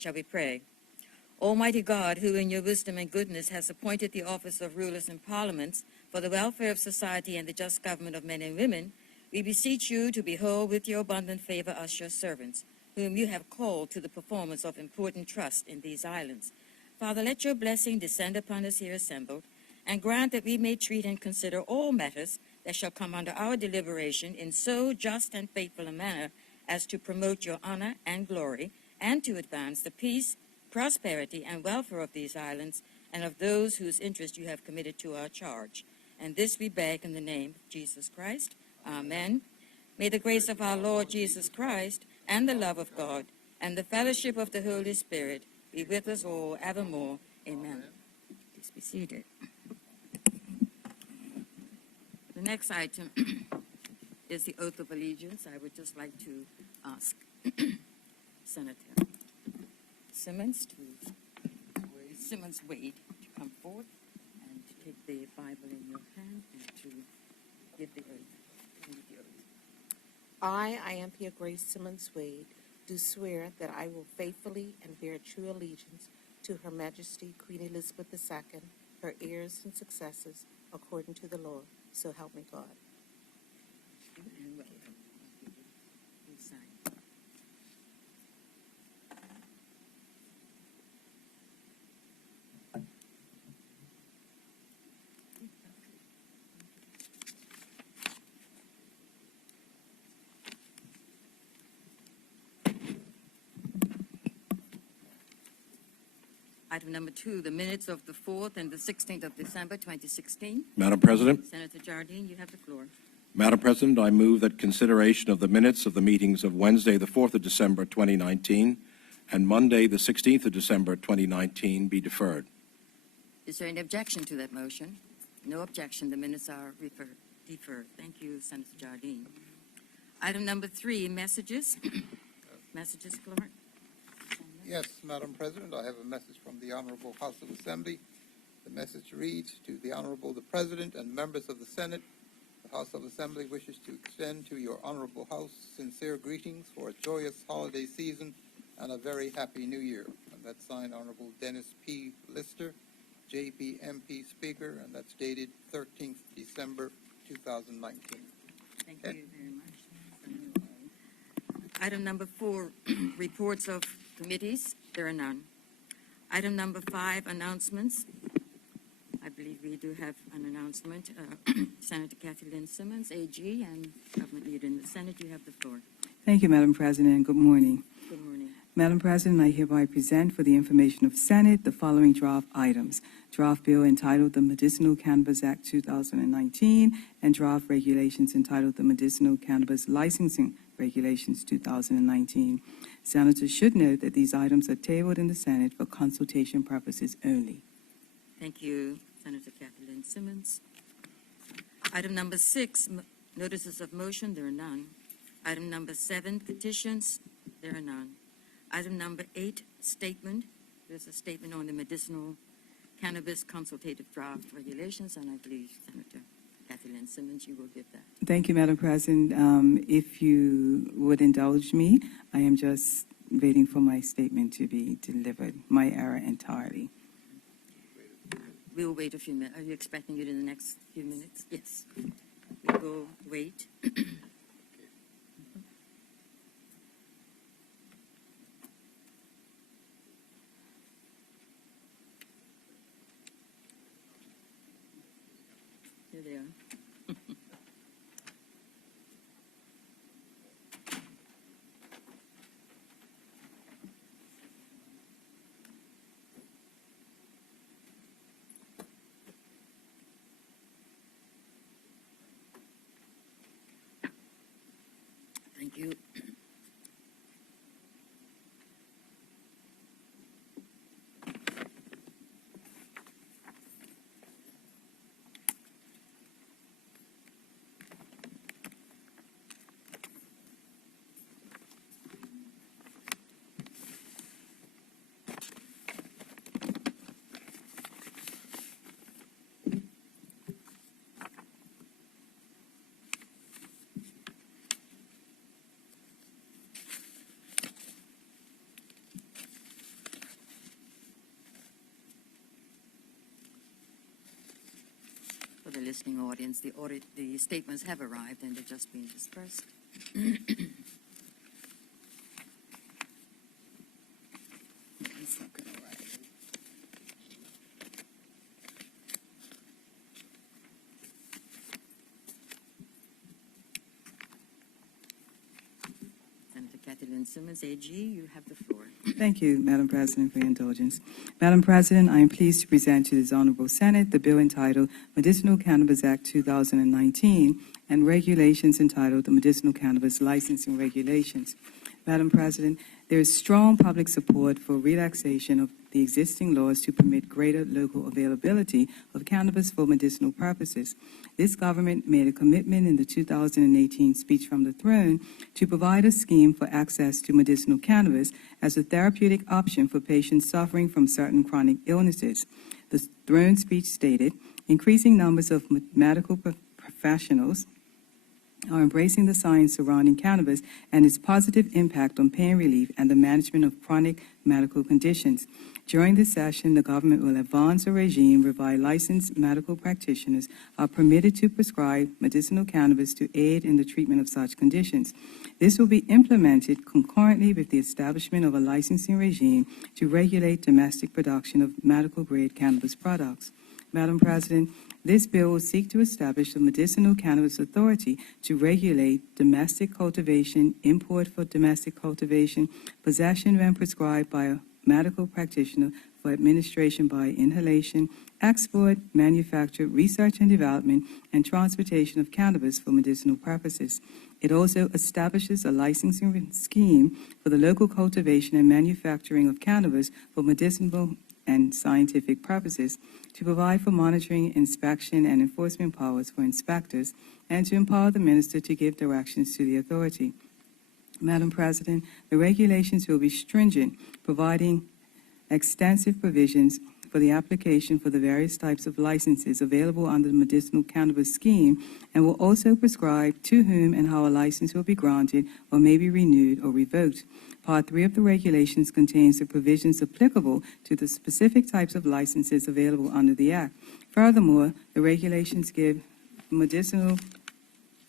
Shall we pray? Almighty God, who in your wisdom and goodness has appointed the office of rulers and parliaments for the welfare of society and the just government of men and women, we beseech you to behold with your abundant favor us, your servants, whom you have called to the performance of important trust in these islands. Father, let your blessing descend upon us here assembled, and grant that we may treat and consider all matters that shall come under our deliberation in so just and faithful a manner as to promote your honor and glory, and to advance the peace, prosperity, and welfare of these islands and of those whose interest you have committed to our charge. And this we beg in the name of Jesus Christ. Amen. May the grace of our Lord Jesus Christ and the love of God and the fellowship of the Holy Spirit be with us all evermore. Amen. Please be seated. The next item is the oath of allegiance. I would just like to ask Senator Simmons Wade to come forth and to take the Bible in your hand and to give the oath. Read the oath. I, Ianthea Grace Simmons Wade, do swear that I will faithfully and bear true allegiance to Her Majesty Queen Elizabeth II, her heirs and successors, according to the law. So help me God. And welcome. Please sign. Item number 2, the minutes of the 4th and the 16th of December, 2016. Madam President. Senator Jardine, you have the floor. Madam President, I move that consideration of the minutes of the meetings of Wednesday, the 4th of December, 2019, and Monday, the 16th of December, 2019, be deferred. Is there any objection to that motion? No objection. The minutes are deferred. Thank you, Senator Jardine. Item number 3, messages. Messages, Clark. Yes, Madam President, I have a message from the Honorable House of Assembly. The message reads, to the Honorable the President and members of the Senate, the House of Assembly wishes to extend to your Honorable House sincere greetings for a joyous holiday season and a very happy New Year. And that's signed Honorable Dennis P. Lister, JPMP Speaker, and that's dated 13th December 2019. Thank you very much. Item number 4, reports of committees. There are none. Item number 5, announcements. I believe we do have an announcement. Senator Kathy Lynn Simmons, AG, and Government Leader in the Senate, you have the floor. Thank you, Madam President, and good morning. Good morning. Madam President, I hereby present for the information of Senate the following draft items. Draft bill entitled the Medicinal Cannabis Act 2019 and draft regulations entitled the Medicinal Cannabis Licensing Regulations 2019. Senators should note that these items are tabled in the Senate for consultation purposes only. Thank you, Senator Kathy Lynn Simmons. Item number 6, notices of motion. There are none. Item number 7, petitions. There are none. Item number 8, statement. There's a statement on the medicinal cannabis consultative draft regulations, and I believe Senator Kathy Lynn Simmons, you will give that. Thank you, Madam President. If you would indulge me, I am just waiting for my statement to be delivered. My error entirely. We'll wait a few minutes. Are you expecting it in the next few minutes? Yes. We will wait. Here they are. Thank you. listening audience. The statements have arrived and they're just being dispersed. Senator Kathy Lynn Simmons, AG, you have the floor. Thank you, Madam President, for your indulgence. Madam President, I am pleased to present to this Honorable Senate the bill entitled Medicinal Cannabis Act 2019 and regulations entitled the Medicinal Cannabis Licensing Regulations. Madam President, there is strong public support for relaxation of the existing laws to permit greater local availability of cannabis for medicinal purposes. This government made a commitment in the 2018 speech from the throne to provide a scheme for access to medicinal cannabis as a therapeutic option for patients suffering from certain chronic illnesses. The throne speech stated, increasing numbers of medical professionals are embracing the science surrounding cannabis and its positive impact on pain relief and the management of chronic medical conditions. During this session, the government will advance a regime whereby licensed medical practitioners are permitted to prescribe medicinal cannabis to aid in the treatment of such conditions. This will be implemented concurrently with the establishment of a licensing regime to regulate domestic production of medical-grade cannabis products. Madam President, this bill will seek to establish the Medicinal Cannabis Authority to regulate domestic cultivation, import for domestic cultivation, possession when prescribed by a medical practitioner for administration by inhalation, export, manufacture, research and development, and transportation of cannabis for medicinal purposes. It also establishes a licensing scheme for the local cultivation and manufacturing of cannabis for medicinal and scientific purposes, to provide for monitoring, inspection, and enforcement powers for inspectors, and to empower the minister to give directions to the authority. Madam President, the regulations will be stringent, providing extensive provisions for the application for the various types of licenses available under the medicinal cannabis scheme, and will also prescribe to whom and how a license will be granted or may be renewed or revoked. Part 3 of the regulations contains the provisions applicable to the specific types of licenses available under the Act. Furthermore, the regulations give Medicinal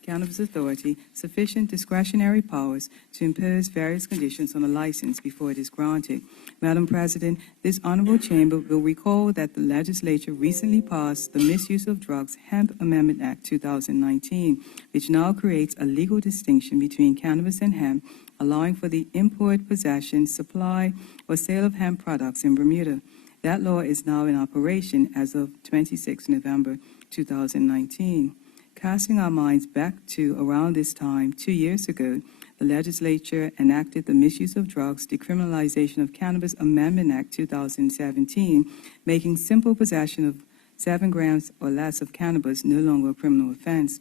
Cannabis Authority sufficient discretionary powers to impose various conditions on a license before it is granted. Madam President, this honorable chamber will recall that the legislature recently passed the Misuse of Drugs Hemp Amendment Act 2019, which now creates a legal distinction between cannabis and hemp, allowing for the import, possession, supply, or sale of hemp products in Bermuda. That law is now in operation as of 26 November 2019. Casting our minds back to around this time, 2 years ago, the legislature enacted the Misuse of Drugs, Decriminalization of Cannabis Amendment Act 2017, making simple possession of 7 grams or less of cannabis no longer a criminal offense.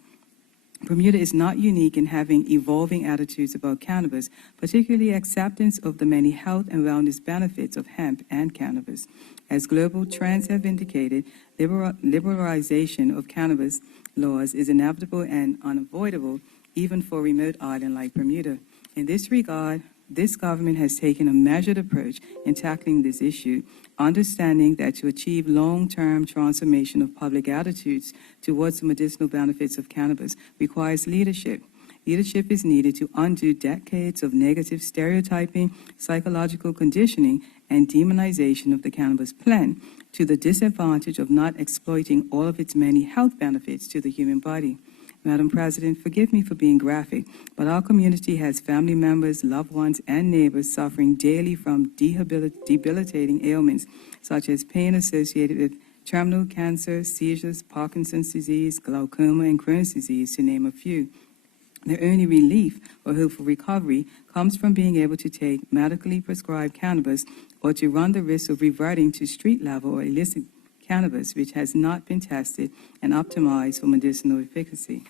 Bermuda is not unique in having evolving attitudes about cannabis, particularly acceptance of the many health and wellness benefits of hemp and cannabis. As global trends have indicated, liberalization of cannabis laws is inevitable and unavoidable, even for a remote island like Bermuda. In this regard, this government has taken a measured approach in tackling this issue, understanding that to achieve long-term transformation of public attitudes towards the medicinal benefits of cannabis requires leadership. Leadership is needed to undo decades of negative stereotyping, psychological conditioning, and demonization of the cannabis plant to the disadvantage of not exploiting all of its many health benefits to the human body. Madam President, forgive me for being graphic, but our community has family members, loved ones, and neighbors suffering daily from debilitating ailments, such as pain associated with terminal cancer, seizures, Parkinson's disease, glaucoma, and Crohn's disease, to name a few. Their only relief or hope for recovery comes from being able to take medically prescribed cannabis or to run the risk of reverting to street-level or illicit cannabis, which has not been tested and optimized for medicinal efficacy.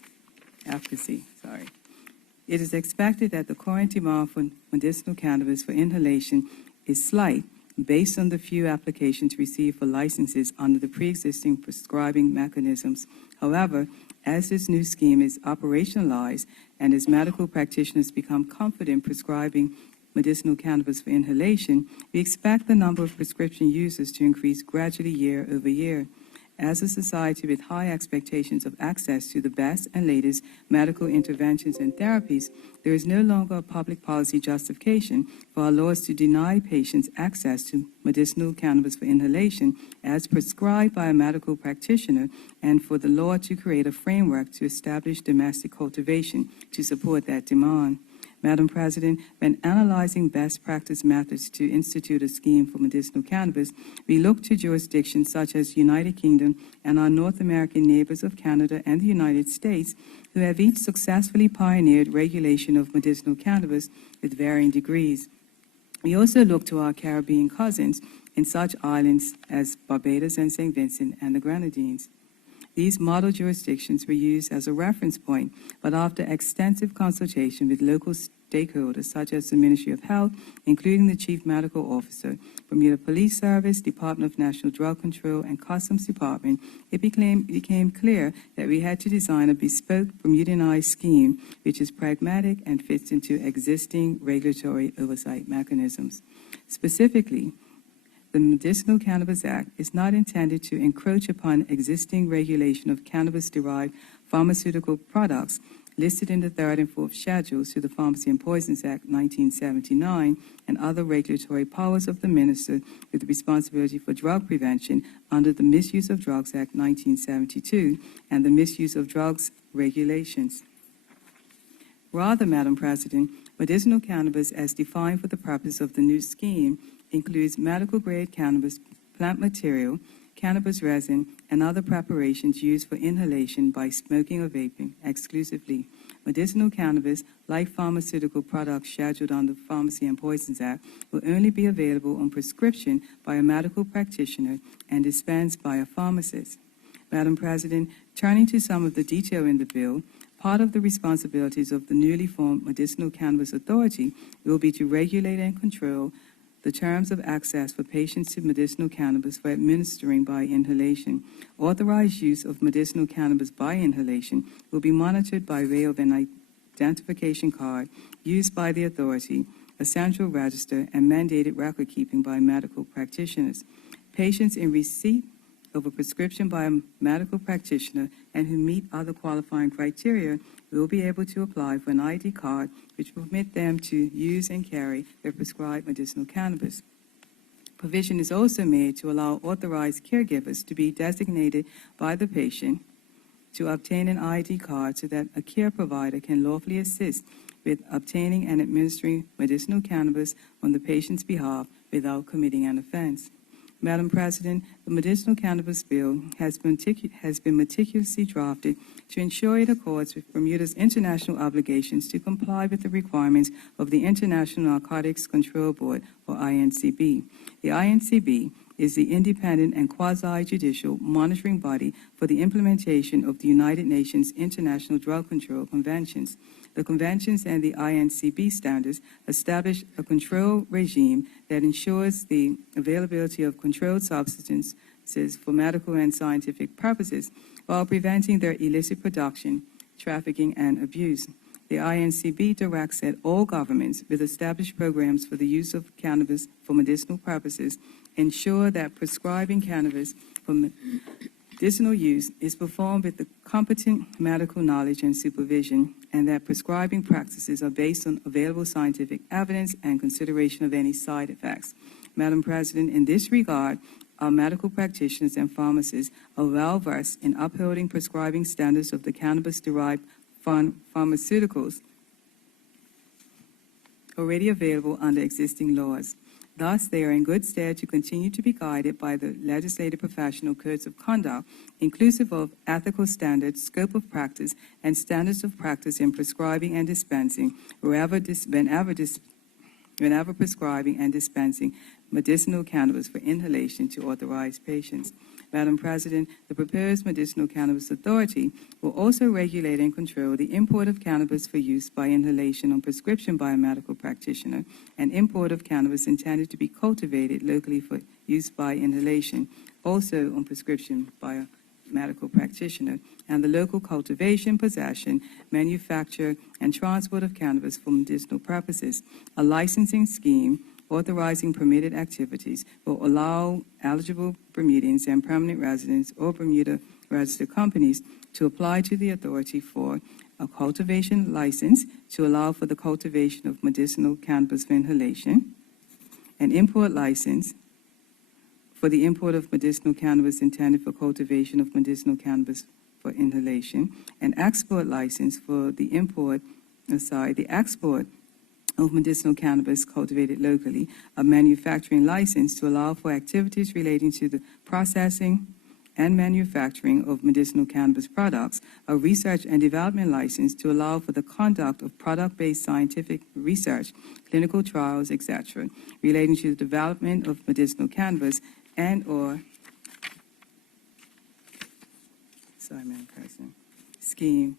It is expected that the current demand for medicinal cannabis for inhalation is slight, based on the few applications received for licenses under the pre-existing prescribing mechanisms. However, as this new scheme is operationalized and as medical practitioners become confident prescribing medicinal cannabis for inhalation, we expect the number of prescription users to increase gradually year over year. As a society with high expectations of access to the best and latest medical interventions and therapies, there is no longer a public policy justification for our laws to deny patients access to medicinal cannabis for inhalation as prescribed by a medical practitioner, and for the law to create a framework to establish domestic cultivation to support that demand. Madam President, when analyzing best practice methods to institute a scheme for medicinal cannabis, we look to jurisdictions such as United Kingdom and our North American neighbors of Canada and the United States, who have each successfully pioneered regulation of medicinal cannabis with varying degrees. We also look to our Caribbean cousins in such islands as Barbados and St. Vincent and the Grenadines. These model jurisdictions were used as a reference point, but after extensive consultation with local stakeholders such as the Ministry of Health, including the Chief Medical Officer, Bermuda Police Service, Department of National Drug Control, and Customs Department, it became clear that we had to design a bespoke Bermudanized scheme which is pragmatic and fits into existing regulatory oversight mechanisms. Specifically, the Medicinal Cannabis Act is not intended to encroach upon existing regulation of cannabis-derived pharmaceutical products listed in the 3rd and 4th Schedules to the Pharmacy and Poisons Act 1979 and other regulatory powers of the Minister with responsibility for drug prevention under the Misuse of Drugs Act 1972 and the Misuse of Drugs Regulations. Rather, Madam President, medicinal cannabis as defined for the purpose of the new scheme includes medical-grade cannabis plant material, cannabis resin, and other preparations used for inhalation by smoking or vaping exclusively. Medicinal cannabis, like pharmaceutical products scheduled under the Pharmacy and Poisons Act, will only be available on prescription by a medical practitioner and dispensed by a pharmacist. Madam President, turning to some of the detail in the bill, part of the responsibilities of the newly formed Medicinal Cannabis Authority will be to regulate and control the terms of access for patients to medicinal cannabis for administering by inhalation. Authorized use of medicinal cannabis by inhalation will be monitored by way of an identification card used by the authority, a central register, and mandated record keeping by medical practitioners. Patients in receipt of a prescription by a medical practitioner and who meet other qualifying criteria will be able to apply for an ID card which will permit them to use and carry their prescribed medicinal cannabis. Provision is also made to allow authorized caregivers to be designated by the patient to obtain an ID card so that a care provider can lawfully assist with obtaining and administering medicinal cannabis on the patient's behalf without committing an offense. Madam President, the Medicinal Cannabis Bill has been meticulously drafted to ensure it accords with Bermuda's international obligations to comply with the requirements of the International Narcotics Control Board, or INCB. The INCB is the independent and quasi-judicial monitoring body for the implementation of the United Nations International Drug Control Conventions. The conventions and the INCB standards establish a control regime that ensures the availability of controlled substances for medical and scientific purposes while preventing their illicit production, trafficking, and abuse. The INCB directs that all governments with established programs for the use of cannabis for medicinal purposes ensure that prescribing cannabis for medicinal use is performed with the competent medical knowledge and supervision, and that prescribing practices are based on available scientific evidence and consideration of any side effects. Madam President, in this regard, our medical practitioners and pharmacists are well versed in upholding prescribing standards of the cannabis-derived pharmaceuticals already available under existing laws. Thus, they are in good stead to continue to be guided by the legislative professional codes of conduct, inclusive of ethical standards, scope of practice, and standards of practice in prescribing and dispensing, whenever prescribing and dispensing medicinal cannabis for inhalation to authorized patients. Madam President, the proposed Medicinal Cannabis Authority will also regulate and control the import of cannabis for use by inhalation on prescription by a medical practitioner and import of cannabis intended to be cultivated locally for use by inhalation, also on prescription by a medical practitioner, and the local cultivation, possession, manufacture, and transport of cannabis for medicinal purposes. A licensing scheme authorizing permitted activities will allow eligible Bermudians and permanent residents or Bermuda registered companies to apply to the authority for a cultivation license to allow for the cultivation of medicinal cannabis for inhalation, an import license for the import of medicinal cannabis intended for cultivation of medicinal cannabis for inhalation, an export license for the export of medicinal cannabis cultivated locally, a manufacturing license to allow for activities relating to the processing and manufacturing of medicinal cannabis products, a research and development license to allow for the conduct of product-based scientific research, clinical trials, etc., relating to the development of medicinal cannabis and/or Madam President, scheme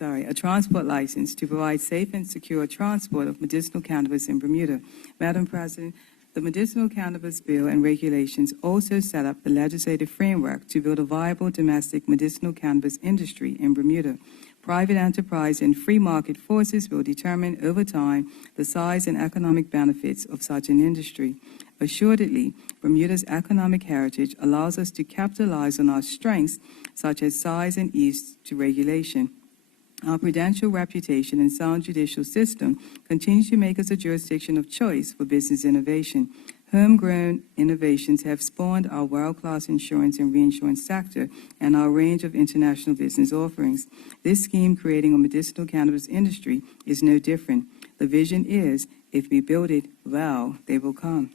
a transport license to provide safe and secure transport of medicinal cannabis in Bermuda. Madam President, the Medicinal Cannabis Bill and regulations also set up the legislative framework to build a viable domestic medicinal cannabis industry in Bermuda. Private enterprise and free market forces will determine over time the size and economic benefits of such an industry. Assuredly, Bermuda's economic heritage allows us to capitalize on our strengths, such as size and ease to regulation. Our prudential reputation and sound judicial system continue to make us a jurisdiction of choice for business innovation. Homegrown innovations have spawned our world-class insurance and reinsurance sector and our range of international business offerings. This scheme creating a medicinal cannabis industry is no different. The vision is, if we build it well, they will come.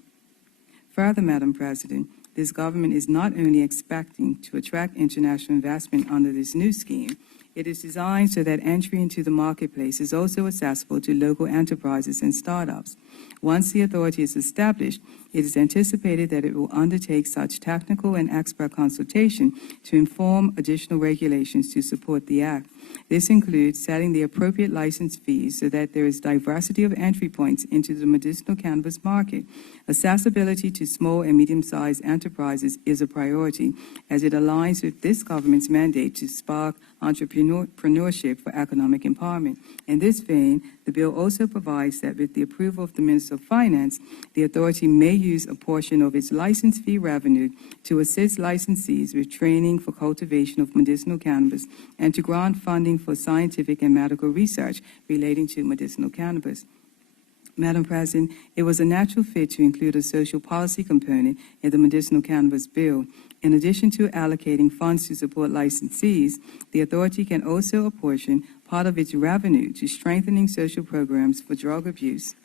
Further, Madam President, this government is not only expecting to attract international investment under this new scheme, it is designed so that entry into the marketplace is also accessible to local enterprises and startups. Once the authority is established, it is anticipated that it will undertake such technical and expert consultation to inform additional regulations to support the Act. This includes setting the appropriate license fees so that there is diversity of entry points into the medicinal cannabis market. Accessibility to small and medium-sized enterprises is a priority, as it aligns with this government's mandate to spark entrepreneurship for economic empowerment. In this vein, the bill also provides that with the approval of the Minister of Finance, the authority may use a portion of its license fee revenue to assist licensees with training for cultivation of medicinal cannabis and to grant funding for scientific and medical research relating to medicinal cannabis. Madam President, it was a natural fit to include a social policy component in the medicinal cannabis bill. In addition to allocating funds to support licensees, the authority can also apportion part of its revenue to strengthening social programs for drug abuse,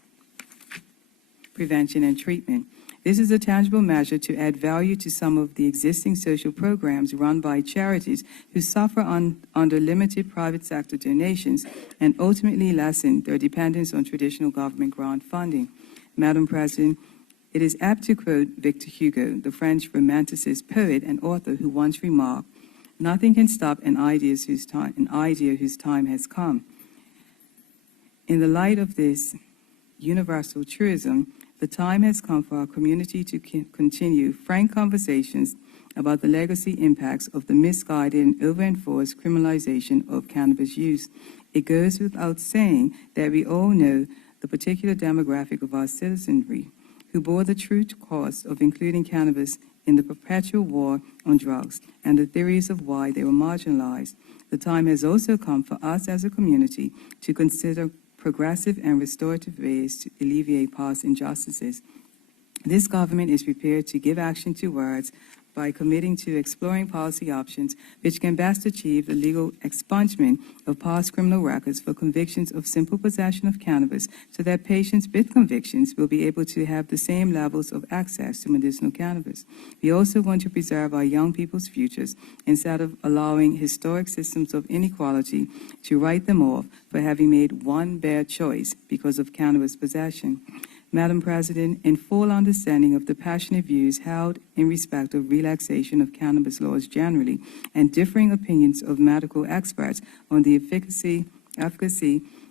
prevention, and treatment. This is a tangible measure to add value to some of the existing social programs run by charities who suffer under limited private sector donations and ultimately lessen their dependence on traditional government grant funding. Madam President, it is apt to quote Victor Hugo, the French romanticist poet and author, who once remarked, "Nothing can stop an idea whose time has come." In the light of this universal truism, the time has come for our community to continue frank conversations about the legacy impacts of the misguided and over-enforced criminalization of cannabis use. It goes without saying that we all know the particular demographic of our citizenry who bore the true cost of including cannabis in the perpetual war on drugs and the theories of why they were marginalized. The time has also come for us as a community to consider progressive and restorative ways to alleviate past injustices. This government is prepared to give action to words by committing to exploring policy options which can best achieve the legal expungement of past criminal records for convictions of simple possession of cannabis so that patients with convictions will be able to have the same levels of access to medicinal cannabis. We also want to preserve our young people's futures instead of allowing historic systems of inequality to write them off for having made one bad choice because of cannabis possession. Madam President, in full understanding of the passionate views held in respect of relaxation of cannabis laws generally and differing opinions of medical experts on the efficacy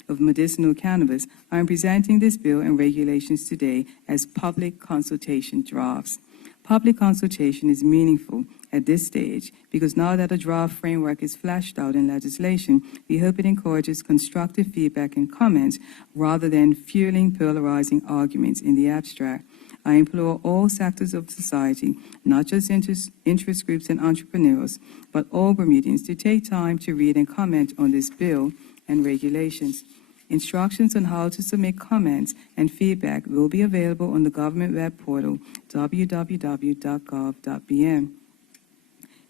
of medicinal cannabis, I am presenting this bill and regulations today as public consultation drafts. Public consultation is meaningful at this stage because now that a draft framework is fleshed out in legislation, we hope it encourages constructive feedback and comments rather than fueling polarizing arguments in the abstract. I implore all sectors of society, not just interest groups and entrepreneurs, but all Bermudians to take time to read and comment on this bill and regulations. Instructions on how to submit comments and feedback will be available on the government web portal, www.gov.bm.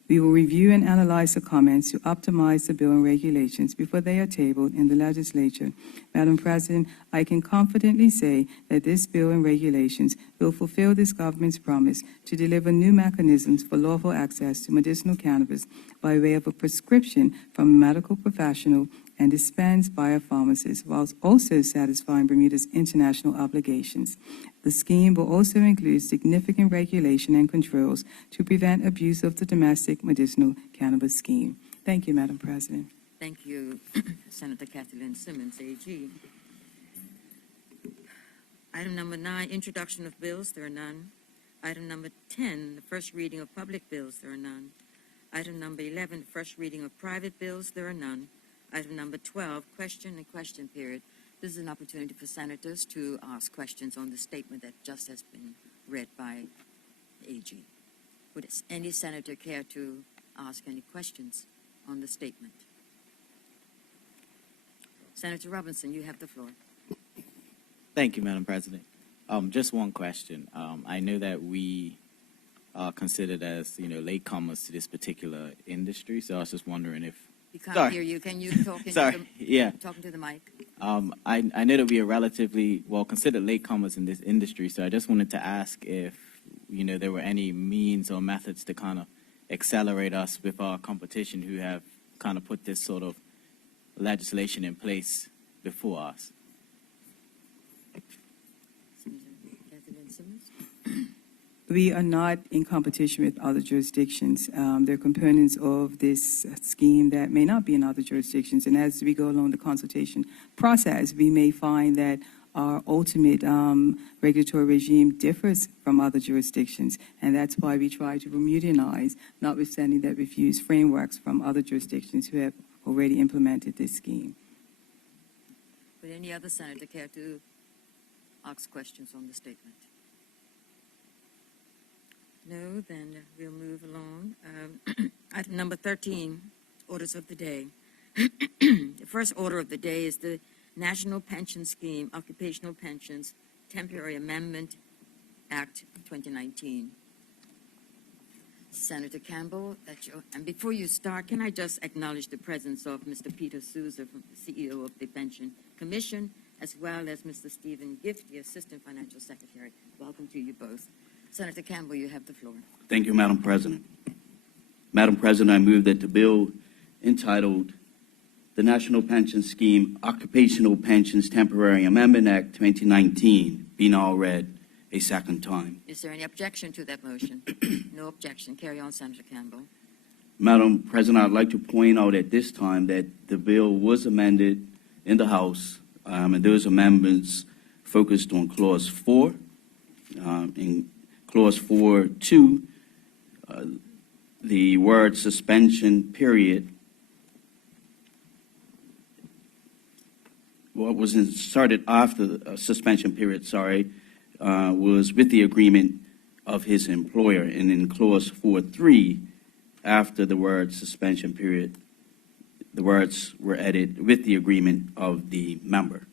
We will review and analyze the comments to optimize the bill and regulations before they are tabled in the legislature. Madam President, I can confidently say that this bill and regulations will fulfill this government's promise to deliver new mechanisms for lawful access to medicinal cannabis by way of a prescription from a medical professional and dispensed by a pharmacist, whilst also satisfying Bermuda's international obligations. The scheme will also include significant regulation and controls to prevent abuse of the domestic medicinal cannabis scheme. Thank you, Madam President. Thank you, Senator Kathleen Simmons, AG. Item number 9, introduction of bills. There are none. Item number 10, the first reading of public bills. There are none. Item number 11, first reading of private bills. There are none. Item number 12, question and question period. This is an opportunity for senators to ask questions on the statement that just has been read by AG. Would any senator care to ask any questions on the statement? Senator Robinson, you have the floor. Thank you, Madam President. Just one question. I know that we are considered as, latecomers to this particular industry, so I was just wondering if We can't hear you. Can you talk into talking to the mic? I know that we are relatively, considered latecomers in this industry, so I just wanted to ask if, there were any means or methods to kind of accelerate us with our competition who have kind of put this sort of legislation in place before us. Kathleen Simmons? We are not in competition with other jurisdictions. There are components of this scheme that may not be in other jurisdictions, and as we go along the consultation process, we may find that our ultimate regulatory regime differs from other jurisdictions, and that's why we try to Bermudianize, notwithstanding that we've used frameworks from other jurisdictions who have already implemented this scheme. Would any other senator care to ask questions on the statement? No, then we'll move along. Item number 13, orders of the day. The first order of the day is the National Pension Scheme, Occupational Pensions, Temporary Amendment Act 2019. Senator Campbell, and before you start, can I just acknowledge the presence of Mr. Peter Souza, CEO of the Pension Commission, as well as Mr. Stephen Gift, the Assistant Financial Secretary. Welcome to you both. Senator Campbell, you have the floor. Thank you, Madam President. Madam President, I move that the bill entitled the National Pension Scheme Occupational Pensions Temporary Amendment Act 2019 be now read a second time. Is there any objection to that motion? No objection. Carry on, Senator Campbell. Madam President, I'd like to point out at this time that the bill was amended in the House, and those amendments focused on Clause 4. In Clause 4.2, the word suspension period, what was inserted after the suspension period, was with the agreement of his employer. And in Clause 4.3, after the word suspension period, the words were added with the agreement of the member.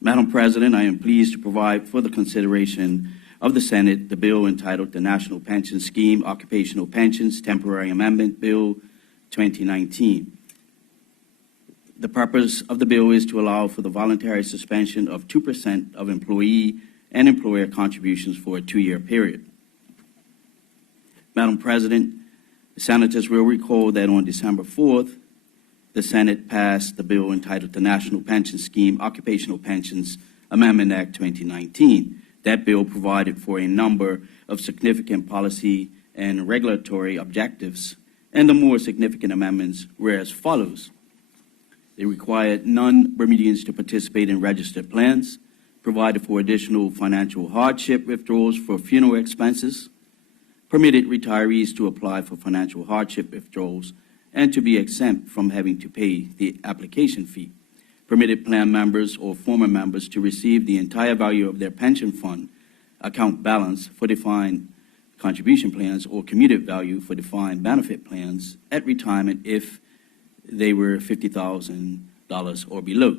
Madam President, I am pleased to provide for the consideration of the Senate the bill entitled the National Pension Scheme Occupational Pensions Temporary Amendment Bill 2019. The purpose of the bill is to allow for the voluntary suspension of 2% of employee and employer contributions for a 2-year period. Madam President, the senators will recall that on December 4th, the Senate passed the bill entitled the National Pension Scheme Occupational Pensions Amendment Act 2019. That bill provided for a number of significant policy and regulatory objectives, and the more significant amendments were as follows. They required non-Bermudians to participate in registered plans, provided for additional financial hardship withdrawals for funeral expenses, permitted retirees to apply for financial hardship withdrawals and to be exempt from having to pay the application fee, permitted plan members or former members to receive the entire value of their pension fund account balance for defined contribution plans or commuted value for defined benefit plans at retirement if they were $50,000 or below.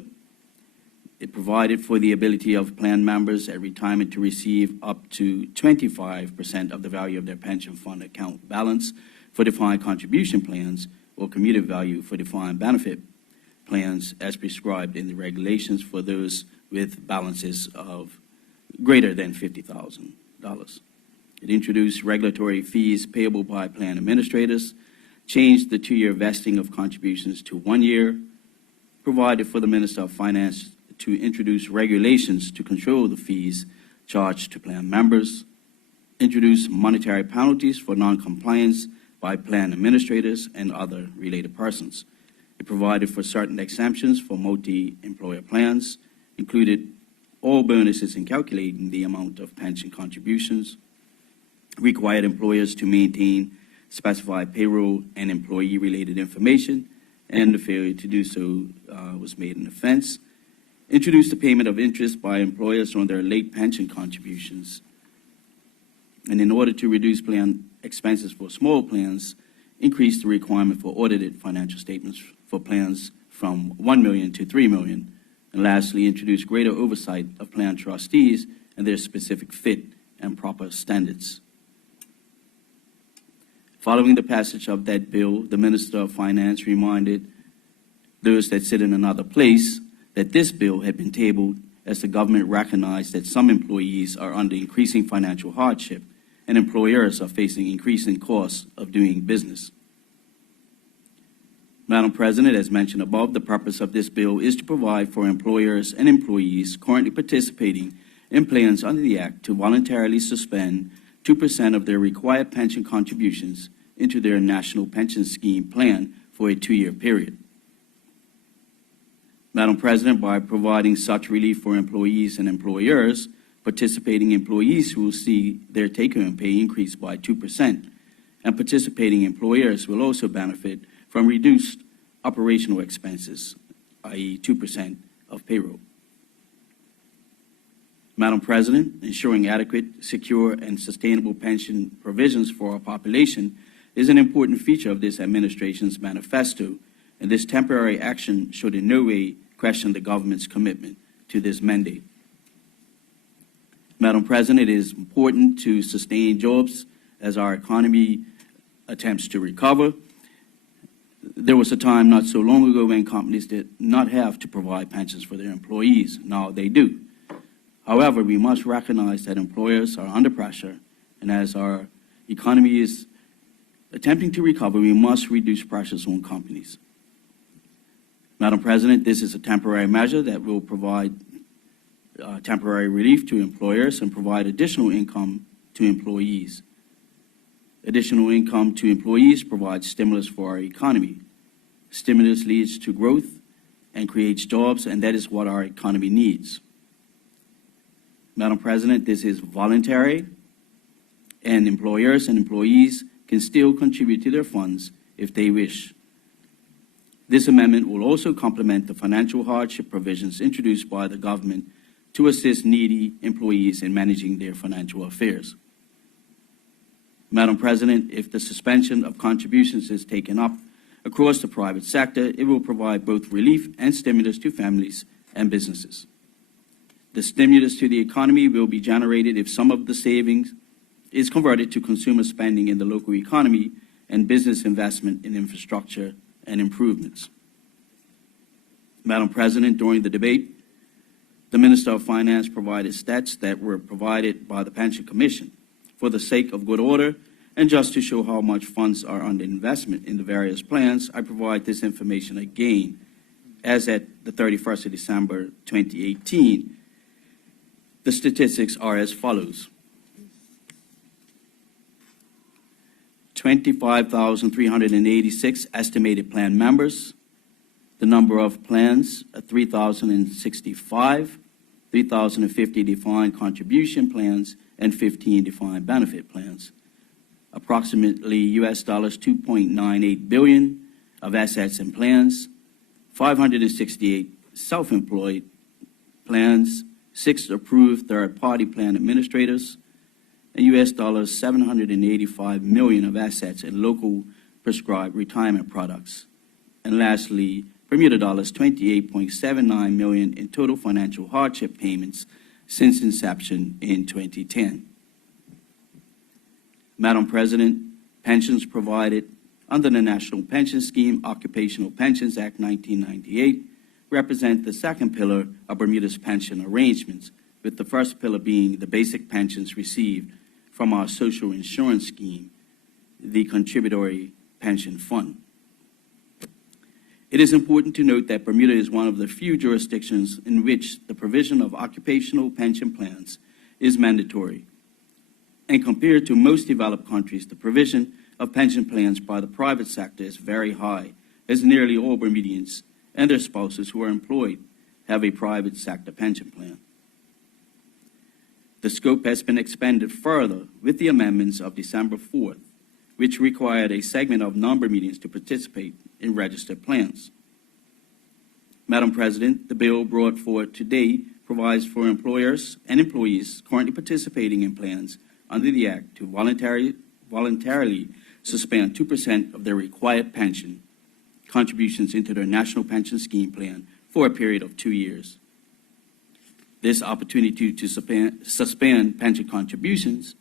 It provided for the ability of plan members at retirement to receive up to 25% of the value of their pension fund account balance for defined contribution plans or commuted value for defined benefit plans as prescribed in the regulations for those with balances of greater than $50,000. It introduced regulatory fees payable by plan administrators, changed the 2-year vesting of contributions to 1 year, provided for the Minister of Finance to introduce regulations to control the fees charged to plan members, introduced monetary penalties for noncompliance by plan administrators and other related persons. It provided for certain exemptions for multi-employer plans, included all bonuses in calculating the amount of pension contributions, required employers to maintain specified payroll and employee-related information, and the failure to do so was made an offense, introduced the payment of interest by employers on their late pension contributions, and in order to reduce plan expenses for small plans, increased the requirement for audited financial statements for plans from $1 million to $3 million, and lastly, introduced greater oversight of plan trustees and their specific fit and proper standards. Following the passage of that bill, the Minister of Finance reminded those that sit in another place that this bill had been tabled as the government recognized that some employees are under increasing financial hardship and employers are facing increasing costs of doing business. Madam President, as mentioned above, the purpose of this bill is to provide for employers and employees currently participating in plans under the Act to voluntarily suspend 2% of their required pension contributions into their national pension scheme plan for a 2-year period. Madam President, by providing such relief for employees and employers, participating employees will see their take-home pay increase by 2%, and participating employers will also benefit from reduced operational expenses, i.e. 2% of payroll. Madam President, ensuring adequate, secure, and sustainable pension provisions for our population is an important feature of this administration's manifesto, and this temporary action should in no way question the government's commitment to this mandate. Madam President, it is important to sustain jobs as our economy attempts to recover. There was a time not so long ago when companies did not have to provide pensions for their employees. Now they do. However, we must recognize that employers are under pressure, and as our economy is attempting to recover, we must reduce pressures on companies. Madam President, this is a temporary measure that will provide temporary relief to employers and provide additional income to employees. Additional income to employees provides stimulus for our economy. Stimulus leads to growth and creates jobs, and that is what our economy needs. Madam President, this is voluntary, and employers and employees can still contribute to their funds if they wish. This amendment will also complement the financial hardship provisions introduced by the government to assist needy employees in managing their financial affairs. Madam President, if the suspension of contributions is taken up across the private sector, it will provide both relief and stimulus to families and businesses. The stimulus to the economy will be generated if some of the savings is converted to consumer spending in the local economy and business investment in infrastructure and improvements. Madam President, during the debate, the Minister of Finance provided stats that were provided by the Pension Commission. For the sake of good order, and just to show how much funds are under investment in the various plans, I provide this information again. As at the 31st of December 2018, the statistics are as follows. 25,386 estimated plan members. The number of plans, 3,065. 3,050 defined contribution plans, and 15 defined benefit plans. Approximately US $2.98 billion of assets and plans, 568 self-employed plans, 6 approved third-party plan administrators, and US $785 million of assets in local prescribed retirement products. And lastly, Bermuda $28.79 million in total financial hardship payments since inception in 2010. Madam President, pensions provided under the National Pension Scheme Occupational Pensions Act 1998 represent the second pillar of Bermuda's pension arrangements, with the first pillar being the basic pensions received from our social insurance scheme, the Contributory Pension Fund. It is important to note that Bermuda is one of the few jurisdictions in which the provision of occupational pension plans is mandatory. And compared to most developed countries, the provision of pension plans by the private sector is very high, as nearly all Bermudians and their spouses who are employed have a private sector pension plan. The scope has been expanded further with the amendments of December 4th, which required a segment of non-Bermudians to participate in registered plans. Madam President, the bill brought forward today provides for employers and employees currently participating in plans under the Act to voluntarily suspend 2% of their required pension contributions into their National Pension Scheme plan for a period of 2 years. This opportunity to suspend pension contributions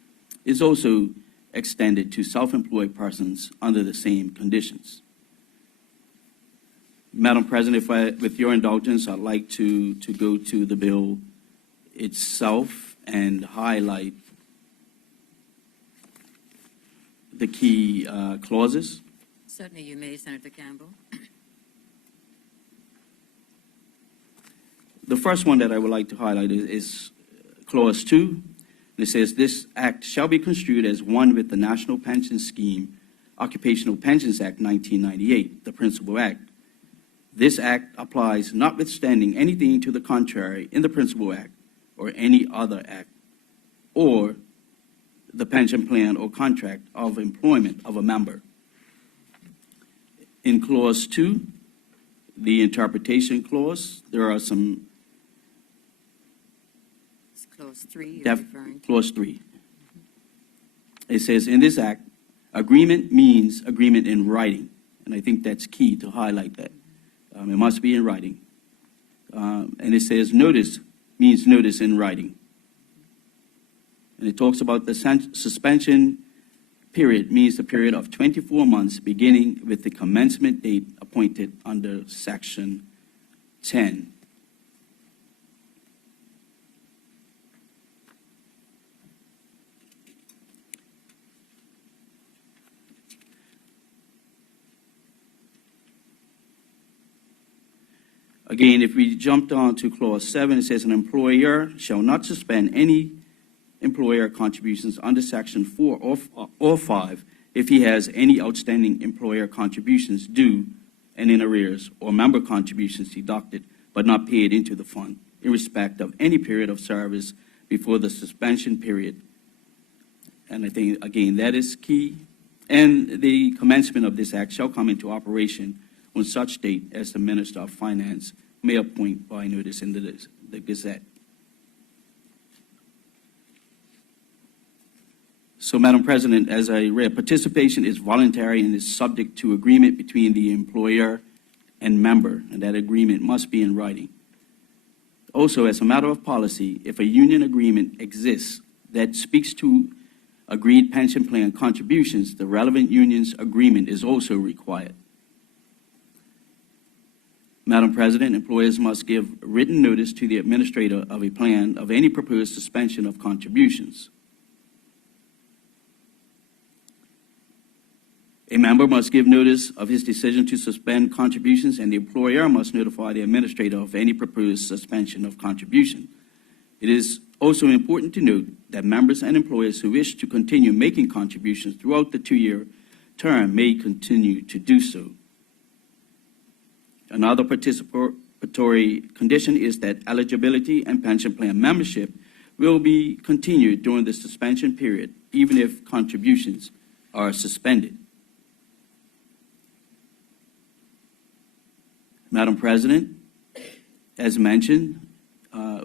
is also extended to self-employed persons under the same conditions. Madam President, with your indulgence, I'd like to go to the bill itself and highlight the key clauses. Certainly you may, Senator Campbell. The first one that I would like to highlight is Clause 2. It says, this act shall be construed as one with the National Pension Scheme Occupational Pensions Act 1998, the Principal Act. This act applies notwithstanding anything to the contrary in the Principal Act or any other act, or the pension plan or contract of employment of a member. In Clause 2, the interpretation clause, there are some... It's Clause 3 you're referring to. Clause 3. It says, in this act, agreement means agreement in writing. And I think that's key to highlight that. It must be in writing. And it says notice means notice in writing. And it talks about the suspension period means the period of 24 months beginning with the commencement date appointed under Section 10. Again, if we jumped on to Clause 7, it says an employer shall not suspend any employer contributions under Section 4 or 5 if he has any outstanding employer contributions due and in arrears, or member contributions deducted but not paid into the fund in respect of any period of service before the suspension period. And I think, again, that is key. And the commencement of this act shall come into operation on such date as the Minister of Finance may appoint by notice in the Gazette. So, Madam President, as I read, participation is voluntary and is subject to agreement between the employer and member, and that agreement must be in writing. Also, as a matter of policy, if a union agreement exists that speaks to agreed pension plan contributions, the relevant union's agreement is also required. Madam President, employers must give written notice to the administrator of a plan of any proposed suspension of contributions. A member must give notice of his decision to suspend contributions, and the employer must notify the administrator of any proposed suspension of contribution. It is also important to note that members and employers who wish to continue making contributions throughout the 2-year term may continue to do so. Another participatory stipulatory condition is that eligibility and pension plan membership will be continued during the suspension period, even if contributions are suspended. Madam President, as mentioned,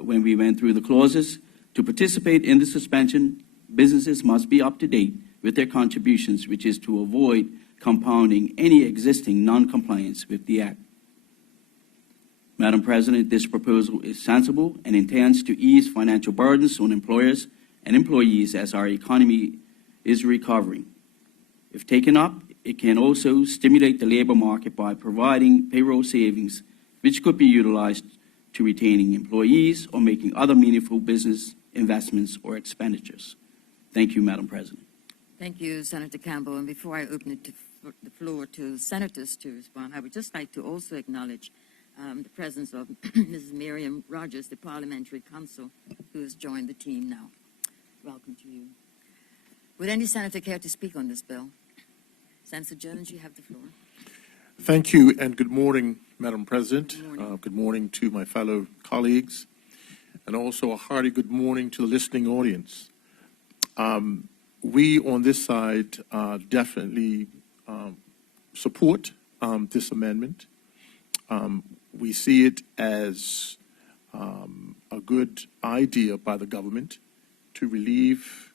when we went through the clauses, to participate in the suspension, businesses must be up to date with their contributions, which is to avoid compounding any existing non-compliance with the Act. Madam President, this proposal is sensible and intends to ease financial burdens on employers and employees as our economy is recovering. If taken up, it can also stimulate the labor market by providing payroll savings, which could be utilized to retaining employees or making other meaningful business investments or expenditures. Thank you, Madam President. Thank you, Senator Campbell. And before I open it to the floor to senators to respond, I would just like to also acknowledge the presence of Mrs. Miriam Rogers, the parliamentary counsel, who has joined the team now. Welcome to you. Would any senator care to speak on this bill? Senator Jones, you have the floor. Thank you, and good morning, Madam President. Good morning. Good morning to my fellow colleagues, and also a hearty good morning to the listening audience. We on this side definitely support this amendment. We see it as a good idea by the government to relieve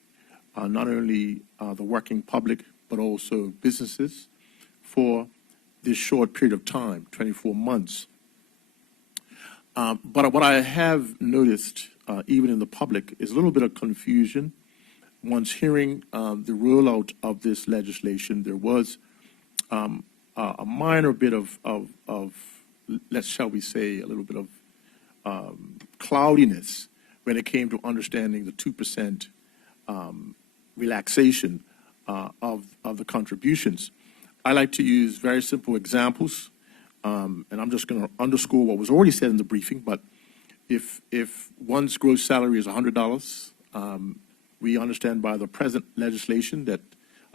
not only the working public, but also businesses for this short period of time, 24 months. But what I have noticed, even in the public, is a little bit of confusion. Once hearing the rollout of this legislation, there was a minor bit of shall we say, a little bit of cloudiness when it came to understanding the 2% relaxation of the contributions. I like to use very simple examples, and I'm just going to underscore what was already said in the briefing, but if one's gross salary is $100, we understand by the present legislation that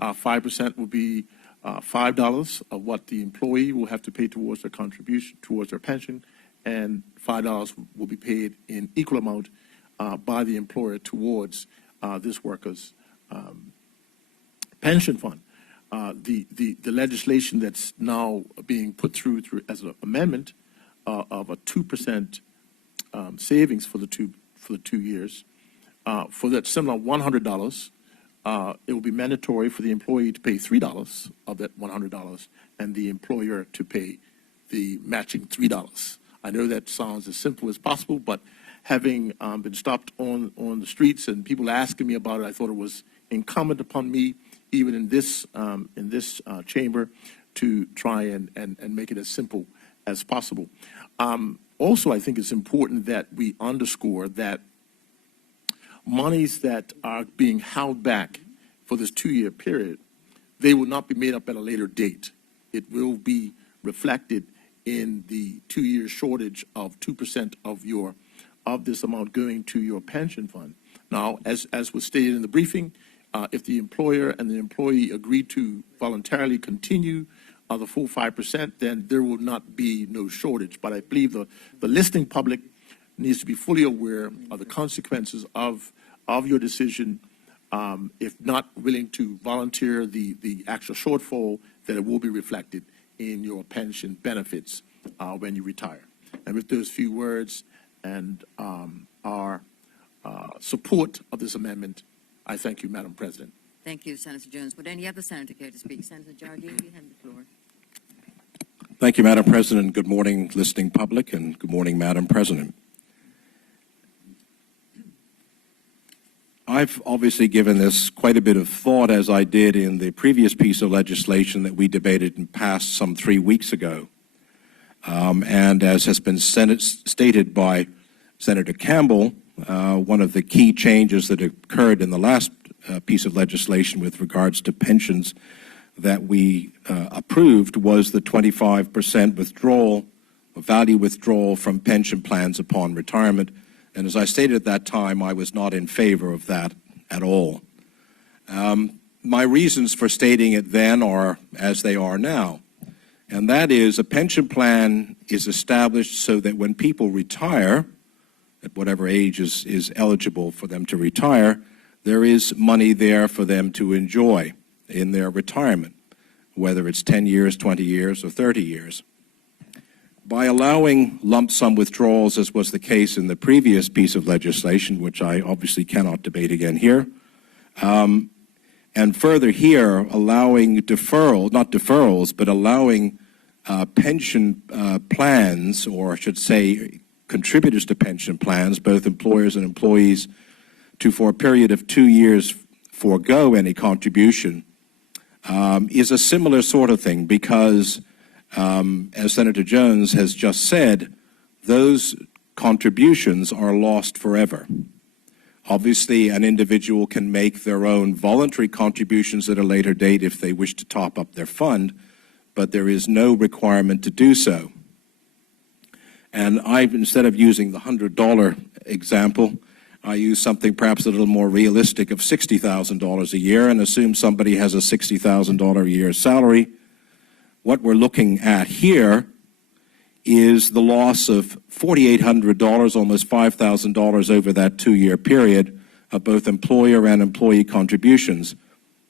5% will be $5 of what the employee will have to pay towards their contribution, towards their pension, and $5 will be paid in equal amount by the employer towards this worker's pension fund. The legislation that's now being put through as an amendment of a 2% savings for the 2 years, for that similar $100, it will be mandatory for the employee to pay $3 of that $100 and the employer to pay the matching $3. I know that sounds as simple as possible, but having been stopped on the streets and people asking me about it, I thought it was incumbent upon me, even in this chamber, to try and make it as simple as possible. Also, I think it's important that we underscore that monies that are being held back for this 2-year period, they will not be made up at a later date. It will be reflected in the 2-year shortage of 2% of this amount going to your pension fund. Now, as was stated in the briefing, if the employer and the employee agree to voluntarily continue the full 5%, then there will not be no shortage. But I believe the listening public needs to be fully aware of the consequences of your decision. If not willing to volunteer the actual shortfall, that it will be reflected in your pension benefits when you retire. And with those few words and our support of this amendment, I thank you, Madam President. Thank you, Senator Jones. Would any other senator care to speak? Senator Jardine, you have the floor. Thank you, Madam President. Good morning, listening public, and good morning, Madam President. I've obviously given this quite a bit of thought, as I did in the previous piece of legislation that we debated and passed some 3 weeks ago. And as has been stated by Senator Campbell, one of the key changes that occurred in the last piece of legislation with regards to pensions that we approved was the 25% withdrawal, value withdrawal from pension plans upon retirement. And as I stated at that time, I was not in favor of that at all. My reasons for stating it then are as they are now. And that is, a pension plan is established so that when people retire, at whatever age is eligible for them to retire, there is money there for them to enjoy in their retirement, whether it's 10 years, 20 years, or 30 years. By allowing lump sum withdrawals, as was the case in the previous piece of legislation, which I obviously cannot debate again here, and further here, allowing not deferrals, but allowing pension plans, or I should say contributors to pension plans, both employers and employees, to, for a period of 2 years, forego any contribution, is a similar sort of thing because, as Senator Jones has just said, those contributions are lost forever. Obviously, an individual can make their own voluntary contributions at a later date if they wish to top up their fund, but there is no requirement to do so. And instead of using the $100 example, I use something perhaps a little more realistic of $60,000 a year and assume somebody has a $60,000 a year salary. What we're looking at here is the loss of $4,800, almost $5,000 over that 2-year period of both employer and employee contributions.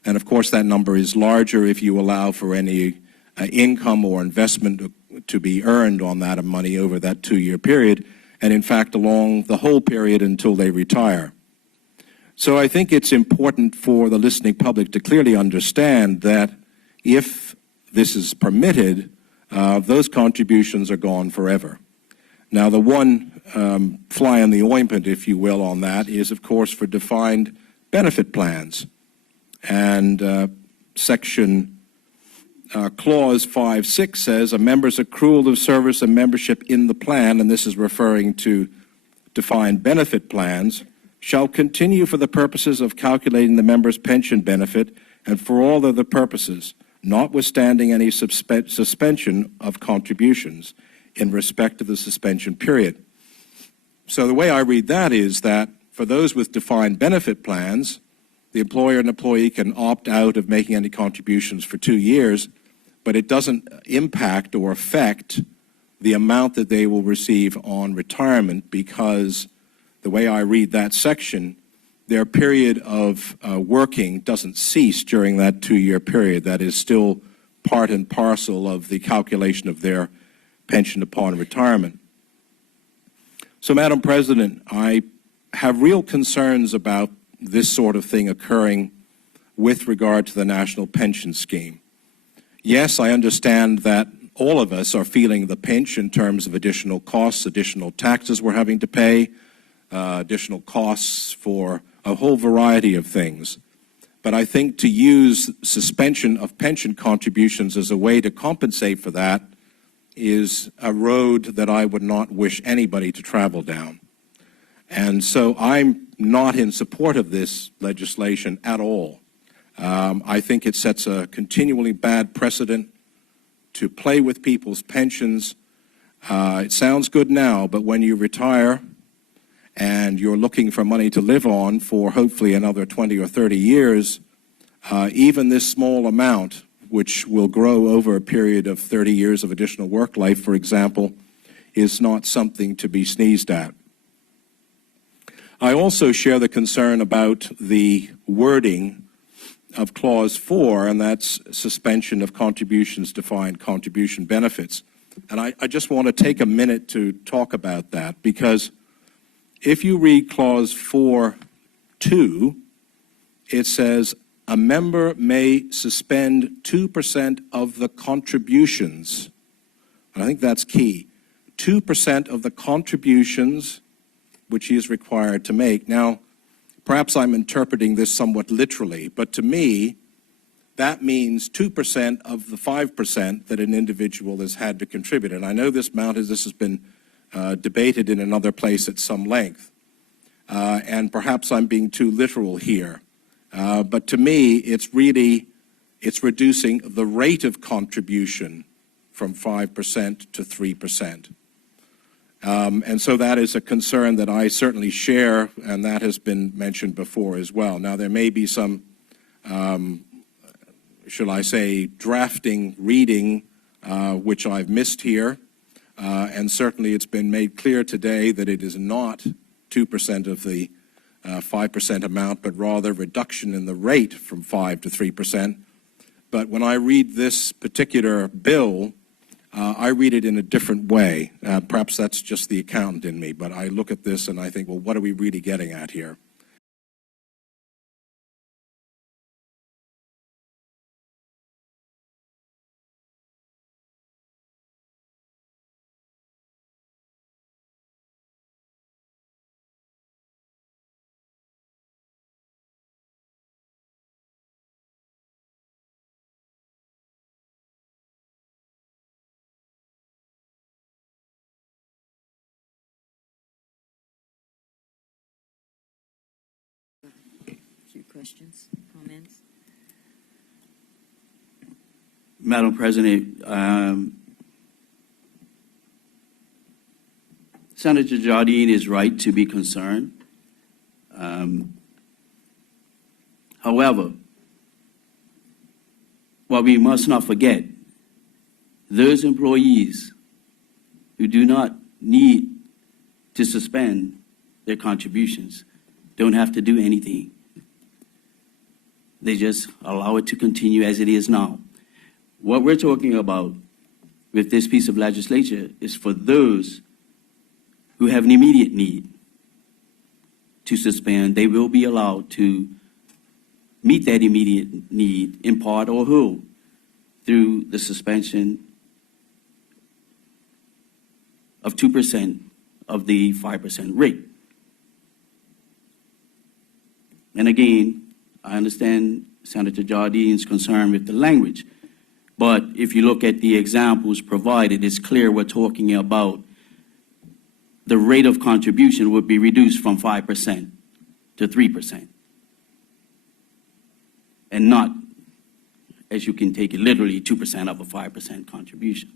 And of course, that number is larger if you allow for any income or investment to be earned on that money over that 2-year period, and in fact along the whole period until they retire. So I think it's important for the listening public to clearly understand that if this is permitted, those contributions are gone forever. Now, the one fly in the ointment, if you will, on that is, of course, for defined benefit plans. And section Clause 5.6 says, a member's accrual of service and membership in the plan, and this is referring to defined benefit plans, shall continue for the purposes of calculating the member's pension benefit and for all other purposes, notwithstanding any suspension of contributions in respect of the suspension period. So the way I read that is that for those with defined benefit plans, the employer and employee can opt out of making any contributions for 2 years, but it doesn't impact or affect the amount that they will receive on retirement because the way I read that section, their period of working doesn't cease during that 2-year period. That is still part and parcel of the calculation of their pension upon retirement. So, Madam President, I have real concerns about this sort of thing occurring with regard to the National Pension Scheme. Yes, I understand that all of us are feeling the pinch in terms of additional costs, additional taxes we're having to pay, additional costs for a whole variety of things. But I think to use suspension of pension contributions as a way to compensate for that is a road that I would not wish anybody to travel down. And so I'm not in support of this legislation at all. I think it sets a continually bad precedent to play with people's pensions. It sounds good now, but when you retire and you're looking for money to live on for hopefully another 20 or 30 years, even this small amount, which will grow over a period of 30 years of additional work life, for example, is not something to be sneezed at. I also share the concern about the wording of Clause 4, and that's suspension of contributions, defined contribution benefits. And I just want to take a minute to talk about that, because if you read Clause 4.2, it says, a member may suspend 2% of the contributions. And I think that's key. 2% of the contributions which he is required to make. Now, perhaps I'm interpreting this somewhat literally, but to me, that means 2% of the 5% that an individual has had to contribute. And I know this has been debated in another place at some length. And perhaps I'm being too literal here. But to me, it's reducing the rate of contribution from 5% to 3%. And so that is a concern that I certainly share, and that has been mentioned before as well. Now, there may be some, shall I say, drafting, reading which I've missed here. And certainly it's been made clear today that it is not 2% of the 5% amount, but rather reduction in the rate from 5 to 3%. But when I read this particular bill, I read it in a different way. Perhaps that's just the accountant in me, but I look at this and I think, well, what are we really getting at here? A few questions, comments? Madam President, Senator Jardine is right to be concerned. However, what we must not forget, those employees who do not need to suspend their contributions don't have to do anything. They just allow it to continue as it is now. What we're talking about with this piece of legislation is for those who have an immediate need to suspend. They will be allowed to meet that immediate need in part or whole through the suspension of 2% of the 5% rate. And again, I understand Senator Jardine's concern with the language, but if you look at the examples provided, it's clear we're talking about the rate of contribution would be reduced from 5% to 3%. And not, as you can take it literally, 2% of a 5% contribution.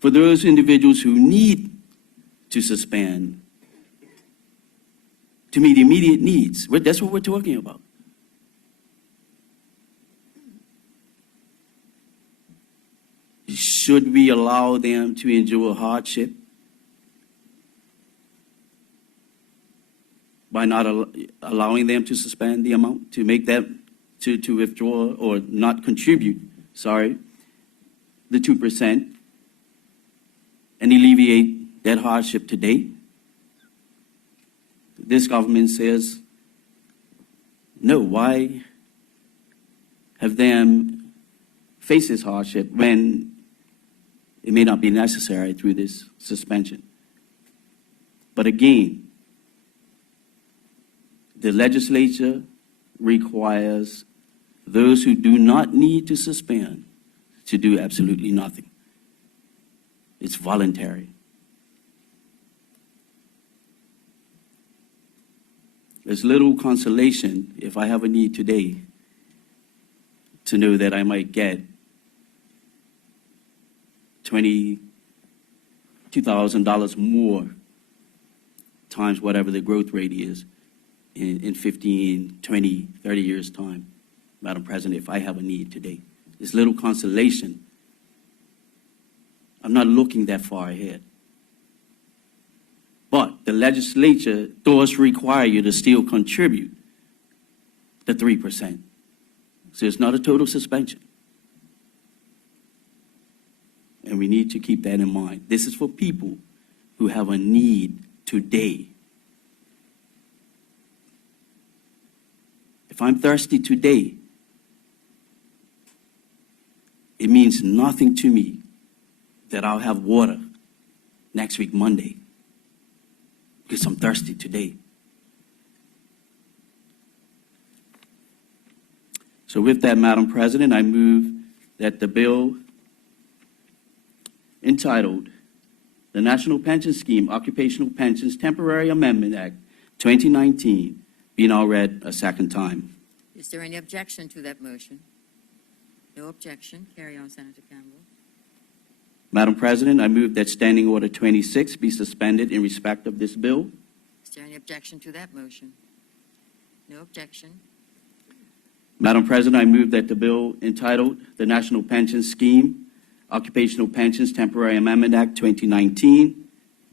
For those individuals who need to suspend to meet immediate needs, that's what we're talking about. Should we allow them to endure hardship by not allowing them to suspend the amount, to make them, to withdraw or not contribute, the 2% and alleviate that hardship today? This government says, no, why have them face this hardship when it may not be necessary through this suspension? But again, the legislature requires those who do not need to suspend to do absolutely nothing. It's voluntary. There's little consolation if I have a need today to know that I might get $22,000 more times whatever the growth rate is in 15, 20, 30 years' time, Madam President, if I have a need today. There's little consolation. I'm not looking that far ahead. But the legislature does require you to still contribute the 3%. So it's not a total suspension. And we need to keep that in mind. This is for people who have a need today. If I'm thirsty today, it means nothing to me that I'll have water next week, Monday, because I'm thirsty today. So with that, Madam President, I move that the bill entitled the National Pension Scheme Occupational Pensions Temporary Amendment Act 2019 be now read a second time. Is there any objection to that motion? No objection. Carry on, Senator Campbell. Madam President, I move that Standing Order 26 be suspended in respect of this bill. Is there any objection to that motion? No objection. Madam President, I move that the bill entitled the National Pension Scheme, Occupational Pensions Temporary Amendment Act 2019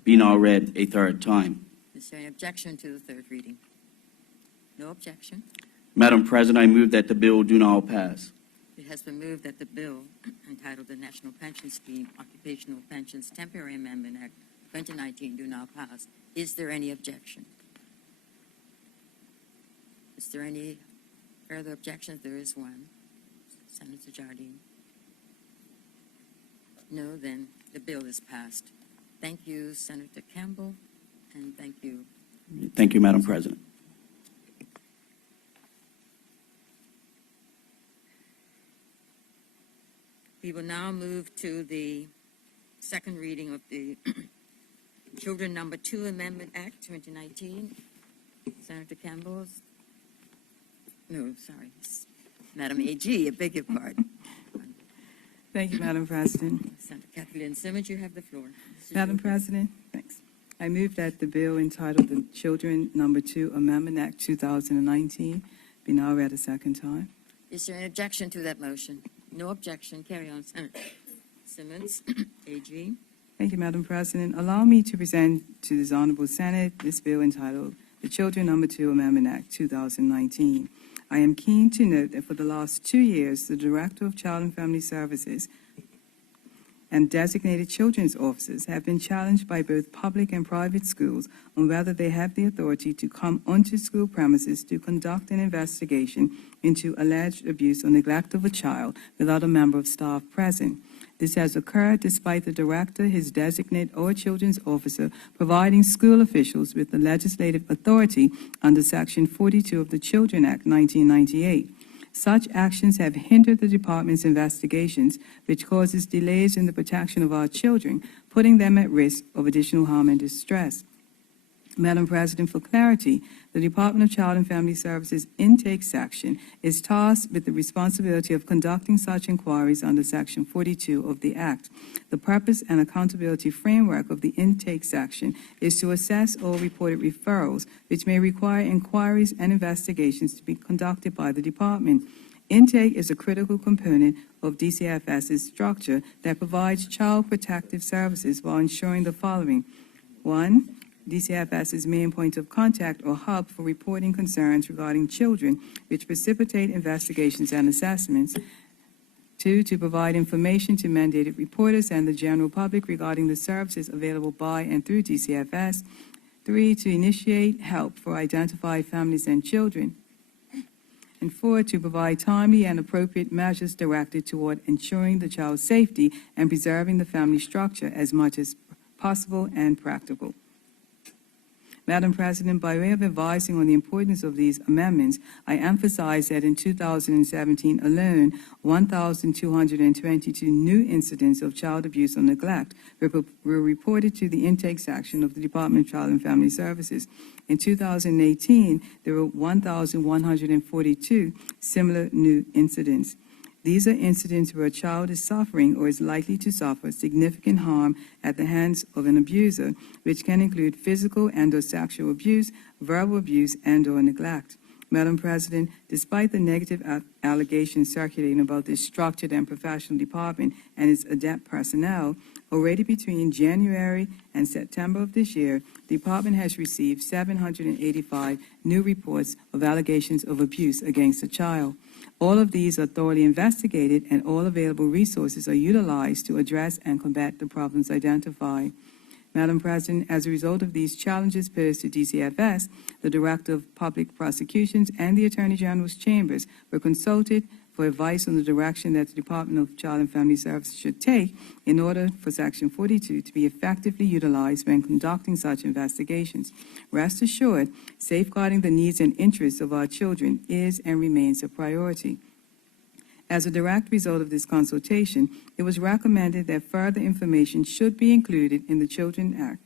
be now read a third time. Is there any objection to the third reading? No objection. Madam President, I move that the bill do now pass. It has been moved that the bill entitled the National Pension Scheme, Occupational Pensions Temporary Amendment Act 2019 do now pass. Is there any objection? Is there any further objections? There is one. Senator Jardine. No, then the bill is passed. Thank you, Senator Campbell, and thank you. Thank you, Madam President. We will now move to the second reading of the Children Number 2 Amendment Act 2019. Senator Campbell's. No, sorry. Madam AG, I beg your pardon. Thank you, Madam President. Senator Kathleen Simmons, you have the floor. Madam President, thanks. I move that the bill entitled the Children Number 2 Amendment Act 2019 be now read a second time. Is there an objection to that motion? No objection. Carry on, Senator Simmons, AG. Thank you, Madam President. Allow me to present to this Honorable Senate this bill entitled the Children Number 2 Amendment Act 2019. I am keen to note that for the last 2 years, the Director of Child and Family Services and designated children's officers have been challenged by both public and private schools on whether they have the authority to come onto school premises to conduct an investigation into alleged abuse or neglect of a child without a member of staff present. This has occurred despite the director, his designate, or children's officer providing school officials with the legislative authority under Section 42 of the Children Act 1998. Such actions have hindered the department's investigations, which causes delays in the protection of our children, putting them at risk of additional harm and distress. Madam President, for clarity, the Department of Child and Family Services Intake Section is tasked with the responsibility of conducting such inquiries under Section 42 of the Act. The purpose and accountability framework of the Intake Section is to assess all reported referrals, which may require inquiries and investigations to be conducted by the Department. Intake is a critical component of DCFS's structure that provides child protective services while ensuring the following. 1. DCFS's main point of contact or hub for reporting concerns regarding children, which precipitate investigations and assessments. 2, to provide information to mandated reporters and the general public regarding the services available by and through DCFS. 3, to initiate help for identified families and children. And 4, to provide timely and appropriate measures directed toward ensuring the child's safety and preserving the family structure as much as possible and practical. Madam President, by way of advising on the importance of these amendments, I emphasize that in 2017 alone, 1,222 new incidents of child abuse or neglect were reported to the intake section of the Department of Child and Family Services. In 2018, there were 1,142 similar new incidents. These are incidents where a child is suffering or is likely to suffer significant harm at the hands of an abuser, which can include physical and/or sexual abuse, verbal abuse, and/or neglect. Madam President, despite the negative allegations circulating about this structured and professional department and its adept personnel, already between January and September of this year, the department has received 785 new reports of allegations of abuse against a child. All of these are thoroughly investigated, and all available resources are utilized to address and combat the problems identified. Madam President, as a result of these challenges posed to DCFS, the Director of Public Prosecutions and the Attorney General's chambers were consulted for advice on the direction that the Department of Child and Family Services should take in order for Section 42 to be effectively utilized when conducting such investigations. Rest assured, safeguarding the needs and interests of our children is and remains a priority. As a direct result of this consultation, it was recommended that further information should be included in the Children Act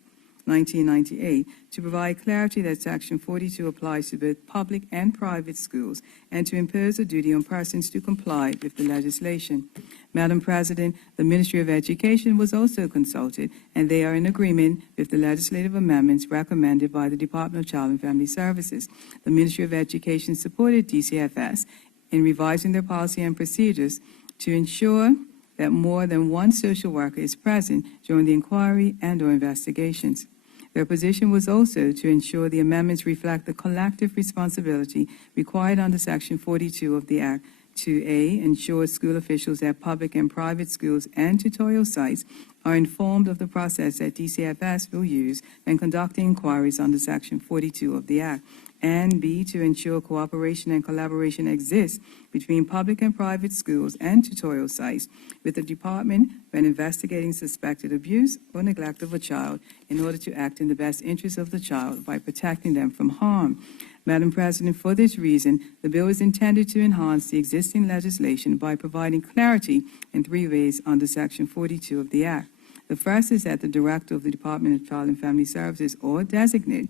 1998 to provide clarity that Section 42 applies to both public and private schools and to impose a duty on persons to comply with the legislation. Madam President, the Ministry of Education was also consulted, and they are in agreement with the legislative amendments recommended by the Department of Child and Family Services. The Ministry of Education supported DCFS in revising their policy and procedures to ensure that more than one social worker is present during the inquiry and/or investigations. Their position was also to ensure the amendments reflect the collective responsibility required under Section 42 of the Act to A, ensure school officials at public and private schools and tutorial sites are informed of the process that DCFS will use when conducting inquiries under Section 42 of the Act, and B, to ensure cooperation and collaboration exists between public and private schools and tutorial sites with the department when investigating suspected abuse or neglect of a child in order to act in the best interest of the child by protecting them from harm. Madam President, for this reason, the bill is intended to enhance the existing legislation by providing clarity in 3 ways under Section 42 of the Act. The first is that the Director of the Department of Child and Family Services or designate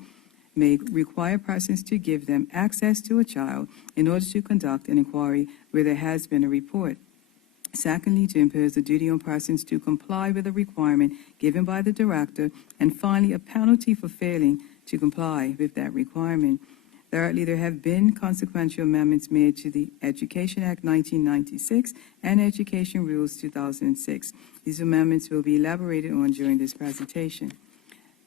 may require persons to give them access to a child in order to conduct an inquiry where there has been a report. Secondly, to impose a duty on persons to comply with a requirement given by the Director, and finally, a penalty for failing to comply with that requirement. Thirdly, there have been consequential amendments made to the Education Act 1996 and Education Rules 2006. These amendments will be elaborated on during this presentation.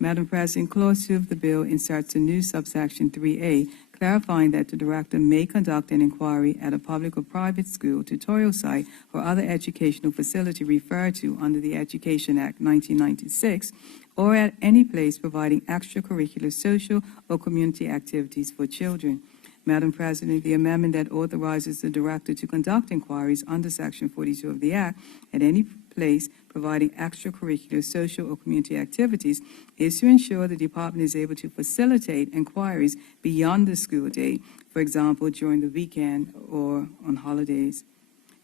Madam President, Clause 2 of the bill inserts a new subsection 3A, clarifying that the Director may conduct an inquiry at a public or private school, tutorial site, or other educational facility referred to under the Education Act 1996, or at any place providing extracurricular social or community activities for children. Madam President, the amendment that authorizes the Director to conduct inquiries under Section 42 of the Act at any place providing extracurricular social or community activities is to ensure the Department is able to facilitate inquiries beyond the school day, for example, during the weekend or on holidays.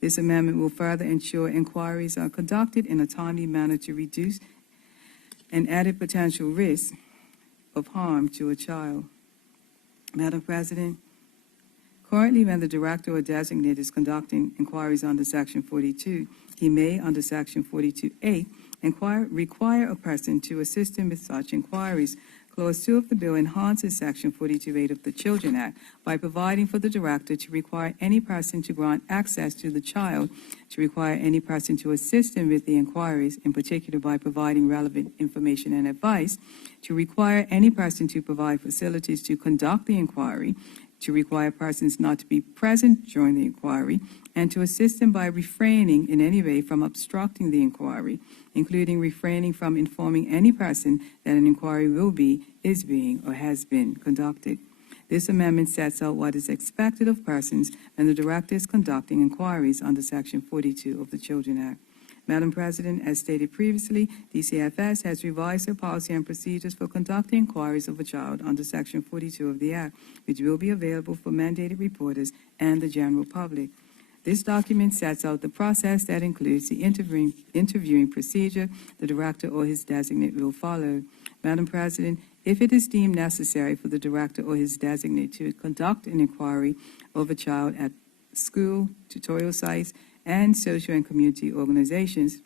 This amendment will further ensure inquiries are conducted in a timely manner to reduce an added potential risk of harm to a child. Madam President, currently when the Director or designate is conducting inquiries under Section 42, he may, under Section 42A, require a person to assist him with such inquiries. Clause 2 of the bill enhances Section 42.8 of the Children Act by providing for the Director to require any person to grant access to the child, to require any person to assist him with the inquiries, in particular by providing relevant information and advice, to require any person to provide facilities to conduct the inquiry, to require persons not to be present during the inquiry, and to assist them by refraining in any way from obstructing the inquiry, including refraining from informing any person that an inquiry will be, is being, or has been conducted. This amendment sets out what is expected of persons when the Director is conducting inquiries under Section 42 of the Children Act. Madam President, as stated previously, DCFS has revised their policy and procedures for conducting inquiries of a child under Section 42 of the Act, which will be available for mandated reporters and the general public. This document sets out the process that includes the interviewing procedure the Director or his designate will follow. Madam President, if it is deemed necessary for the Director or his designate to conduct an inquiry of a child at school, tutorial sites, and social and community organizations,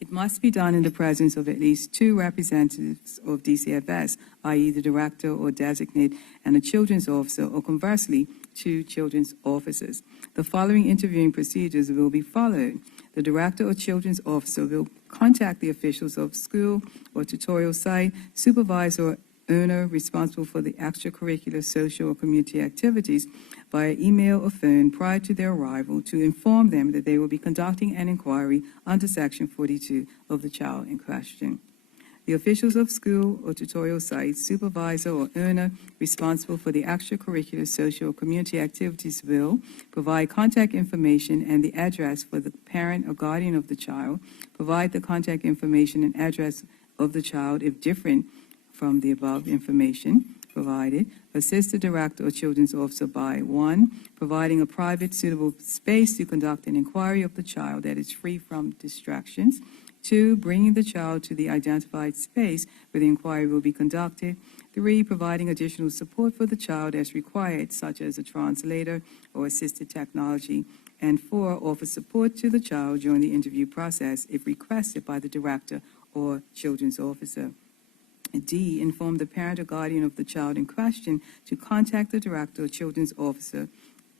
it must be done in the presence of at least 2 representatives of DCFS, i.e. the Director or designate and a children's officer, or conversely, 2 children's officers. The following interviewing procedures will be followed. The Director or children's officer will contact the officials of school or tutorial site, supervisor or owner responsible for the extracurricular, social, or community activities via email or phone prior to their arrival to inform them that they will be conducting an inquiry under Section 42 of the child in question. The officials of school or tutorial sites, supervisor or owner responsible for the extracurricular, social, or community activities will provide contact information and the address for the parent or guardian of the child, provide the contact information and address of the child if different from the above information provided, assist the Director or children's officer by 1, providing a private, suitable space to conduct an inquiry of the child that is free from distractions, 2, bringing the child to the identified space where the inquiry will be conducted, 3, providing additional support for the child as required, such as a translator or assisted technology, and 4, offer support to the child during the interview process if requested by the Director or children's officer. D, inform the parent or guardian of the child in question to contact the Director or children's officer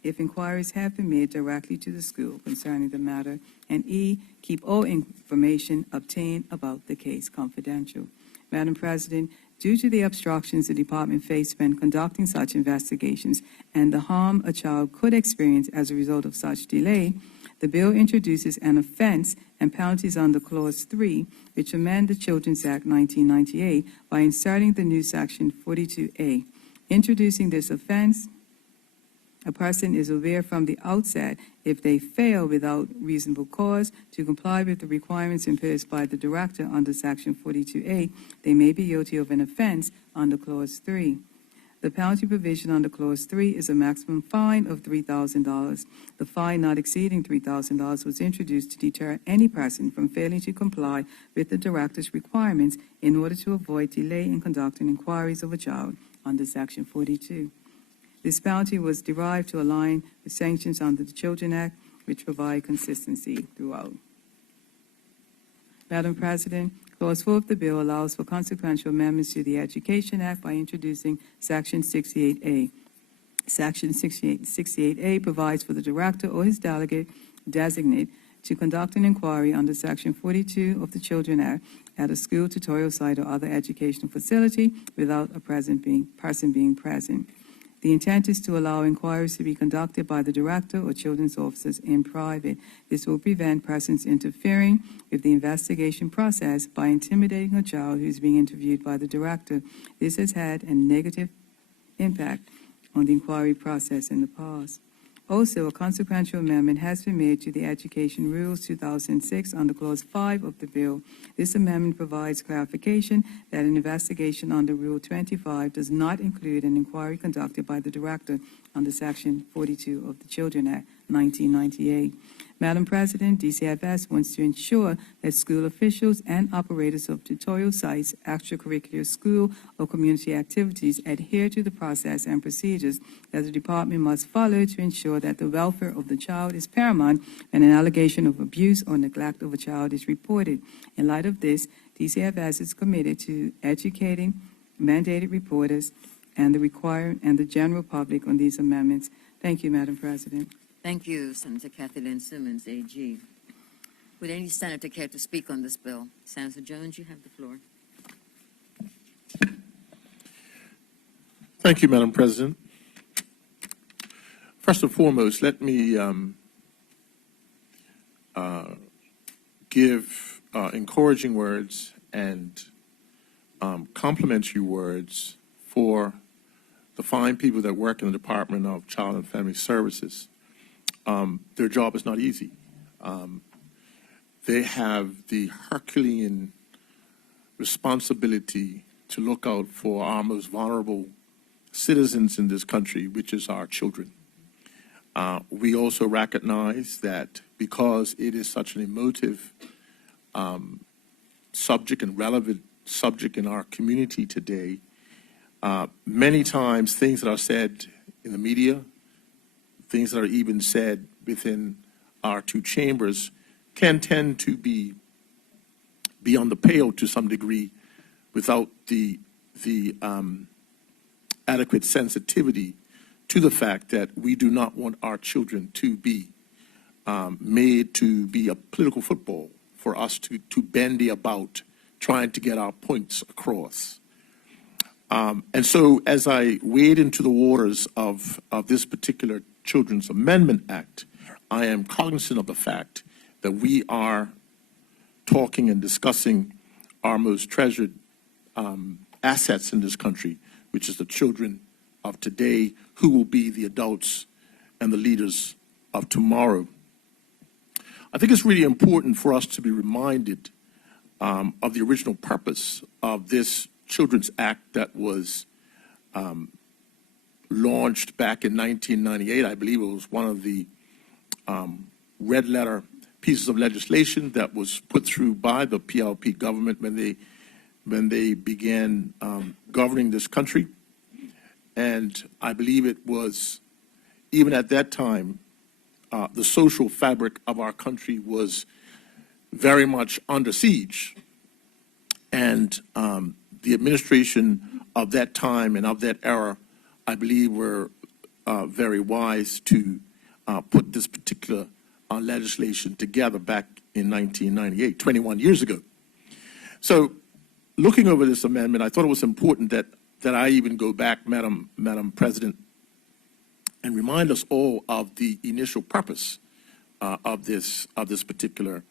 if inquiries have been made directly to the school concerning the matter, and E, keep all information obtained about the case confidential. Madam President, due to the obstructions the department faced when conducting such investigations and the harm a child could experience as a result of such delay, the bill introduces an offense and penalties under Clause 3, which amend the Children's Act 1998 by inserting the new Section 42A. Introducing this offense, a person is aware from the outset if they fail without reasonable cause to comply with the requirements imposed by the director under Section 42A, they may be guilty of an offense under Clause 3. The penalty provision under Clause 3 is a maximum fine of $3,000. The fine not exceeding $3,000 was introduced to deter any person from failing to comply with the director's requirements in order to avoid delay in conducting inquiries of a child under Section 42. This penalty was derived to align with sanctions under the Children Act, which provide consistency throughout. Madam President, Clause 4 of the bill allows for consequential amendments to the Education Act by introducing Section 68A. Section 68A provides for the director or his designate to conduct an inquiry under Section 42 of the Children Act at a school, tutorial site, or other educational facility without a person being present. The intent is to allow inquiries to be conducted by the director or children's officers in private. This will prevent persons interfering with the investigation process by intimidating a child who is being interviewed by the director. This has had a negative impact on the inquiry process in the past. Also, a consequential amendment has been made to the Education Rules 2006 under Clause 5 of the bill. This amendment provides clarification that an investigation under Rule 25 does not include an inquiry conducted by the director under Section 42 of the Children Act, 1998. Madam President, DCFS wants to ensure that school officials and operators of tutorial sites, extracurricular school or community activities adhere to the process and procedures that the department must follow to ensure that the welfare of the child is paramount when an allegation of abuse or neglect of a child is reported. In light of this, DCFS is committed to educating mandated reporters and the general public on these amendments. Thank you, Madam President. Thank you, Senator Kathy Lynn Simmons, AG. Would any senator care to speak on this bill? Senator Jones, you have the floor. Thank you, Madam President. First and foremost, let me give encouraging words and complimentary words for the fine people that work in the Department of Child and Family Services. Their job is not easy. They have the Herculean responsibility to look out for our most vulnerable citizens in this country, which is our children. We also recognize that because it is such an emotive subject and relevant subject in our community today, many times things that are said in the media, things that are even said within our two chambers can tend to be beyond the pale to some degree without the adequate sensitivity to the fact that we do not want our children to be made to be a political football for us to bandy about trying to get our points across. And so as I wade into the waters of this particular Children's Amendment Act, I am cognizant of the fact that we are talking and discussing our most treasured assets in this country, which is the children of today, who will be the adults and the leaders of tomorrow. I think it's really important for us to be reminded of the original purpose of this Children's Act that was launched back in 1998. I believe it was one of the red letter pieces of legislation that was put through by the PLP government when they began governing this country. And I believe it was, even at that time, the social fabric of our country was very much under siege. And the administration of that time and of that era, I believe, were very wise to put this particular legislation together back in 1998, 21 years ago. So looking over this amendment, I thought it was important that I even go back, Madam President, and remind us all of the initial purpose of this particular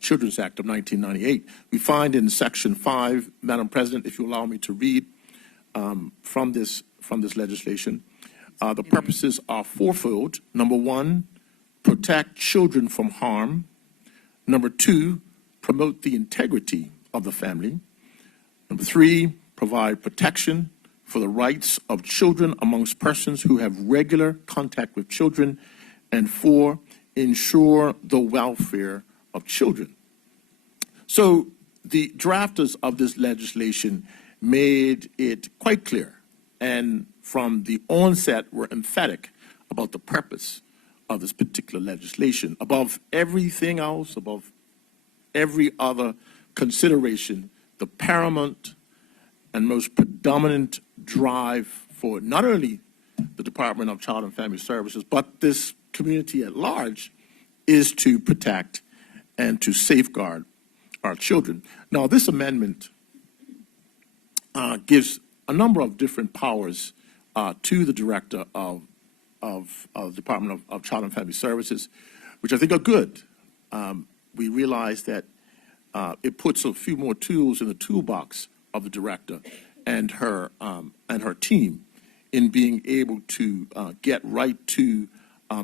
Children's Act of 1998. We find in Section 5, Madam President, if you allow me to read from this legislation, the purposes are fourfold. Number one, protect children from harm. Number two, promote the integrity of the family. Number three, provide protection for the rights of children amongst persons who have regular contact with children. And four, ensure the welfare of children. So the drafters of this legislation made it quite clear, and from the onset were emphatic about the purpose of this particular legislation. Above everything else, above every other consideration, the paramount and most predominant drive for not only the Department of Child and Family Services, but this community at large, is to protect and to safeguard our children. Now, this amendment gives a number of different powers to the Director of the Department of Child and Family Services, which I think are good. We realize that it puts a few more tools in the toolbox of the Director and her team in being able to get right to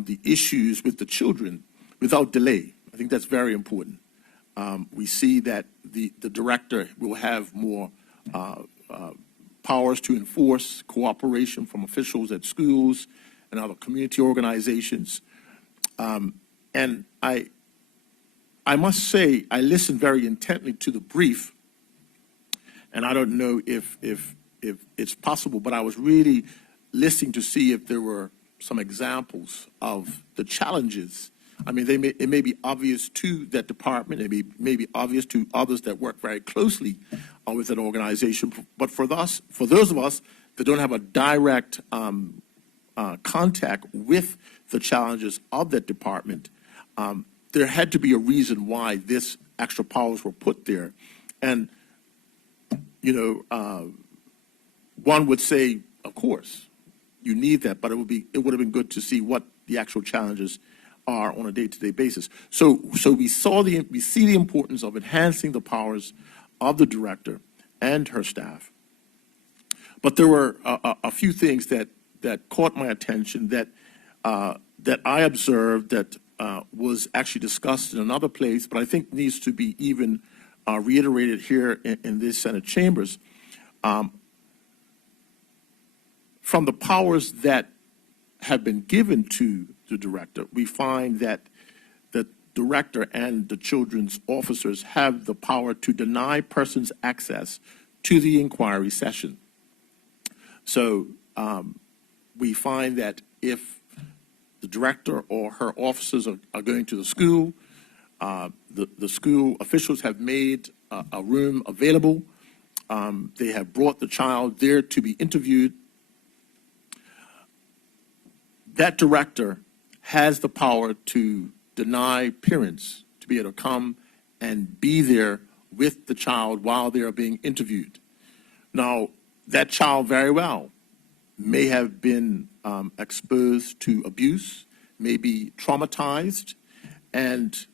the issues with the children without delay. I think that's very important. We see that the Director will have more powers to enforce cooperation from officials at schools and other community organizations. And I must say, I listened very intently to the brief, and I don't know if it's possible, but I was really listening to see if there were some examples of the challenges. I mean, it may be obvious to that department, it may be obvious to others that work very closely with an organization, but for those of us that don't have a direct contact with the challenges of that department, there had to be a reason why this extra powers were put there. And, you know, one would say, of course, you need that, but it would have been good to see what the actual challenges are on a day-to-day basis. So we see the importance of enhancing the powers of the Director and her staff. But there were a few things that caught my attention that I observed that was actually discussed in another place, but I think needs to be even reiterated here in this Senate chambers. From the powers that have been given to the Director, we find that the Director and the children's officers have the power to deny persons access to the inquiry session. So we find that if the Director or her officers are going to the school, the school officials have made a room available. They have brought the child there to be interviewed. That Director has the power to deny parents to be able to come and be there with the child while they are being interviewed. Now, that child very well may have been exposed to abuse, may be traumatized, and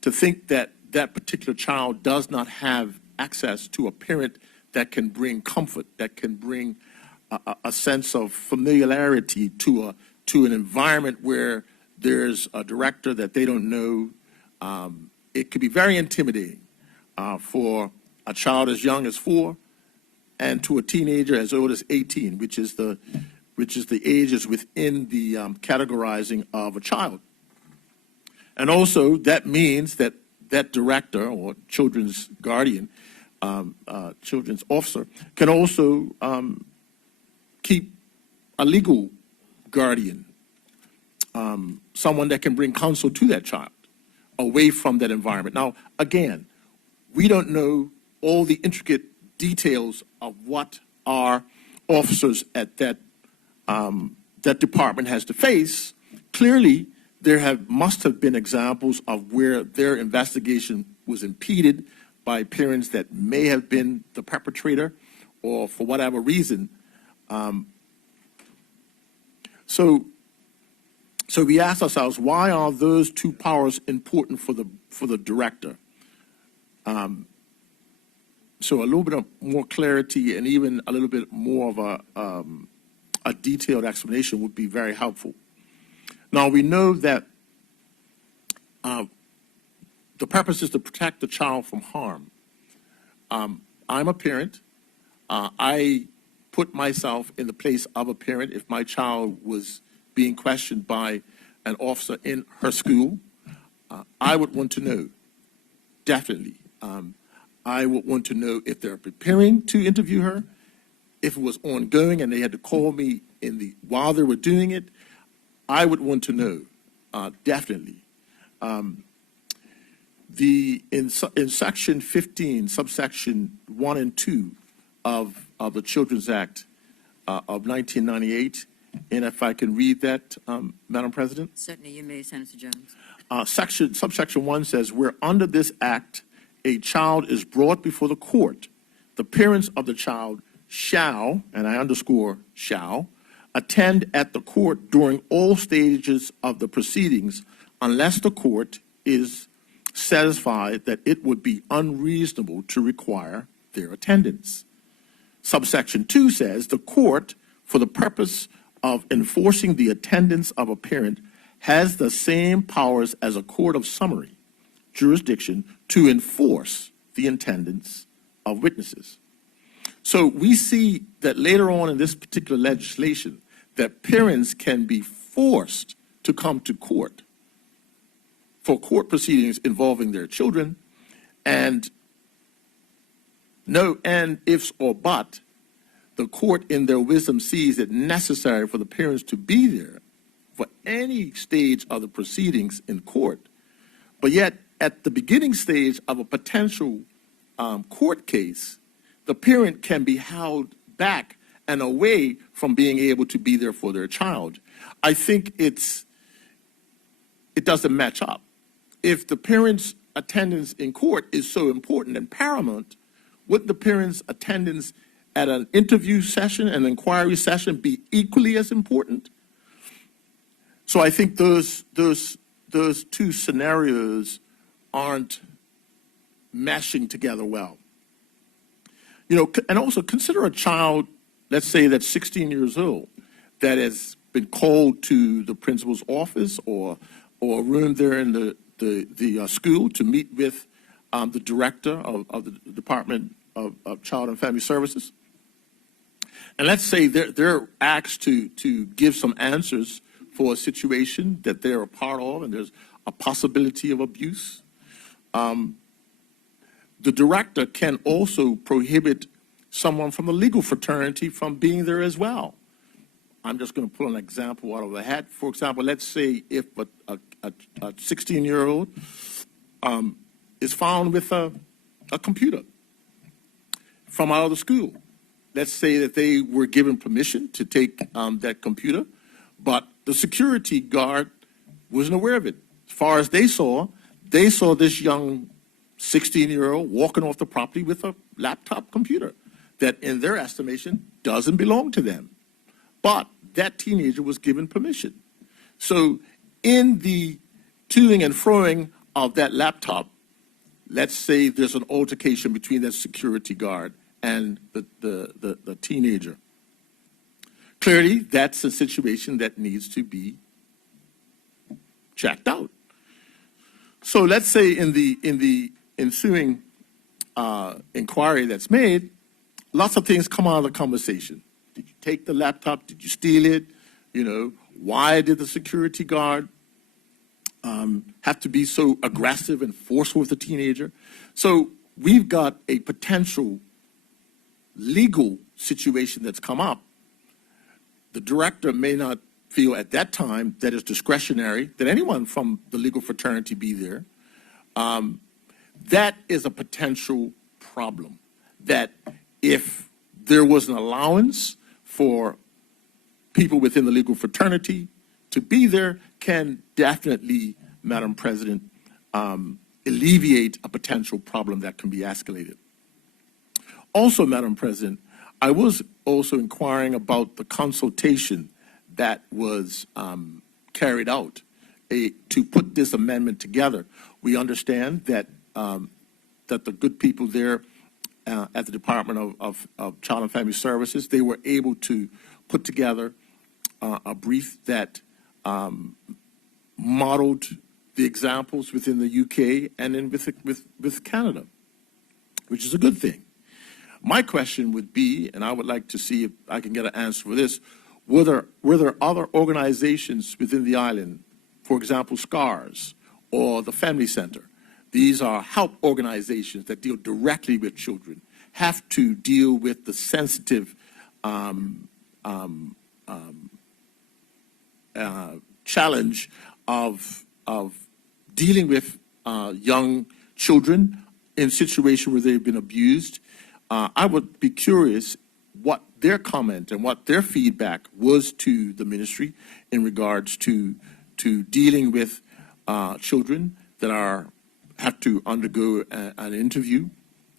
to think that that particular child does not have access to a parent that can bring comfort, that can bring a sense of familiarity to an environment where there's a Director that they don't know, it could be very intimidating for a child as young as 4 and to a teenager as old as 18, which is the ages within the categorizing of a child. And also that means that that Director or children's guardian, children's officer, can also keep a legal guardian, someone that can bring counsel to that child away from that environment. Now, again, we don't know all the intricate details of what our officers at that that department has to face, clearly there must have been examples of where their investigation was impeded by parents that may have been the perpetrator or for whatever reason. So we ask ourselves, why are those two powers important for the director? So a little bit of more clarity and even a little bit more of a detailed explanation would be very helpful. Now, we know that the purpose is to protect the child from harm. I'm a parent. I put myself in the place of a parent. If my child was being questioned by an officer in her school, I would want to know, definitely. I would want to know if they're preparing to interview her, if it was ongoing and they had to call me while they were doing it. I would want to know, definitely. In Section 15, Subsection 1 and 2 of the Children's Act of 1998, and if I can read that, Madam President. Certainly, you may, Senator Jones. Subsection 1 says, where under this act a child is brought before the court, the parents of the child shall, and I underscore shall, attend at the court during all stages of the proceedings unless the court is satisfied that it would be unreasonable to require their attendance. Subsection 2 says the court, for the purpose of enforcing the attendance of a parent, has the same powers as a court of summary jurisdiction to enforce the attendance of witnesses. So we see that later on in this particular legislation that parents can be forced to come to court for court proceedings involving their children, and no and ifs or but, the court in their wisdom sees it necessary for the parents to be there for any stage of the proceedings in court. But yet, at the beginning stage of a potential court case, the parent can be held back and away from being able to be there for their child. I think it doesn't match up. If the parent's attendance in court is so important and paramount, would the parent's attendance at an interview session, an inquiry session, be equally as important? So I think those two scenarios aren't meshing together well. You know, and also consider a child, let's say that's 16 years old, that has been called to the principal's office or a room there in the school to meet with the director of the Department of Child and Family Services. And let's say they're asked to give some answers for a situation that they're a part of and there's a possibility of abuse. The director can also prohibit someone from the legal fraternity from being there as well. I'm just going to pull an example out of the hat. For example, let's say if a 16-year-old is found with a computer from out of the school. Let's say that they were given permission to take that computer, but the security guard wasn't aware of it. As far as they saw this young 16-year-old walking off the property with a laptop computer that, in their estimation, doesn't belong to them. But that teenager was given permission. So in the toing and froing of that laptop, let's say there's an altercation between that security guard and the teenager. Clearly, that's a situation that needs to be checked out. So let's say in the ensuing inquiry that's made, lots of things come out of the conversation. Did you take the laptop? Did you steal it? You know, why did the security guard have to be so aggressive and forceful with the teenager? So we've got a potential legal situation that's come up. The director may not feel at that time that it's discretionary that anyone from the legal fraternity be there. That is a potential problem, that if there was an allowance for people within the legal fraternity to be there can definitely, Madam President, alleviate a potential problem that can be escalated. Also, Madam President, I was also inquiring about the consultation that was carried out to put this amendment together. We understand that that the good people there at the Department of Child and Family Services, they were able to put together a brief that modeled the examples within the UK and then with Canada, which is a good thing. My question would be, and I would like to see if I can get an answer for this, were there other organizations within the island, for example, SCARS or the Family Center? These are help organizations that deal directly with children, have to deal with the sensitive challenge of dealing with young children in situations where they've been abused. I would be curious what their comment and what their feedback was to the ministry in regards to dealing with children that have to undergo an interview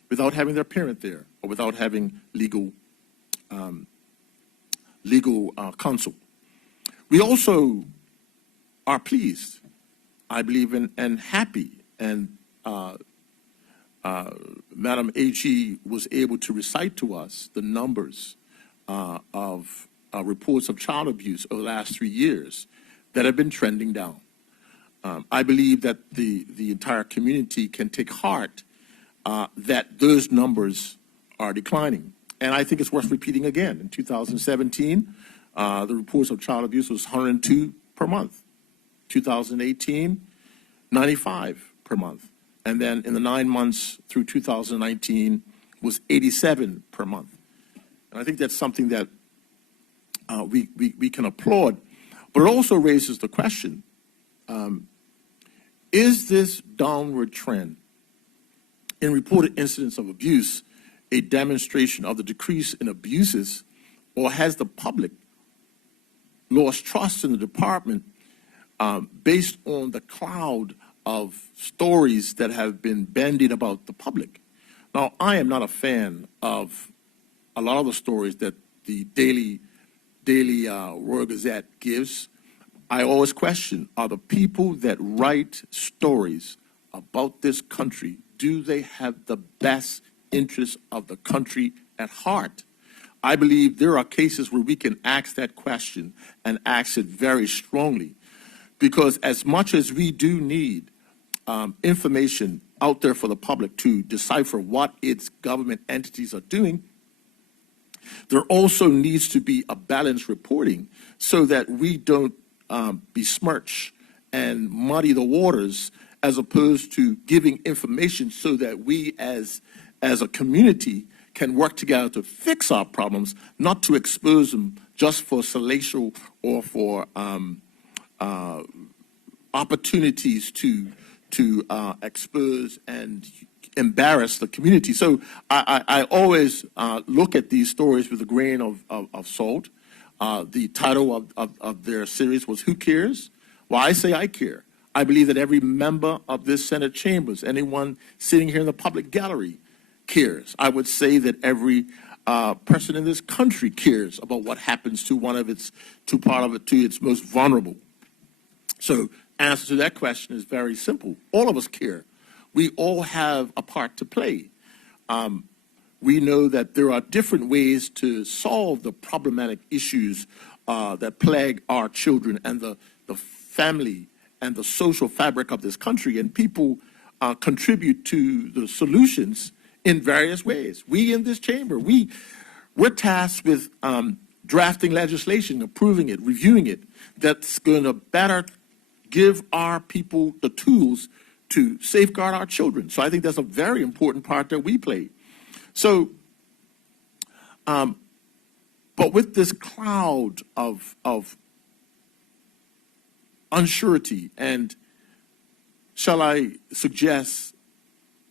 without having their parent there or without having legal counsel. We also are pleased, I believe, and happy, and Madam AG was able to recite to us the numbers of reports of child abuse over the last 3 years that have been trending down. I believe that the entire community can take heart that those numbers are declining. And I think it's worth repeating again. In 2017, the reports of child abuse was 102 per month. 2018, 95 per month. And then in the 9 months through 2019 was 87 per month. And I think that's something that we can applaud. But it also raises the question, is this downward trend in reported incidents of abuse a demonstration of the decrease in abuses, or has the public lost trust in the department based on the cloud of stories that have been bandied about the public? Now, I am not a fan of a lot of the stories that the Daily Royal Gazette gives. I always question, are the people that write stories about this country, do they have the best interests of the country at heart? I believe there are cases where we can ask that question and ask it very strongly, because as much as we do need information out there for the public to decipher what its government entities are doing, there also needs to be a balanced reporting so that we don't besmirch and muddy the waters, as opposed to giving information so that we as a community can work together to fix our problems, not to expose them just for salacious or for opportunities to expose and embarrass the community. So I always look at these stories with a grain of salt. The title of their series was Who Cares? Well, I say I care. I believe that every member of this Senate chambers, anyone sitting here in the public gallery, cares. I would say that every person in this country cares about what happens to one of its, to part of it, to its most vulnerable. So answer to that question is very simple. All of us care. We all have a part to play. We know that there are different ways to solve the problematic issues that plague our children and the family and the social fabric of this country, and people contribute to the solutions in various ways. We in this chamber, we're tasked with drafting legislation, approving it, reviewing it, that's going to better give our people the tools to safeguard our children. So I think that's a very important part that we play. So, but with this cloud of unsurety, and shall I suggest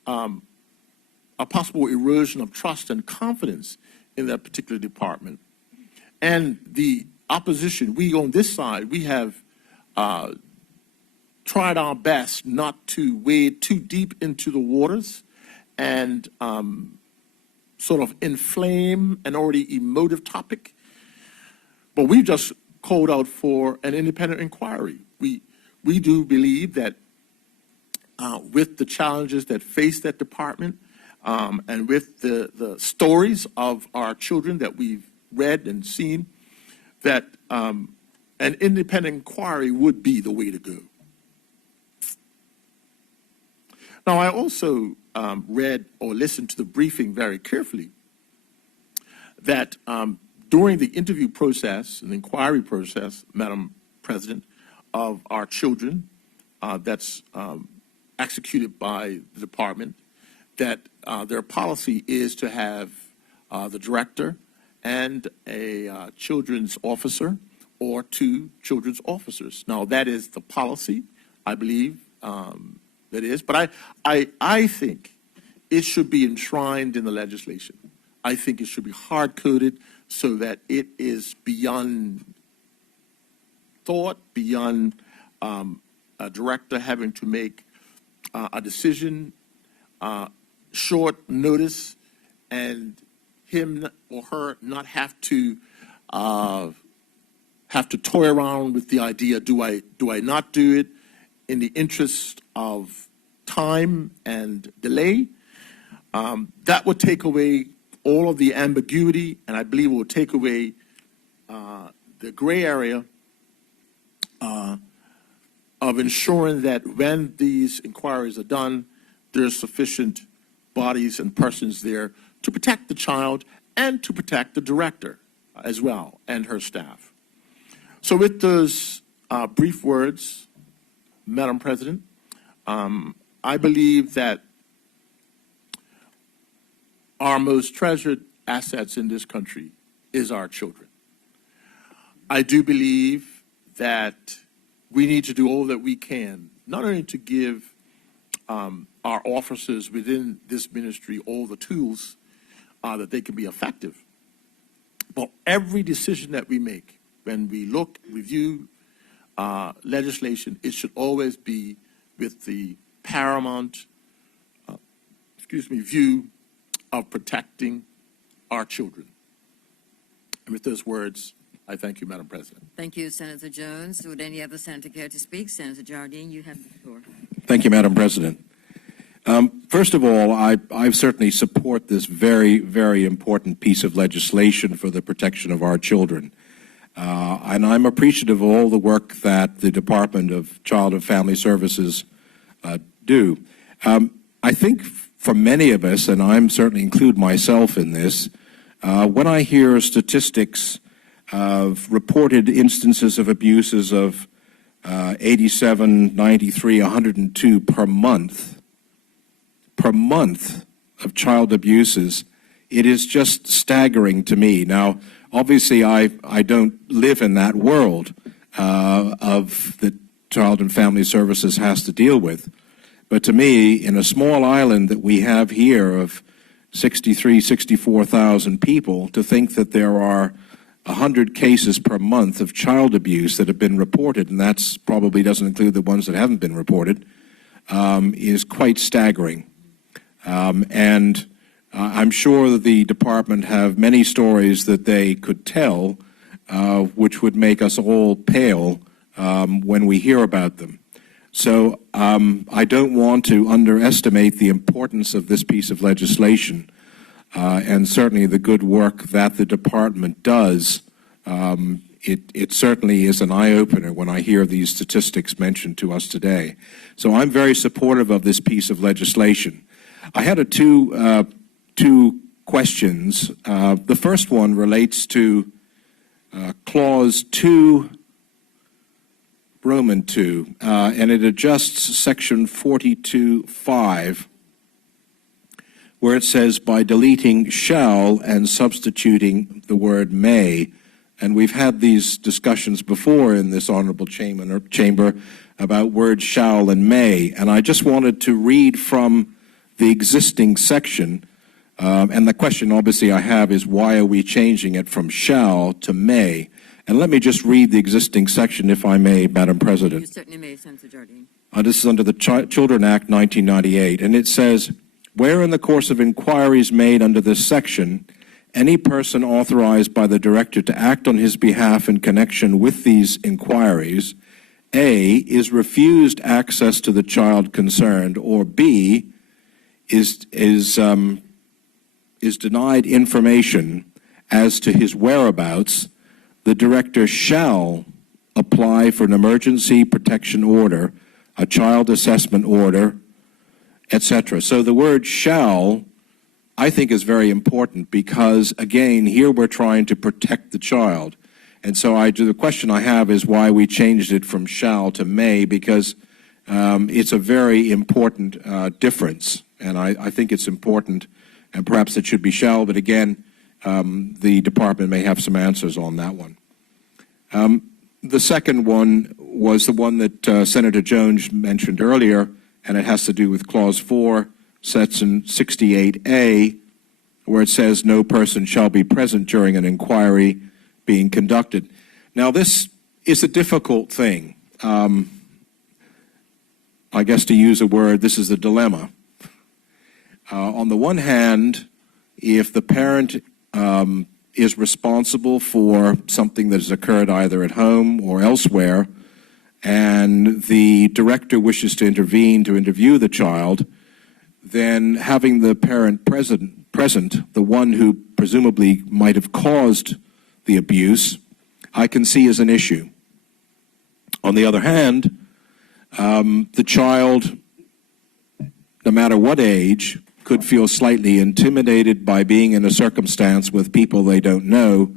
a possible erosion of trust and confidence in that particular department, and the opposition, we on this side, we have tried our best not to wade too deep into the waters and sort of inflame an already emotive topic. But we've just called out for an independent inquiry. We do believe that with the challenges that face that department and with the stories of our children that we've read and seen, that an independent inquiry would be the way to go. Now, I also read or listened to the briefing very carefully that during the interview process and inquiry process, Madam President, of our children that's executed by the department, that their policy is to have the director and a children's officer or 2 children's officers. Now, that is the policy, I believe, that is. But I think it should be enshrined in the legislation. I think it should be hard-coded so that it is beyond thought, beyond a director having to make a decision, short notice, and him or her not have to toy around with the idea, do I not do it in the interest of time and delay? That would take away all of the ambiguity, and I believe it will take away the gray area of ensuring that when these inquiries are done, there's sufficient bodies and persons there to protect the child and to protect the director as well and her staff. So with those brief words, Madam President, I believe that our most treasured assets in this country is our children. I do believe that we need to do all that we can, not only to give our officers within this ministry all the tools that they can be effective, but every decision that we make, when we look, review legislation, it should always be with the paramount, view of protecting our children. And with those words, I thank you, Madam President. Thank you, Senator Jones. Would any other senator care to speak? Senator Jardine, you have the floor. Thank you, Madam President. First of all, I certainly support this very, very important piece of legislation for the protection of our children. And I'm appreciative of all the work that the Department of Child and Family Services do. I think for many of us, and I'm certainly include myself in this, when I hear statistics of reported instances of abuses of 87, 93, 102 per month of child abuses, it is just staggering to me. Now, obviously, I don't live in that world of that Child and Family Services has to deal with. But to me, in a small island that we have here of 63, 64,000 people, to think that there are 100 cases per month of child abuse that have been reported, and that's probably doesn't include the ones that haven't been reported, is quite staggering. And I'm sure that the department have many stories that they could tell, which would make us all pale when we hear about them. So I don't want to underestimate the importance of this piece of legislation, and certainly the good work that the department does. It certainly is an eye-opener when I hear these statistics mentioned to us today. So I'm very supportive of this piece of legislation. I had two questions. The first one relates to Clause 2, Roman 2, and it adjusts Section 42.5, where it says by deleting shall and substituting the word may. And we've had these discussions before in this honorable chamber about words shall and may. And I just wanted to read from the existing section. And the question obviously I have is why are we changing it from shall to may? And let me just read the existing section, if I may, Madam You President. certainly may, Senator Jardine. This is under the Children Act 1998, and it says, where in the course of inquiries made under this section, any person authorized by the director to act on his behalf in connection with these inquiries, A, is refused access to the child concerned, or B, is denied information as to his whereabouts, the director shall apply for an emergency protection order, a child assessment order, etc. So the word shall, I think, is very important because, again, here we're trying to protect the child. And so the question I have is why we changed it from shall to may, because it's a very important difference. And I think it's important, and perhaps it should be shall, but again, the department may have some answers on that one. The second one was the one that Senator Jones mentioned earlier, and it has to do with Clause 4, Section 68A, where it says no person shall be present during an inquiry being conducted. Now, this is a difficult thing. I guess to use a word, this is a dilemma. On the one hand, if the parent is responsible for something that has occurred either at home or elsewhere, and the director wishes to intervene to interview the child, then having the parent present, the one who presumably might have caused the abuse, I can see as an issue. On the other hand, the child, no matter what age, could feel slightly intimidated by being in a circumstance with people they don't know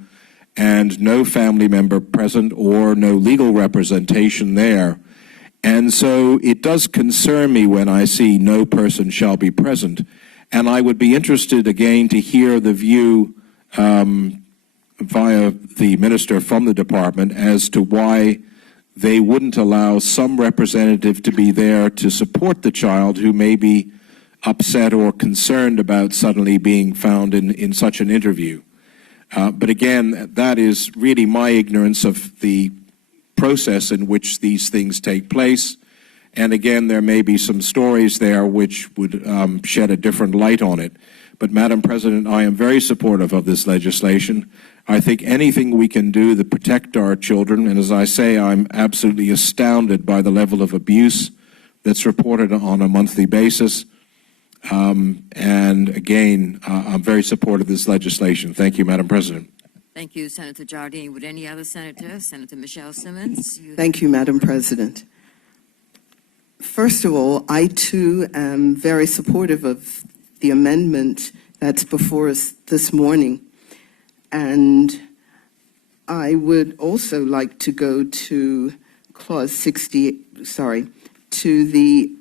and no family member present or no legal representation there. And so it does concern me when I see no person shall be present. And I would be interested again to hear the view via the minister from the department as to why they wouldn't allow some representative to be there to support the child who may be upset or concerned about suddenly being found in such an interview. But again, that is really my ignorance of the process in which these things take place. And again, there may be some stories there which would shed a different light on it. But Madam President, I am very supportive of this legislation. I think anything we can do to protect our children, and as I say, I'm absolutely astounded by the level of abuse that's reported on a monthly basis. And again, I'm very supportive of this legislation. Thank you, Madam President. Thank you, Senator Jardine. Would any other senator? Senator Michelle Simmons? Thank you, Madam President. First of all, I too am very supportive of the amendment that's before us this morning. And I would also like to go to Clause 60, to the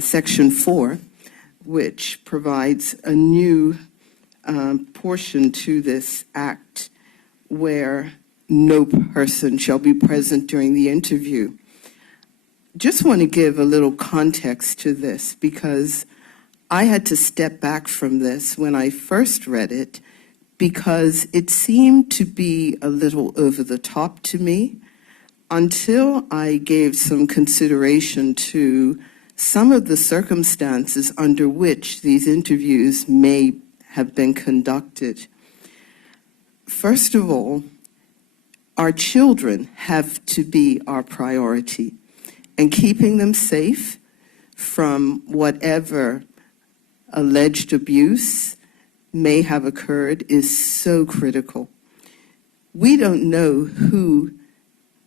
Section 4, which provides a new portion to this act where no person shall be present during the interview. Just want to give a little context to this because I had to step back from this when I first read it because it seemed to be a little over the top to me until I gave some consideration to some of the circumstances under which these interviews may have been conducted. First of all, our children have to be our priority, and keeping them safe from whatever alleged abuse may have occurred is so critical. We don't know who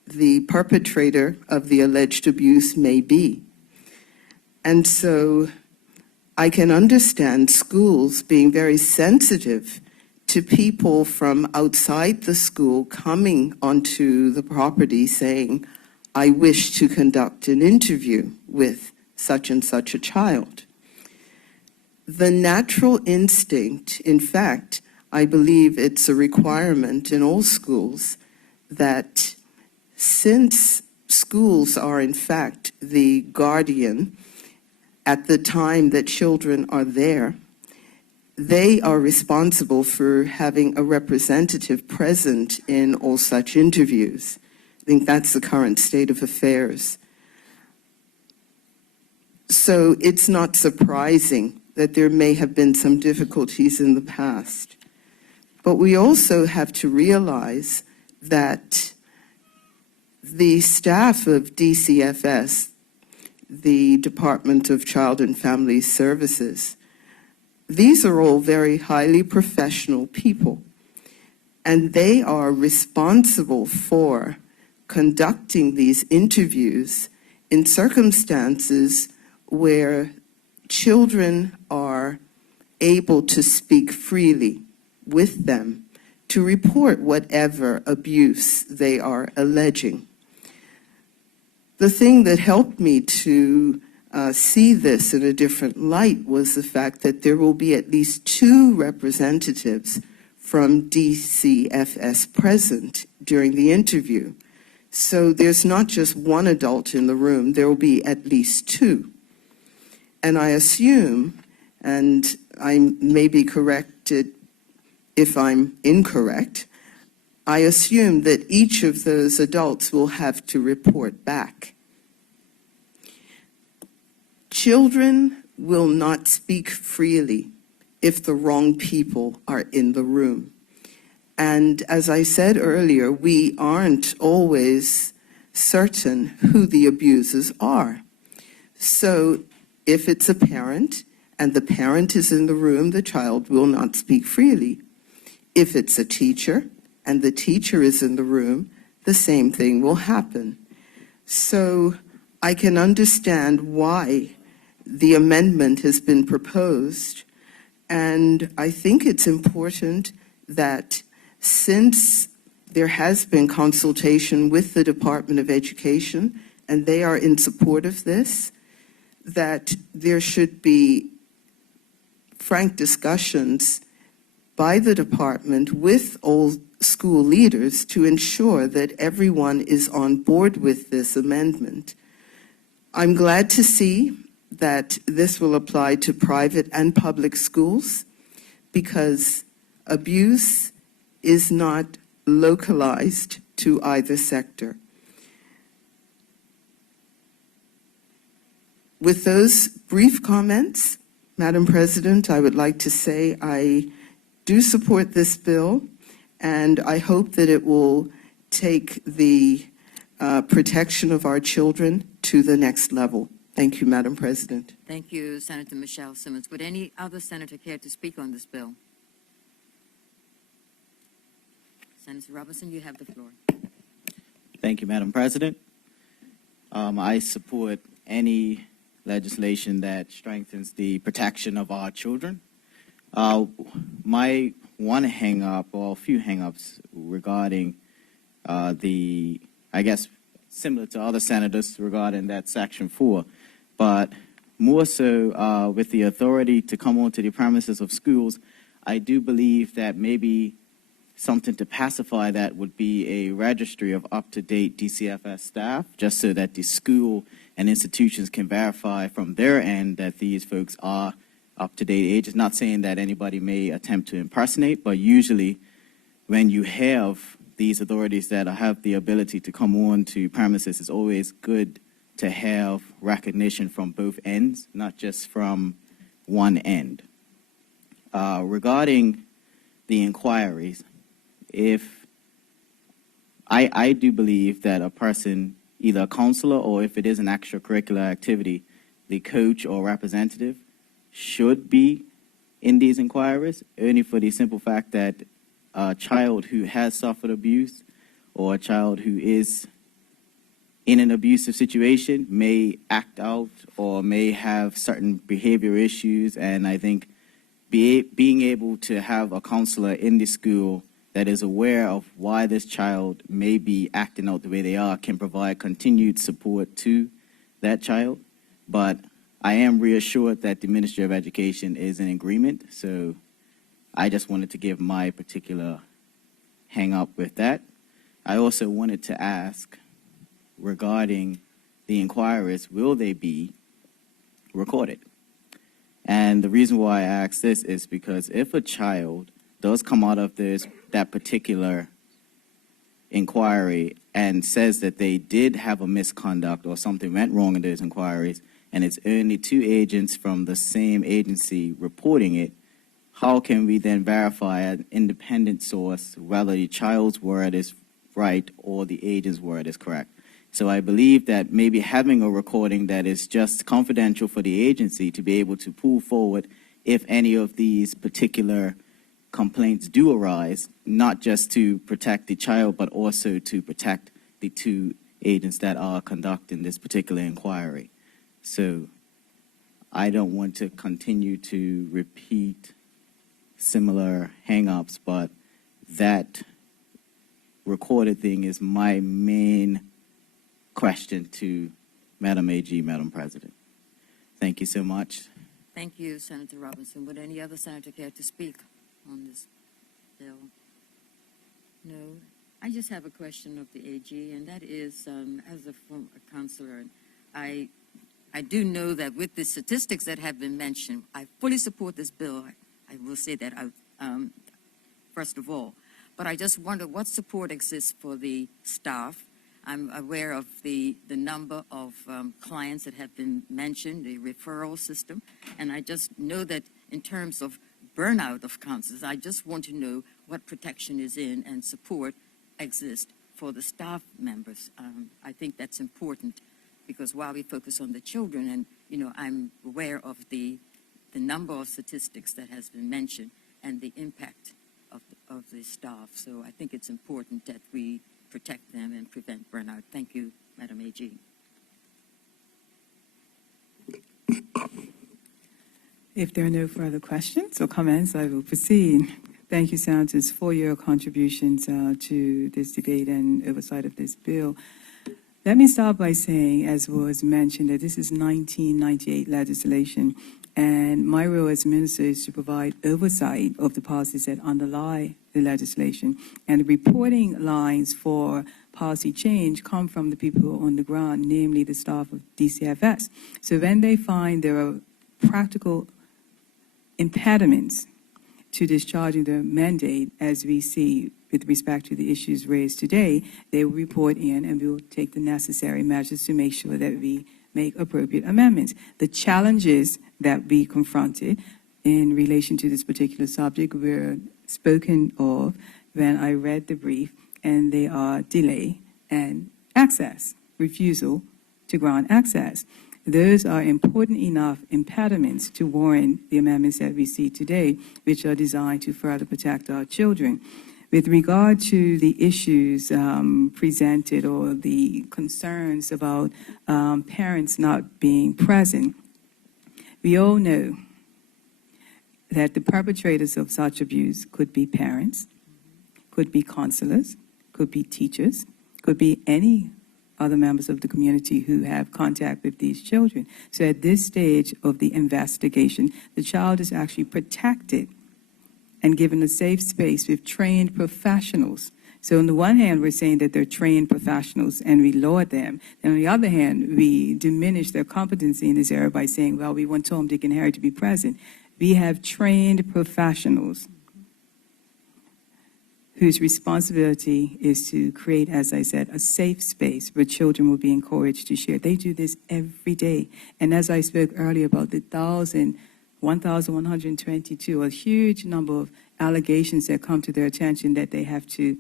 the perpetrator of the alleged abuse may be. And so I can understand schools being very sensitive to people from outside the school coming onto the property saying, I wish to conduct an interview with such and such a child. The natural instinct, in fact, I believe it's a requirement in all schools that since schools are in fact the guardian at the time that children are there, they are responsible for having a representative present in all such interviews. I think that's the current state of affairs. So it's not surprising that there may have been some difficulties in the past. But we also have to realize that the staff of DCFS, the Department of Child and Family Services, these are all very highly professional people, and they are responsible for conducting these interviews in circumstances where children are able to speak freely with them to report whatever abuse they are alleging. The thing that helped me to see this in a different light was the fact that there will be at least 2 representatives from DCFS present during the interview. So there's not just one adult in the room, there will be at least 2. And I assume, and I may be corrected if I'm incorrect, I assume that each of those adults will have to report back. Children will not speak freely if the wrong people are in the room. And as I said earlier, we aren't always certain who the abusers are. So if it's a parent and the parent is in the room, the child will not speak freely. If it's a teacher and the teacher is in the room, the same thing will happen. So I can understand why the amendment has been proposed, and I think it's important that since there has been consultation with the Department of Education, and they are in support of this, that there should be frank discussions by the department with all school leaders to ensure that everyone is on board with this amendment. I'm glad to see that this will apply to private and public schools, because abuse is not localized to either sector. With those brief comments, Madam President, I would like to say I do support this bill, and I hope that it will take the protection of our children to the next level. Thank you, Madam President. Thank you, Senator Michelle Simmons. Would any other senator care to speak on this bill? Senator Robinson, you have the floor. Thank you, Madam President. I support any legislation that strengthens the protection of our children. My one hang-up, or a few hang-ups regarding I guess, similar to other senators regarding that Section 4, but more so with the authority to come onto the premises of schools, I do believe that maybe something to pacify that would be a registry of up-to-date DCFS staff, just so that the school and institutions can verify from their end that these folks are up-to-date age. It's not saying that anybody may attempt to impersonate, but usually when you have these authorities that have the ability to come on to premises, it's always good to have recognition from both ends, not just from one end. Regarding the inquiries, if I do believe that a person, either a counselor or if it is an extracurricular activity, the coach or representative should be in these inquiries, only for the simple fact that a child who has suffered abuse or a child who is in an abusive situation may act out or may have certain behavior issues, and I think being able to have a counselor in the school that is aware of why this child may be acting out the way they are can provide continued support to that child. But I am reassured that the Ministry of Education is in agreement, so I just wanted to give my particular hang up with that. I also wanted to ask regarding the inquiries, will they be recorded? And the reason why I ask this is because if a child does come out of that particular inquiry and says that they did have a misconduct or something went wrong in those inquiries, and it's only 2 agents from the same agency reporting it, how can we then verify an independent source whether the child's word is right or the agent's word is correct? So I believe that maybe having a recording that is just confidential for the agency to be able to pull forward if any of these particular complaints do arise, not just to protect the child, but also to protect the 2 agents that are conducting this particular inquiry. So I don't want to continue to repeat similar hang-ups, but that recorded thing is my main question to Madam AG, Madam President. Thank you so much. Thank you, Senator Robinson. Would any other senator care to speak on this bill? No. I just have a question of the AG, and that is, as a former counselor, I do know that with the statistics that have been mentioned, I fully support this bill. I will say that first of all. But I just wonder what support exists for the staff. I'm aware of the number of clients that have been mentioned, the referral system, and I just know that in terms of burnout of counselors, I just want to know what protection is in and support exists for the staff members. I think that's important because while we focus on the children, and I'm aware of the number of statistics that has been mentioned and the impact of the staff. So I think it's important that we protect them and prevent burnout. Thank you, Madam AG. If there are no further questions or comments, I will proceed. Thank you, Senators, for your contributions to this debate and oversight of this bill. Let me start by saying, as was mentioned, that this is 1998 legislation, and my role as minister is to provide oversight of the policies that underlie the legislation. And the reporting lines for policy change come from the people on the ground, namely the staff of DCFS. So when they find there are practical impediments to discharging their mandate, as we see with respect to the issues raised today, they will report in and we will take the necessary measures to make sure that we make appropriate amendments. The challenges that we confronted in relation to this particular subject were spoken of when I read the brief, and they are delay and access, refusal to grant access. Those are important enough impediments to warrant the amendments that we see today, which are designed to further protect our children. With regard to the issues presented or the concerns about parents not being present, we all know that the perpetrators of such abuse could be parents, could be counselors, could be teachers, could be any other members of the community who have contact with these children. So at this stage of the investigation, the child is actually protected and given a safe space with trained professionals. So on the one hand, we're saying that they're trained professionals and we laud them. And on the other hand, we diminish their competency in this area by saying, well, we want Tom, Dick, and Harry to be present. We have trained professionals whose responsibility is to create, as I said, a safe space where children will be encouraged to share. They do this every day. And as I spoke earlier about the 1,122, a huge number of allegations that come to their attention that they have to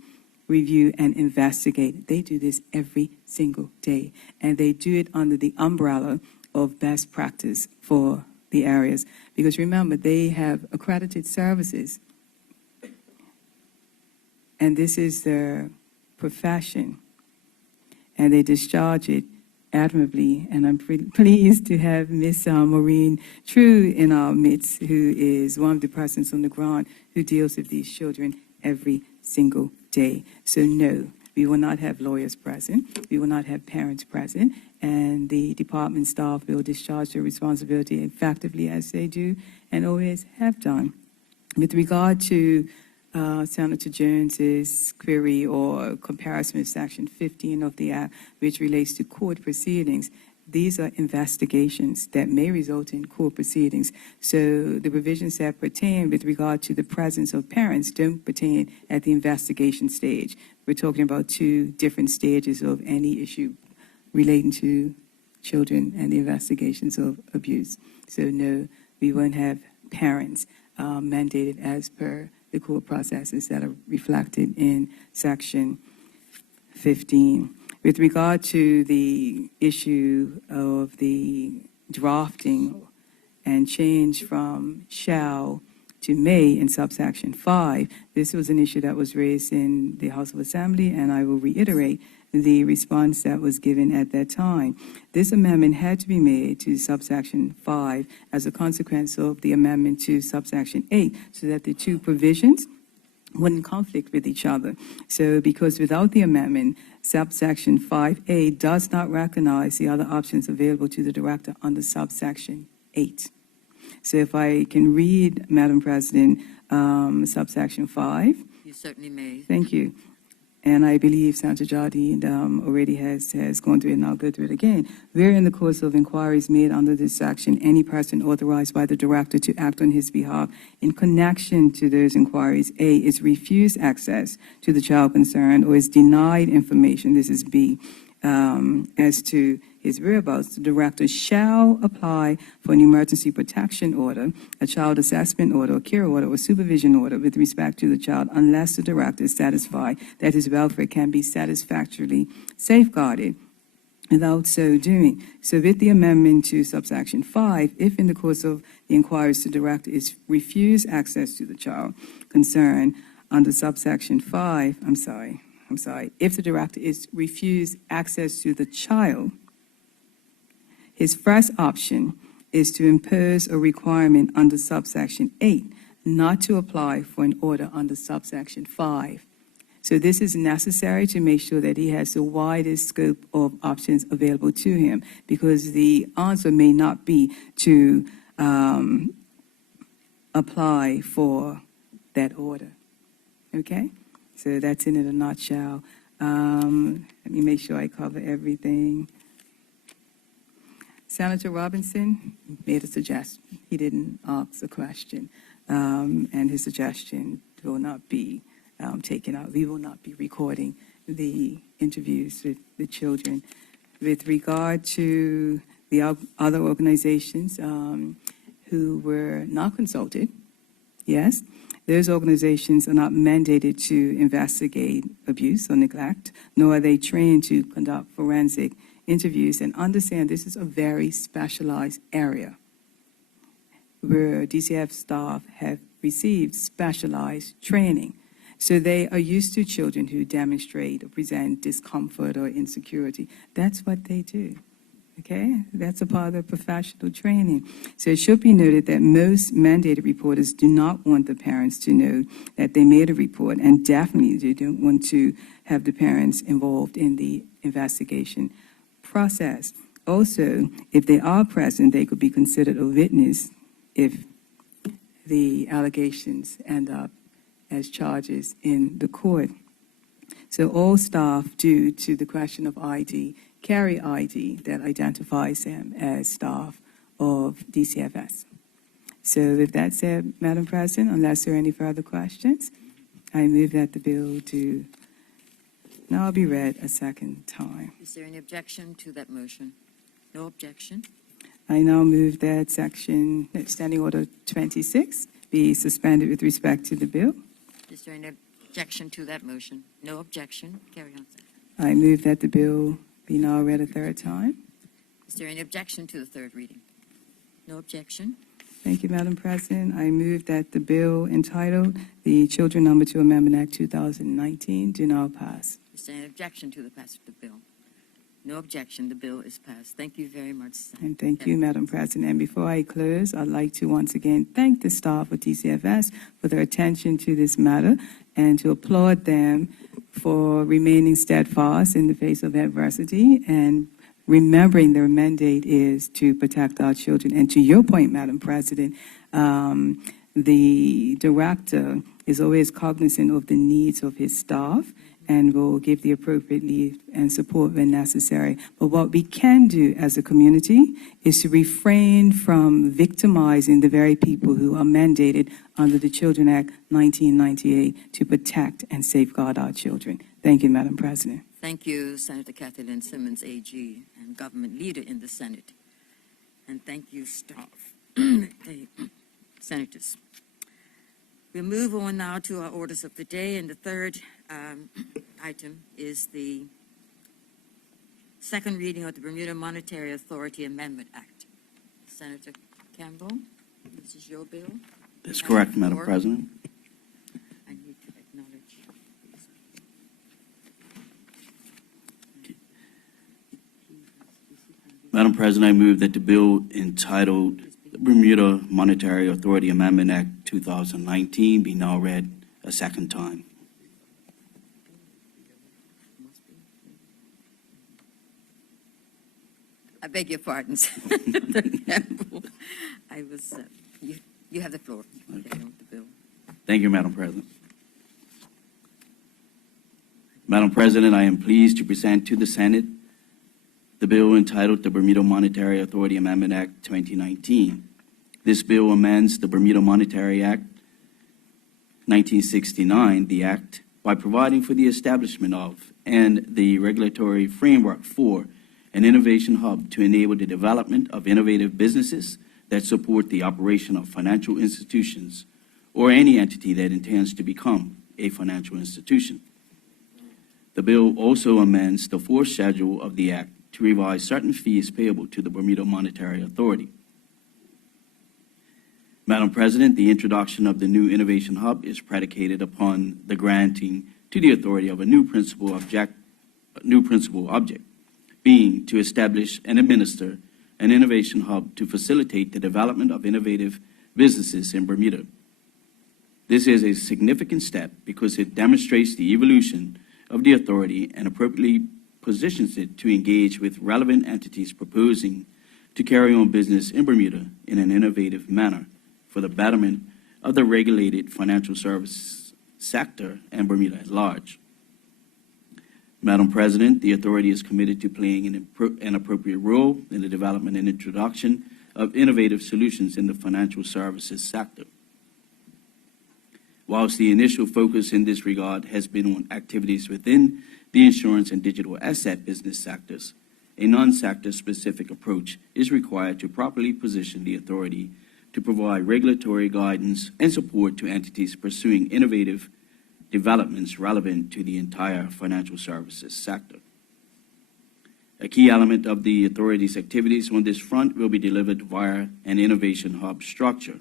review and investigate. They do this every single day. And they do it under the umbrella of best practice for the areas. Because remember, they have accredited services. And this is their profession. And they discharge it admirably. And I'm pleased to have Miss Maureen True in our midst, who is one of the persons on the ground who deals with these children every single day. So no, we will not have lawyers present. We will not have parents present. And the department staff will discharge their responsibility effectively as they do and always have done. With regard to Senator Jones's query or comparison with Section 15 of the Act, which relates to court proceedings, These are investigations that may result in court proceedings. So the provisions that pertain with regard to the presence of parents don't pertain at the investigation stage. We're talking about two different stages of any issue relating to children and the investigations of abuse. So no, we won't have parents mandated as per the court processes that are reflected in Section 15. With regard to the issue of the drafting and change from shall to may in subsection 5, this was an issue that was raised in the House of Assembly, and I will reiterate the response that was given at that time. This amendment had to be made to subsection 5 as a consequence of the amendment to subsection 8, so that the two provisions wouldn't conflict with each other. So because without the amendment, subsection 5A does not recognize the other options available to the director under subsection 8. So if I can read, Madam President, subsection 5. You certainly may. Thank you. And I believe Senator Jardine already has gone through it, and I'll go through it again. Where in the course of inquiries made under this section, any person authorized by the director to act on his behalf in connection to those inquiries, A, is refused access to the child concerned or is denied information, this is B, as to his whereabouts, the director shall apply for an emergency protection order, a child assessment order, a care order, or supervision order with respect to the child unless the director is satisfied that his welfare can be satisfactorily safeguarded without so doing. So with the amendment to subsection 5, if in the course of the inquiries the director is refused access to the child concerned under subsection 5, if the director is refused access to the child, his first option is to impose a requirement under subsection 8, not to apply for an order under subsection 5. So this is necessary to make sure that he has the widest scope of options available to him, because the answer may not be to apply for that order. Okay? So that's in a nutshell. Let me make sure I cover everything. Senator Robinson made a suggestion. He didn't ask a question, and his suggestion will not be taken out. We will not be recording the interviews with the children. With regard to the other organizations who were not consulted, yes, those organizations are not mandated to investigate abuse or neglect, nor are they trained to conduct forensic interviews. And understand this is a very specialized area where DCF staff have received specialized training. So they are used to children who demonstrate or present discomfort or insecurity. That's what they do. Okay? That's a part of their professional training. So it should be noted that most mandated reporters do not want the parents to know that they made a report, and definitely they don't want to have the parents involved in the investigation process. Also, if they are present, they could be considered a witness if the allegations end up as charges in the court. So all staff, due to the question of ID, carry ID that identifies them as staff of DCFS. So with that said, Madam President, unless there are any further questions, I move that the bill do now be read a second time. Is there any objection to that motion? No objection. I now move that section, Standing Order 26, be suspended with respect to the bill. Is there any objection to that motion? No objection. Carry on, sir. I move that the bill be now read a third time. Is there any objection to the third reading? No objection. Thank you, Madam President. I move that the bill entitled the Children No. 2 Amendment Act 2019 do now pass. Is there any objection to the passage of the bill? No objection. The bill is passed. Thank you very much. And thank you, Madam President. And before I close, I'd like to once again thank the staff of DCFS for their attention to this matter and to applaud them for remaining steadfast in the face of adversity and remembering their mandate is to protect our children. And to your point, Madam President, the director is always cognizant of the needs of his staff and will give the appropriate leave and support when necessary. But what we can do as a community is to refrain from victimizing the very people who are mandated under the Children Act 1998 to protect and safeguard our children. Thank you, Madam President. Thank you, Senator Kathy Lynn Simmons, AG, and government leader in the Senate. And thank you, staff, senators. We'll move on now to our orders of the day, and the third item is the second reading of the Bermuda Monetary Authority Amendment Act. Senator Campbell, this is your bill. That's correct, Madam President. I need to acknowledge. Madam President, I move that the bill entitled the Bermuda Monetary Authority Amendment Act 2019 be now read a second time. I beg your pardon, Senator Campbell. I was, you have the floor. Okay, on the bill. Thank you, Madam President. Madam President, I am pleased to present to the Senate the bill entitled the Bermuda Monetary Authority Amendment Act 2019. This bill amends the Bermuda Monetary Act 1969, the Act, by providing for the establishment of and the regulatory framework for an innovation hub to enable the development of innovative businesses that support the operation of financial institutions or any entity that intends to become a financial institution. The bill also amends the fourth schedule of the Act to revise certain fees payable to the Bermuda Monetary Authority. Madam President, the introduction of the new Innovation Hub is predicated upon the granting to the authority of a new principal object, being to establish and administer an innovation hub to facilitate the development of innovative businesses in Bermuda. This is a significant step because it demonstrates the evolution of the authority and appropriately positions it to engage with relevant entities proposing to carry on business in Bermuda in an innovative manner for the betterment of the regulated financial services sector and Bermuda at large. Madam President, the authority is committed to playing an appropriate role in the development and introduction of innovative solutions in the financial services sector. Whilst the initial focus in this regard has been on activities within the insurance and digital asset business sectors, a non-sector specific approach is required to properly position the authority to provide regulatory guidance and support to entities pursuing innovative developments relevant to the entire financial services sector. A key element of the authority's activities on this front will be delivered via an innovation hub structure.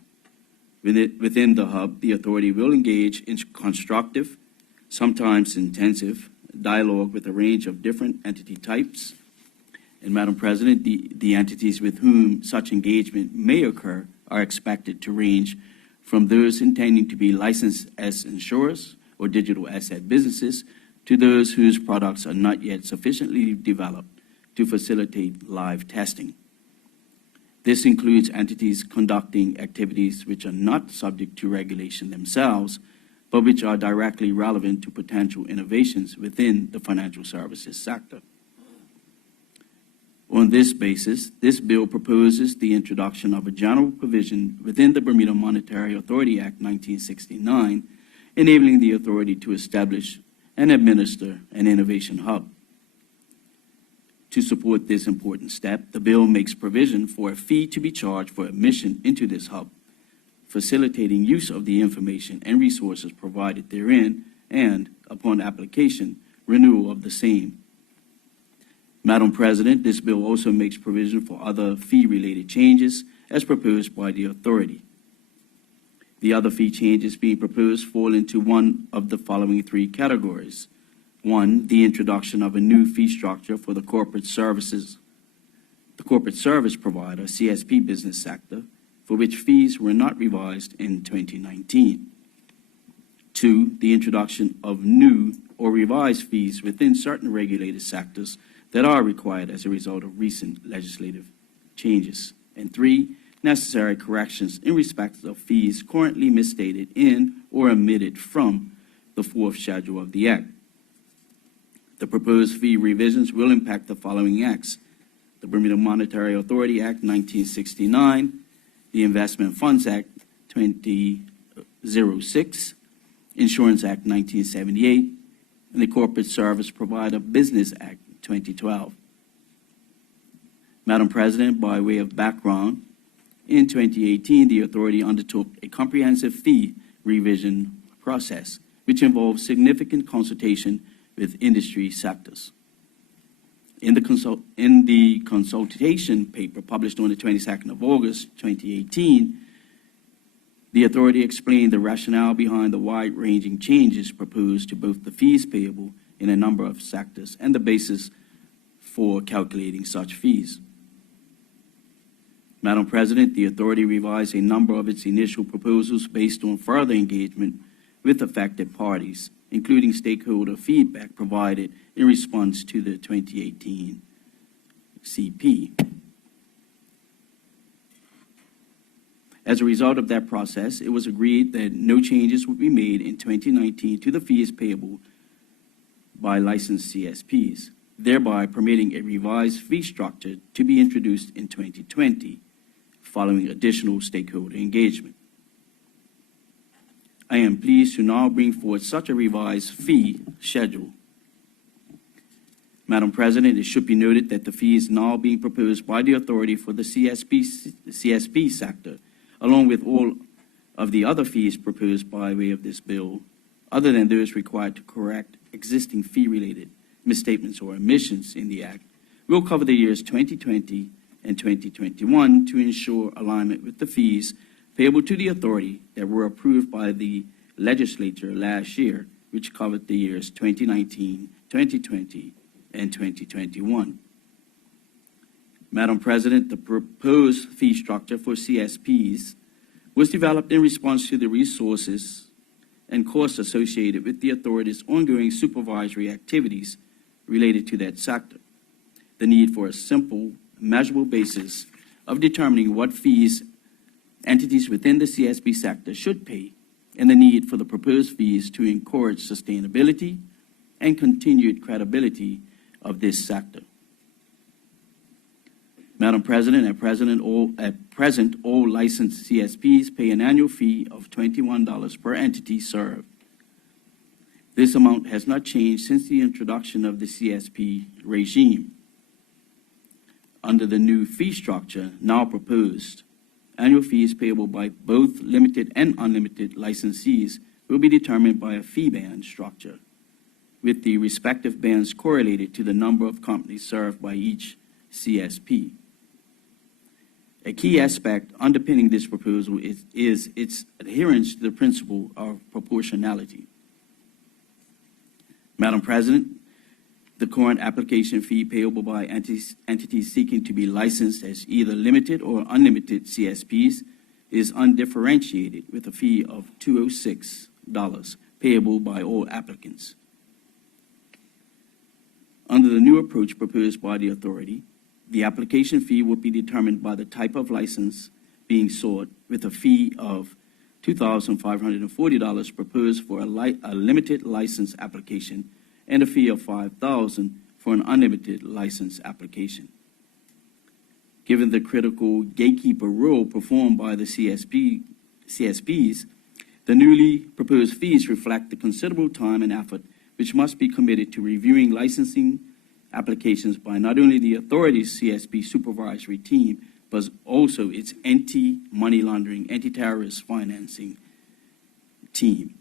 Within the hub, the authority will engage in constructive, sometimes intensive, dialogue with a range of different entity types. And Madam President, the entities with whom such engagement may occur are expected to range from those intending to be licensed as insurers or digital asset businesses to those whose products are not yet sufficiently developed to facilitate live testing. This includes entities conducting activities which are not subject to regulation themselves, but which are directly relevant to potential innovations within the financial services sector. On this basis, this bill proposes the introduction of a general provision within the Bermuda Monetary Authority Act 1969, enabling the authority to establish and administer an innovation hub. To support this important step, the bill makes provision for a fee to be charged for admission into this hub, facilitating use of the information and resources provided therein, and, upon application, renewal of the same. Madam President, this bill also makes provision for other fee-related changes as proposed by the authority. The other fee changes being proposed fall into one of the following three categories. One, the introduction of a new fee structure for the corporate service provider, CSP business sector, for which fees were not revised in 2019. Two, the introduction of new or revised fees within certain regulated sectors that are required as a result of recent legislative changes. And three, necessary corrections in respect of fees currently misstated in or omitted from the fourth schedule of the Act. The proposed fee revisions will impact the following acts: the Bermuda Monetary Authority Act 1969, the Investment Funds Act 2006, Insurance Act 1978, and the Corporate Service Provider Business Act 2012. Madam President, by way of background, in 2018, the authority undertook a comprehensive fee revision process, which involved significant consultation with industry sectors. In the consultation paper published on the 22nd of August, 2018, the authority explained the rationale behind the wide-ranging changes proposed to both the fees payable in a number of sectors and the basis for calculating such fees. Madam President, the authority revised a number of its initial proposals based on further engagement with affected parties, including stakeholder feedback provided in response to the 2018 CP. As a result of that process, it was agreed that no changes would be made in 2019 to the fees payable by licensed CSPs, thereby permitting a revised fee structure to be introduced in 2020, following additional stakeholder engagement. I am pleased to now bring forward such a revised fee schedule. Madam President, it should be noted that the fees now being proposed by the authority for the CSP sector, along with all of the other fees proposed by way of this bill, other than those required to correct existing fee-related misstatements or omissions in the Act, will cover the years 2020 and 2021 to ensure alignment with the fees payable to the authority that were approved by the legislature last year, which covered the years 2019, 2020, and 2021. Madam President, the proposed fee structure for CSPs was developed in response to the resources and costs associated with the authority's ongoing supervisory activities related to that sector, the need for a simple, measurable basis of determining what fees entities within the CSP sector should pay, and the need for the proposed fees to encourage sustainability and continued credibility of this sector. Madam President, at present, all licensed CSPs pay an annual fee of $21 per entity served. This amount has not changed since the introduction of the CSP regime. Under the new fee structure now proposed, annual fees payable by both limited and unlimited licensees will be determined by a fee band structure, with the respective bands correlated to the number of companies served by each CSP. A key aspect underpinning this proposal is its adherence to the principle of proportionality. Madam President, the current application fee payable by entities seeking to be licensed as either limited or unlimited CSPs is undifferentiated, with a fee of $206 payable by all applicants. Under the new approach proposed by the authority, the application fee will be determined by the type of license being sought, with a fee of $2,540 proposed for a limited license application and a fee of $5,000 for an unlimited license application. Given the critical gatekeeper role performed by the CSPs, the newly proposed fees reflect the considerable time and effort which must be committed to reviewing licensing applications by not only the authority's CSP supervisory team, but also its anti-money laundering, anti-terrorist financing team.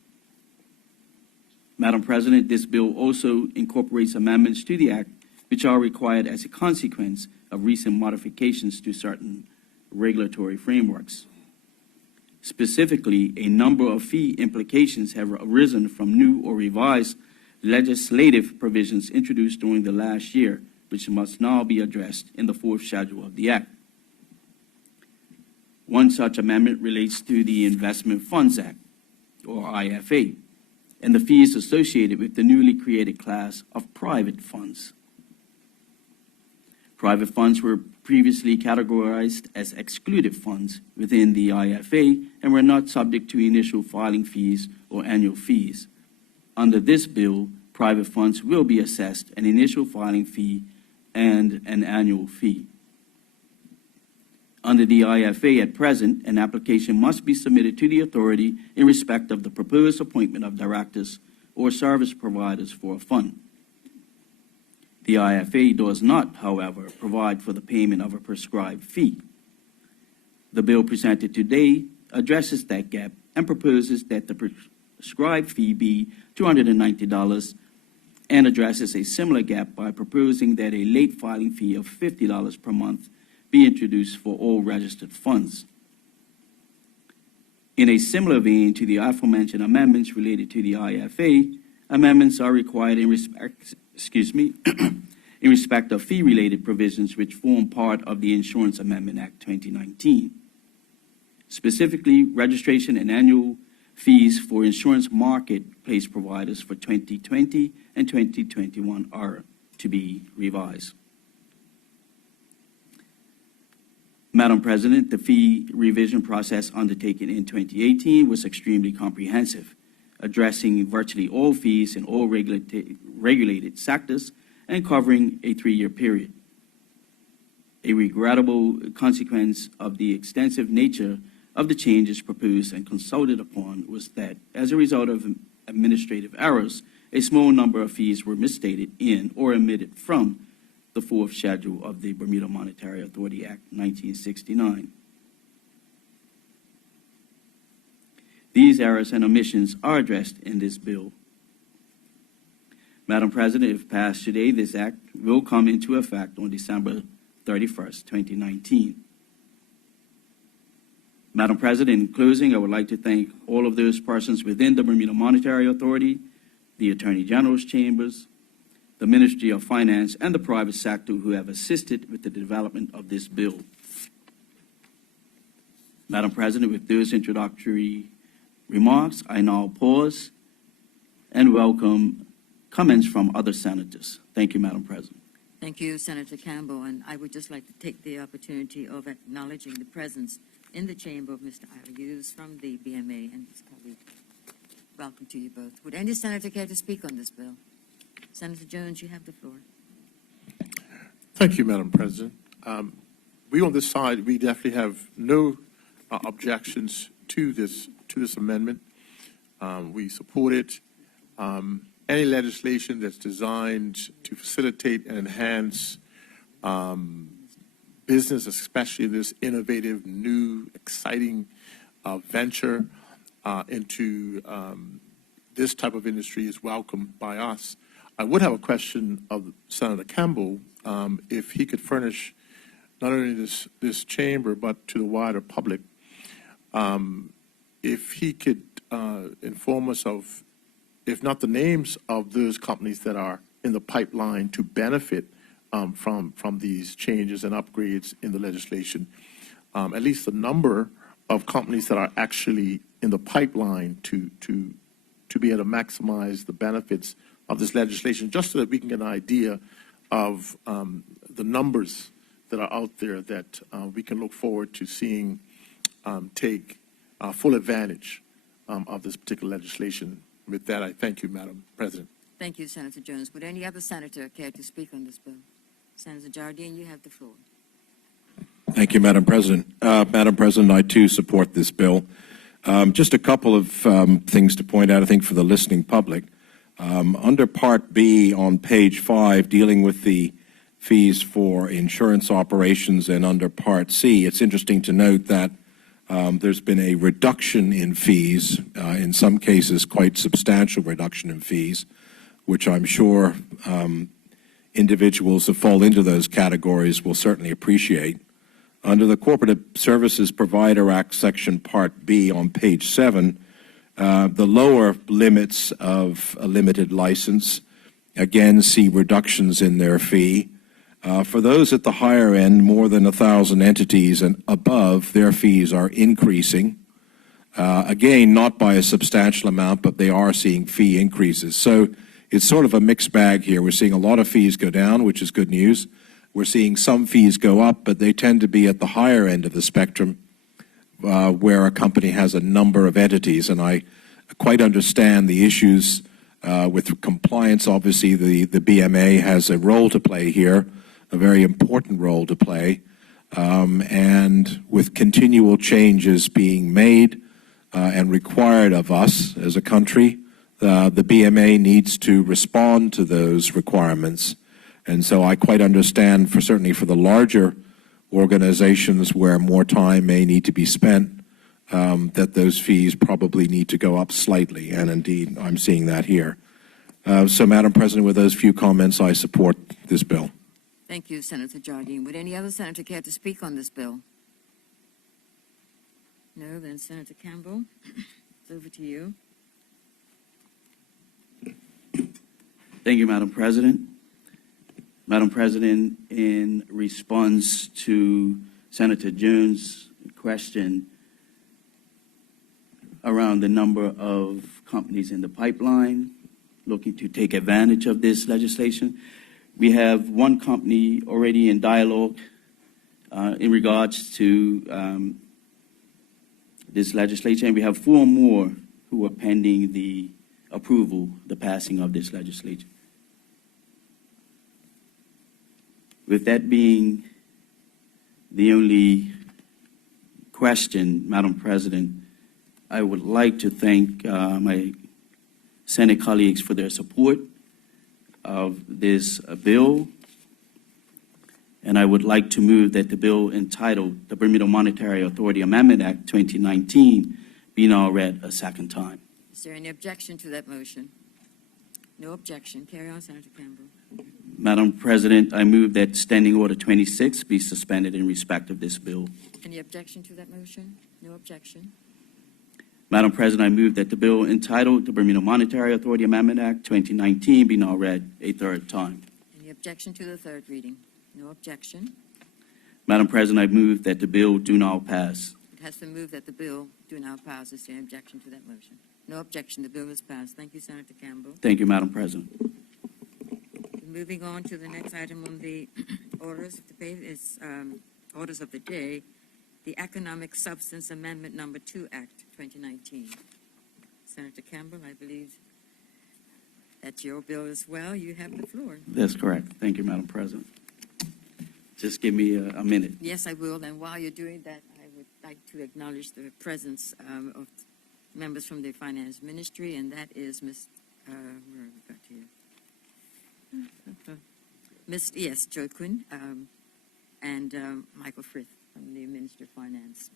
Madam President, this bill also incorporates amendments to the Act which are required as a consequence of recent modifications to certain regulatory frameworks. Specifically, a number of fee implications have arisen from new or revised legislative provisions introduced during the last year, which must now be addressed in the fourth schedule of the Act. One such amendment relates to the Investment Funds Act, or IFA, and the fees associated with the newly created class of private funds. Private funds were previously categorized as excluded funds within the IFA and were not subject to initial filing fees or annual fees. Under this bill, private funds will be assessed an initial filing fee and an annual fee. Under the IFA at present, an application must be submitted to the authority in respect of the proposed appointment of directors or service providers for a fund. The IFA does not, however, provide for the payment of a prescribed fee. The bill presented today addresses that gap and proposes that the prescribed fee be $290 and addresses a similar gap by proposing that a late filing fee of $50 per month be introduced for all registered funds. In a similar vein to the aforementioned amendments related to the IFA, amendments are required in respect of fee-related provisions which form part of the Insurance Amendment Act 2019. Specifically, registration and annual fees for insurance marketplace providers for 2020 and 2021 are to be revised. Madam President, the fee revision process undertaken in 2018 was extremely comprehensive, addressing virtually all fees in all regulated sectors and covering a 3-year period. A regrettable consequence of the extensive nature of the changes proposed and consulted upon was that, as a result of administrative errors, a small number of fees were misstated in or omitted from the fourth schedule of the Bermuda Monetary Authority Act 1969. These errors and omissions are addressed in this bill. Madam President, if passed today, this act will come into effect on December 31st, 2019. Madam President, in closing, I would like to thank all of those persons within the Bermuda Monetary Authority, the Attorney General's Chambers, the Ministry of Finance, and the private sector who have assisted with the development of this bill. Madam President, with those introductory remarks, I now pause and welcome comments from other senators. Thank you, Madam President. Thank you, Senator Campbell. And I would just like to take the opportunity of acknowledging the presence in the chamber of Mr. Ira Hughes from the BMA and his colleague. Welcome to you both. Would any senator care to speak on this bill? Senator Jones, you have the floor. Thank you, Madam President. We on this side, we definitely have no objections to this amendment. We support it. Any legislation that's designed to facilitate and enhance business, especially this innovative, new, exciting venture into this type of industry is welcomed by us. I would have a question of Senator Campbell, if he could furnish not only this chamber, but to the wider public, if he could inform us of, if not the names of those companies that are in the pipeline to benefit from these changes and upgrades in the legislation, at least the number of companies that are actually in the pipeline to be able to maximize the benefits of this legislation, just so that we can get an idea of the numbers that are out there that we can look forward to seeing take full advantage of this particular legislation. With that, I thank you, Madam President. Thank you, Senator Jones. Would any other senator care to speak on this bill? Senator Jardine, you have the floor. Thank you, Madam President. Madam President, I too support this bill. Just a couple of things to point out, I think, for the listening public. Under Part B on page 5, dealing with the fees for insurance operations, and under Part C, it's interesting to note that there's been a reduction in fees, in some cases quite substantial reduction in fees, which I'm sure individuals that fall into those categories will certainly appreciate. Under the Corporate Services Provider Act, Section Part B on page 7, the lower limits of a limited license, again, see reductions in their fee. For those at the higher end, more than 1,000 entities and above, their fees are increasing. Again, not by a substantial amount, but they are seeing fee increases. So it's sort of a mixed bag here. We're seeing a lot of fees go down, which is good news. We're seeing some fees go up, but they tend to be at the higher end of the spectrum, where a company has a number of entities. And I quite understand the issues With compliance, obviously, the BMA has a role to play here, a very important role to play. And with continual changes being made and required of us as a country, the BMA needs to respond to those requirements. And so I quite understand, certainly for the larger organizations where more time may need to be spent, that those fees probably need to go up slightly, and indeed, I'm seeing that here. So, Madam President, with those few comments, I support this bill. Thank you, Senator Jardine. Would any other senator care to speak on this bill? No, then Senator Campbell, it's over to you. Thank you, Madam President. Madam President, in response to Senator Jones' question around the number of companies in the pipeline looking to take advantage of this legislation, we have one company already in dialogue in regards to this legislation. We have 4 more who are pending the approval, the passing of this legislation. With that being the only question, Madam President, I would like to thank my Senate colleagues for their support of this bill, and I would like to move that the bill entitled the Bermuda Monetary Authority Amendment Act 2019 be now read a second time. Is there any objection to that motion? No objection. Carry on, Senator Campbell. Madam President, I move that Standing Order 26 be suspended in respect of this bill. Any objection to that motion? No objection. Madam President, I move that the bill entitled the Bermuda Monetary Authority Amendment Act 2019 be now read a third time. Any objection to the third reading? No objection. Madam President, I move that the bill do now pass. It has been moved that the bill do now pass. Is there any objection to that motion? No objection. The bill is passed. Thank you, Senator Campbell. Thank you, Madam President. Moving on to the next item on the orders of the day, the Economic Substance Amendment Number 2 Act 2019. Senator Campbell, I believe that's your bill as well. You have the floor. That's correct. Thank you, Madam President. Just give me a minute. Yes, I will. And while you're doing that, I would like to acknowledge the presence of members from the Finance Ministry, and that is Ms. Where have we got here? Yes, Joe Quinn and Michael Frith from the Ministry of Finance.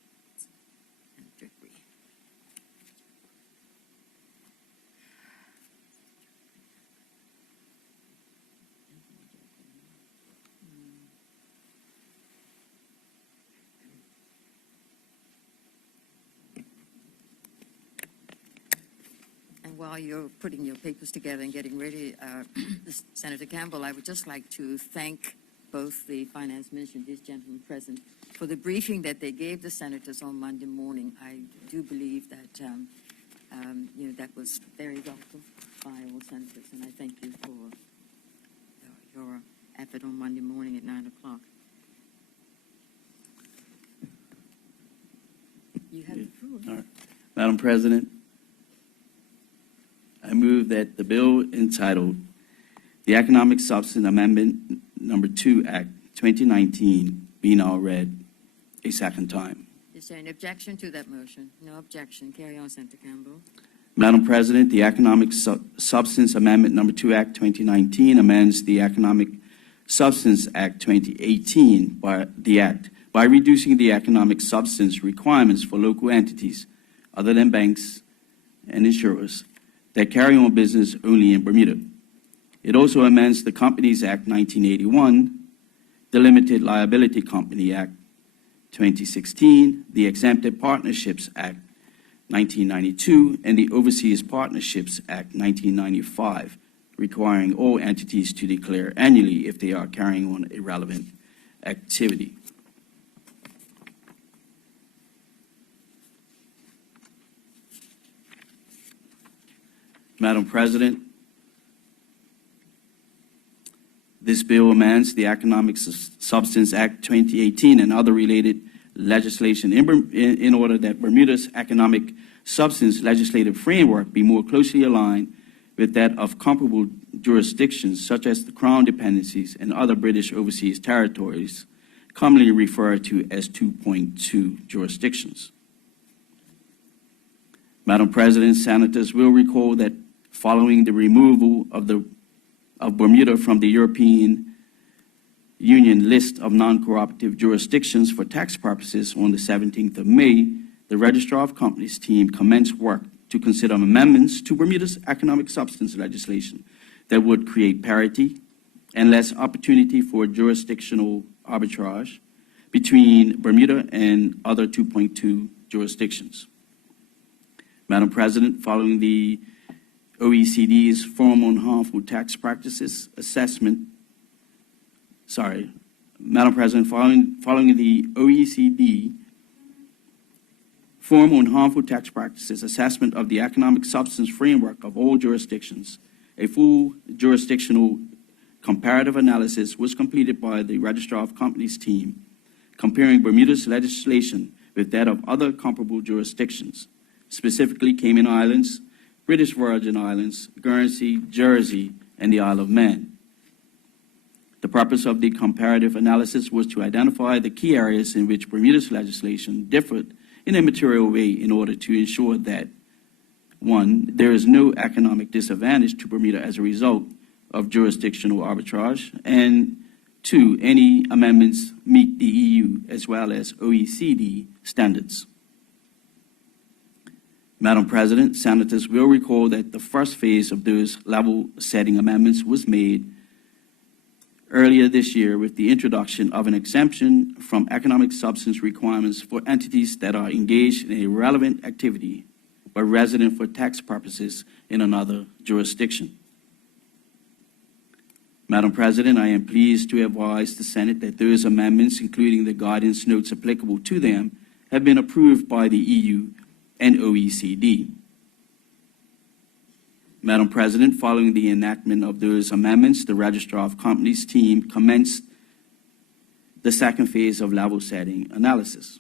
While you're putting your papers together and getting ready, Senator Campbell, I would just like to thank both the Finance Minister and this gentleman present for the briefing that they gave the senators on Monday morning. I do believe that that was very welcome by all senators, and I thank you for your effort on Monday morning at 9 o'clock. You have the floor. All right. Madam President, I move that the bill entitled the Economic Substance Amendment Number 2 Act 2019 be now read a second time. Is there an objection to that motion? No objection. Carry on, Senator Campbell. Madam President, the Economic Substance Amendment Number 2 Act 2019 amends the Economic Substance Act 2018 by reducing the economic substance requirements for local entities other than banks and insurers that carry on business only in Bermuda. It also amends the Companies Act 1981, the Limited Liability Company Act 2016, the Exempted Partnerships Act 1992, and the Overseas Partnerships Act 1995, requiring all entities to declare annually if they are carrying on a relevant activity. Madam President, this bill amends the Economic Substance Act 2018 and other related legislation in order that Bermuda's economic substance legislative framework be more closely aligned with that of comparable jurisdictions such as the Crown dependencies and other British overseas territories, commonly referred to as 2.2 jurisdictions. Madam President, senators will recall that following the removal of Bermuda from the European Union list of non-cooperative jurisdictions for tax purposes on the 17th of May, the Registrar of Companies team commenced work to consider amendments to Bermuda's economic substance legislation that would create parity and less opportunity for jurisdictional arbitrage between Bermuda and other 2.2 jurisdictions. Madam President, following the OECD's Forum on Harmful Tax Practices assessment, Madam President, following the OECD Forum on Harmful Tax Practices assessment of the economic substance framework of all jurisdictions, a full jurisdictional comparative analysis was completed by the Registrar of Companies team, comparing Bermuda's legislation with that of other comparable jurisdictions, specifically Cayman Islands, British Virgin Islands, Guernsey, Jersey, and the Isle of Man. The purpose of the comparative analysis was to identify the key areas in which Bermuda's legislation differed in a material way in order to ensure that, 1, there is no economic disadvantage to Bermuda as a result of jurisdictional arbitrage, and 2, any amendments meet the EU as well as OECD standards. Madam President, senators will recall that the first phase of those level-setting amendments was made earlier this year with the introduction of an exemption from economic substance requirements for entities that are engaged in a relevant activity but resident for tax purposes in another jurisdiction. Madam President, I am pleased to advise the Senate that those amendments, including the guidance notes applicable to them, have been approved by the EU and OECD. Madam President, following the enactment of those amendments, the Registrar of Companies team commenced the second phase of level-setting analysis.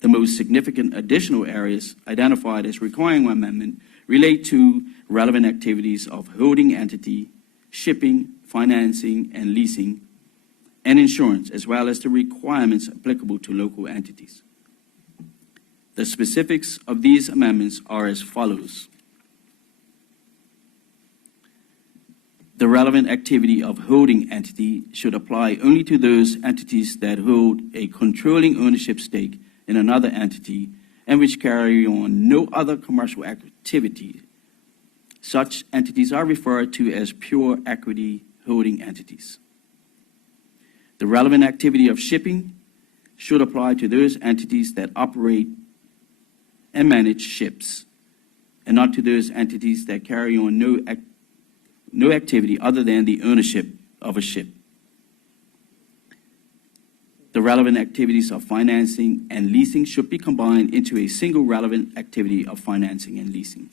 The most significant additional areas identified as requiring amendment relate to relevant activities of holding entity, shipping, financing and leasing, and insurance, as well as the requirements applicable to local entities. The specifics of these amendments are as follows. The relevant activity of holding entity should apply only to those entities that hold a controlling ownership stake in another entity and which carry on no other commercial activity. Such entities are referred to as pure equity holding entities. The relevant activity of shipping should apply to those entities that operate and manage ships, and not to those entities that carry on no activity other than the ownership of a ship. The relevant activities of financing and leasing should be combined into a single relevant activity of financing and leasing.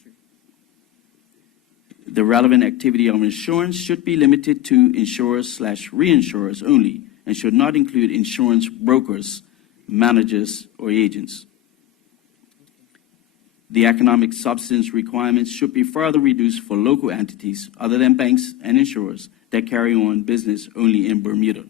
The relevant activity of insurance should be limited to insurers/reinsurers only and should not include insurance brokers, managers, or agents. The economic substance requirements should be further reduced for local entities other than banks and insurers that carry on business only in Bermuda.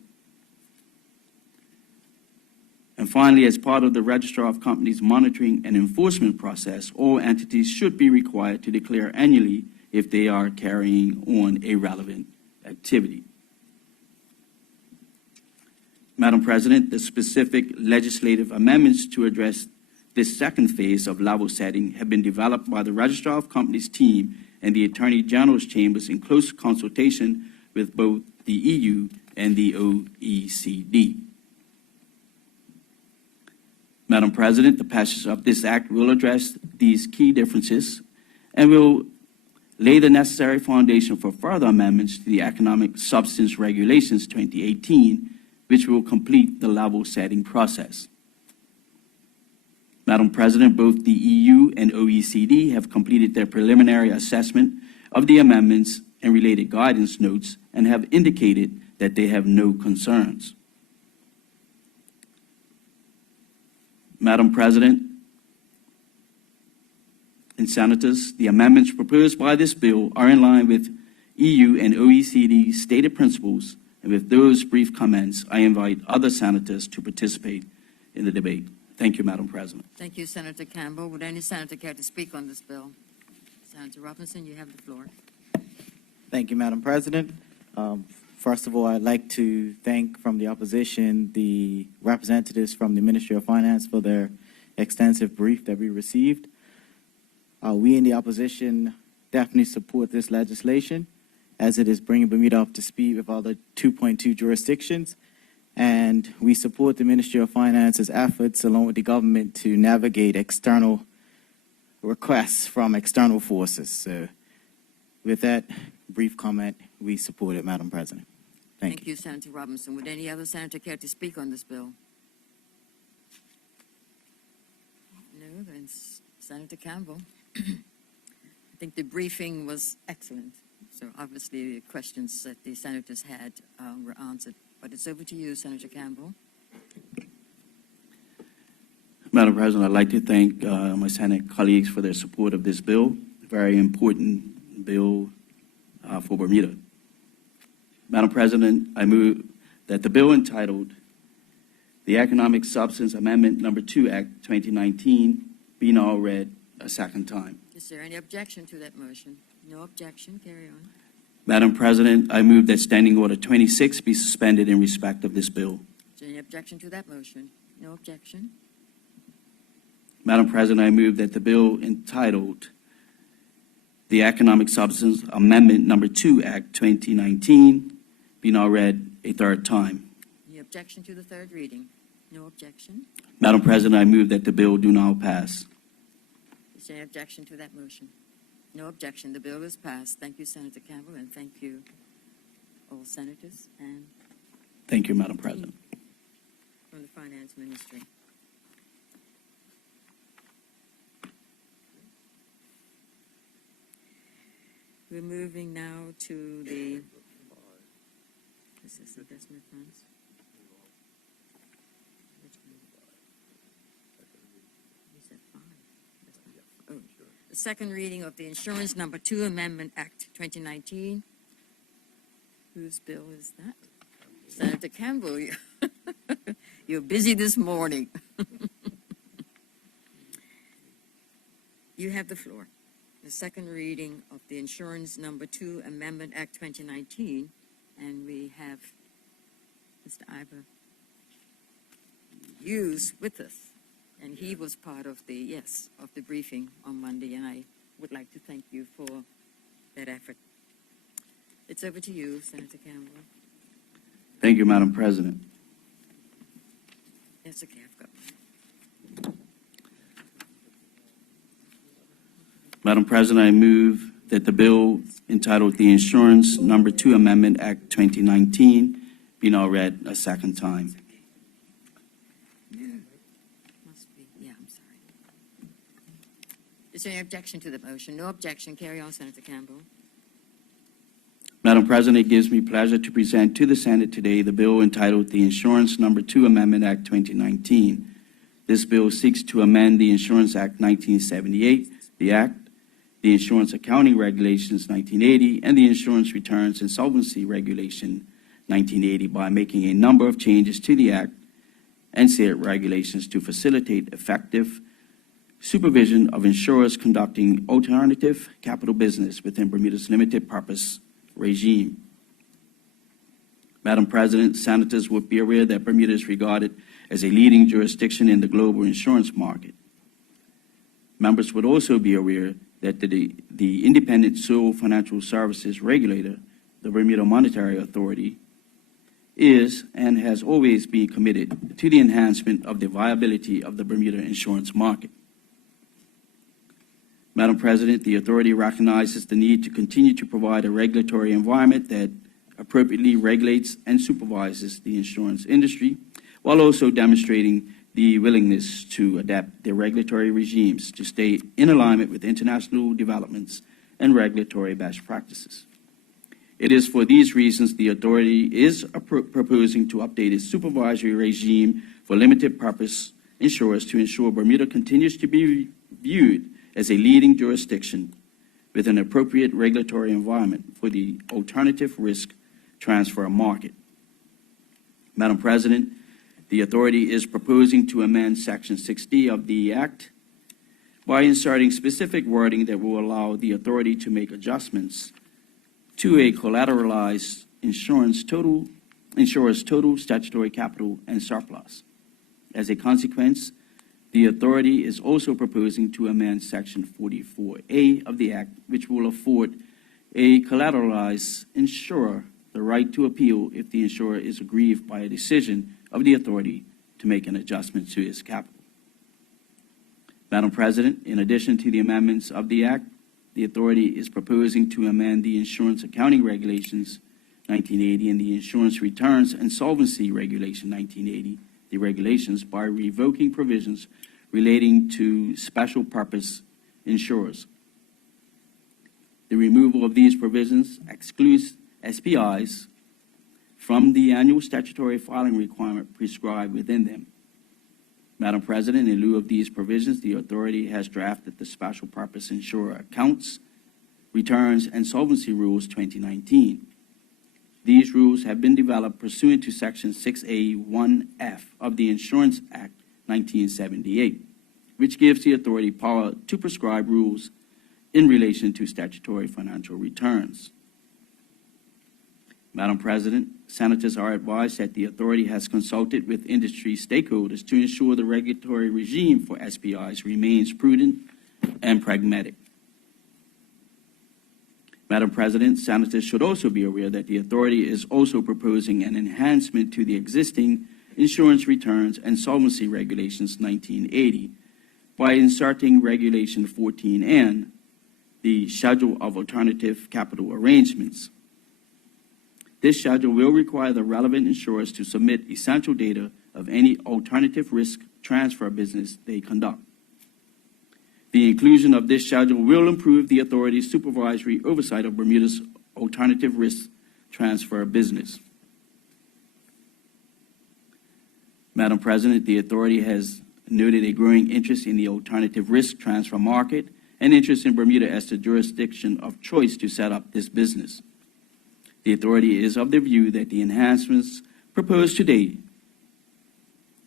And finally, as part of the Registrar of Companies monitoring and enforcement process, all entities should be required to declare annually if they are carrying on a relevant activity. Madam President, the specific legislative amendments to address this second phase of level setting have been developed by the Registrar of Companies team and the Attorney General's chambers in close consultation with both the EU and the OECD. Madam President, the passage of this act will address these key differences and will lay the necessary foundation for further amendments to the Economic Substance Regulations 2018, which will complete the level setting process. Madam President, both the EU and OECD have completed their preliminary assessment of the amendments and related guidance notes and have indicated that they have no concerns. Madam President, and Senators, the amendments proposed by this bill are in line with EU and OECD stated principles, and with those brief comments, I invite other senators to participate in the debate. Thank you, Madam President. Thank you, Senator Campbell. Would any senator care to speak on this bill? Senator Robinson, you have the floor. Thank you, Madam President. First of all, I'd like to thank from the opposition the representatives from the Ministry of Finance for their extensive brief that we received. We in the opposition definitely support this legislation as it is bringing Bermuda up to speed with all the 2.2 jurisdictions. And we support the Ministry of Finance's efforts along with the government to navigate external requests from external forces. So with that brief comment, we support it, Madam President. Thank you. You, Senator Robinson. Would any other senator care to speak on this bill? No, then Senator Campbell. I think the briefing was excellent. So obviously the questions that the senators had were answered. But it's over to you, Senator Campbell. Madam President, I'd like to thank my Senate colleagues for their support of this bill, a very important bill for Bermuda. Madam President, I move that the bill entitled the Economic Substance Amendment Number 2 Act 2019 be now read a second time. Is there any objection to that motion? No objection. Carry on. Madam President, I move that Standing Order 26 be suspended in respect of this bill. Is there any objection to that motion? No objection. Madam President, I move that the bill entitled the Economic Substance Amendment Number 2 Act 2019 be now read a third time. Any objection to the third reading? No objection. Madam President, I move that the bill do now pass. Is there any objection to that motion? No objection. The bill is passed. Thank you, Senator Campbell, and thank you, all senators, and Thank you, Madam President. from the Finance Ministry. We're moving now to the, this is investment funds. Which one? You said 5. That's not- oh. The second reading of the Insurance Number 2 Amendment Act 2019. Whose bill is that? Senator Campbell, you're busy this morning. You have the floor. The second reading of the Insurance Number 2 Amendment Act 2019, and we have Mr. Ivor Hughes with us, and he was part of the, of the briefing on Monday, and I would like to thank you for that effort. It's over to you, Senator Campbell. Thank you, Madam President. That's okay, I've got one. Madam President, I move that the bill entitled the Insurance Number 2 Amendment Act 2019 be now read a second time. Must be, I'm sorry. Is there any objection to the motion? No objection. Carry on, Senator Campbell. Madam President, it gives me pleasure to present to the Senate today the bill entitled the Insurance Number 2 Amendment Act 2019. This bill seeks to amend the Insurance Act 1978, the Act, the Insurance Accounting Regulations 1980, and the Insurance Returns and Solvency Regulation 1980 by making a number of changes to the Act and said regulations to facilitate effective supervision of insurers conducting alternative capital business within Bermuda's limited purpose regime. Madam President, senators would be aware that Bermuda is regarded as a leading jurisdiction in the global insurance market. Members would also be aware that the independent sole financial services regulator, the Bermuda Monetary Authority, is and has always been committed to the enhancement of the viability of the Bermuda insurance market. Madam President, the authority recognizes the need to continue to provide a regulatory environment that appropriately regulates and supervises the insurance industry, while also demonstrating the willingness to adapt their regulatory regimes to stay in alignment with international developments and regulatory best practices. It is for these reasons the authority is proposing to update its supervisory regime for limited purpose insurers to ensure Bermuda continues to be viewed as a leading jurisdiction with an appropriate regulatory environment for the alternative risk transfer market. Madam President, the authority is proposing to amend Section 6D of the Act by inserting specific wording that will allow the authority to make adjustments to a collateralized insurer's total statutory capital and surplus. As a consequence, the authority is also proposing to amend Section 44A of the Act, which will afford a collateralized insurer the right to appeal if the insurer is aggrieved by a decision of the authority to make an adjustment to its capital. Madam President, in addition to the amendments of the Act, the authority is proposing to amend the Insurance Accounting Regulations 1980 and the Insurance Returns and Solvency Regulation 1980, the regulations, by revoking provisions relating to special purpose insurers. The removal of these provisions excludes SPIs from the annual statutory filing requirement prescribed within them. Madam President, in lieu of these provisions, the authority has drafted the Special Purpose Insurer Accounts, Returns, and Solvency Rules 2019. These rules have been developed pursuant to Section 6A(1)(f) of the Insurance Act 1978, which gives the authority power to prescribe rules in relation to statutory financial returns. Madam President, senators are advised that the authority has consulted with industry stakeholders to ensure the regulatory regime for SPIs remains prudent and pragmatic. Madam President, senators should also be aware that the authority is also proposing an enhancement to the existing Insurance Returns and Solvency Regulations 1980 by inserting Regulation 14N, the Schedule of Alternative Capital Arrangements. This schedule will require the relevant insurers to submit essential data of any alternative risk transfer business they conduct. The inclusion of this schedule will improve the authority's supervisory oversight of Bermuda's alternative risk transfer business. Madam President, the authority has noted a growing interest in the alternative risk transfer market and interest in Bermuda as the jurisdiction of choice to set up this business. The authority is of the view that the enhancements proposed today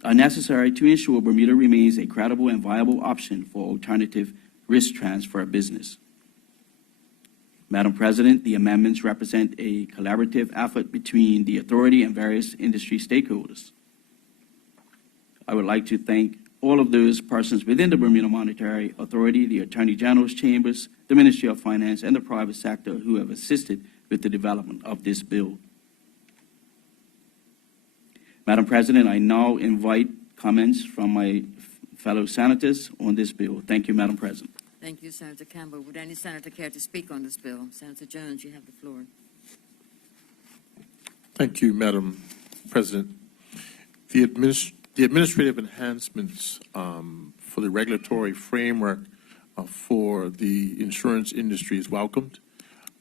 are necessary to ensure Bermuda remains a credible and viable option for alternative risk transfer business. Madam President, the amendments represent a collaborative effort between the authority and various industry stakeholders. I would like to thank all of those persons within the Bermuda Monetary Authority, the Attorney General's chambers, the Ministry of Finance, and the private sector who have assisted with the development of this bill. Madam President, I now invite comments from my fellow senators on this bill. Thank you, Madam President. Thank you, Senator Campbell. Would any senator care to speak on this bill? Senator Jones, you have the floor. Thank you, Madam President. The administrative enhancements for the regulatory framework for the insurance industry is welcomed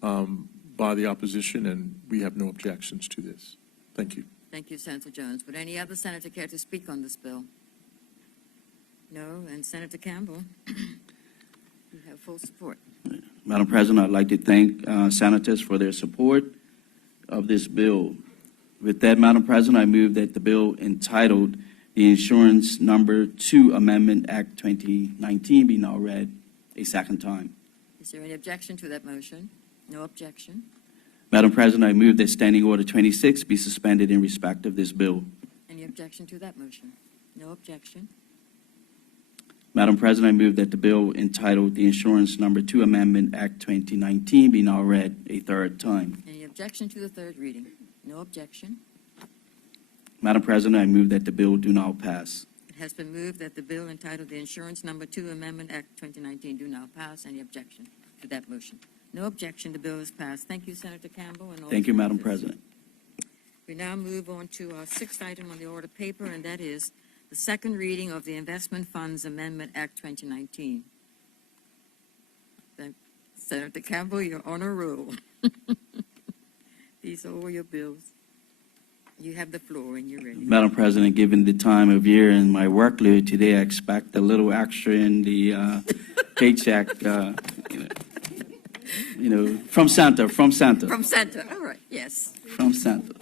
by the opposition, and we have no objections to this. Thank you. Thank you, Senator Jones. Would any other senator care to speak on this bill? No, and Senator Campbell, you have full support. Madam President, I'd like to thank senators for their support of this bill. With that, Madam President, I move that the bill entitled the Insurance Number 2 Amendment Act 2019 be now read a second time. Is there any objection to that motion? No objection. Madam President, I move that Standing Order 26 be suspended in respect of this bill. Any objection to that motion? No objection. Madam President, I move that the bill entitled the Insurance Number 2 Amendment Act 2019 be now read a third time. Any objection to the third reading? No objection. Madam President, I move that the bill do now pass. It has been moved that the bill entitled the Insurance Number 2 Amendment Act 2019 do now pass. Any objection to that motion? No objection. The bill is passed. Thank you, Senator Campbell. And all Thank you, Madam senators. President. We now move on to our sixth item on the order paper, and that is the second reading of the Investment Funds Amendment Act 2019. Senator Campbell, you're on a roll. These are all your bills. You have the floor and you're ready. Madam President, given the time of year and my workload today, I expect a little extra in the paycheck, from Santa, From Santa, all right, yes. from Santa.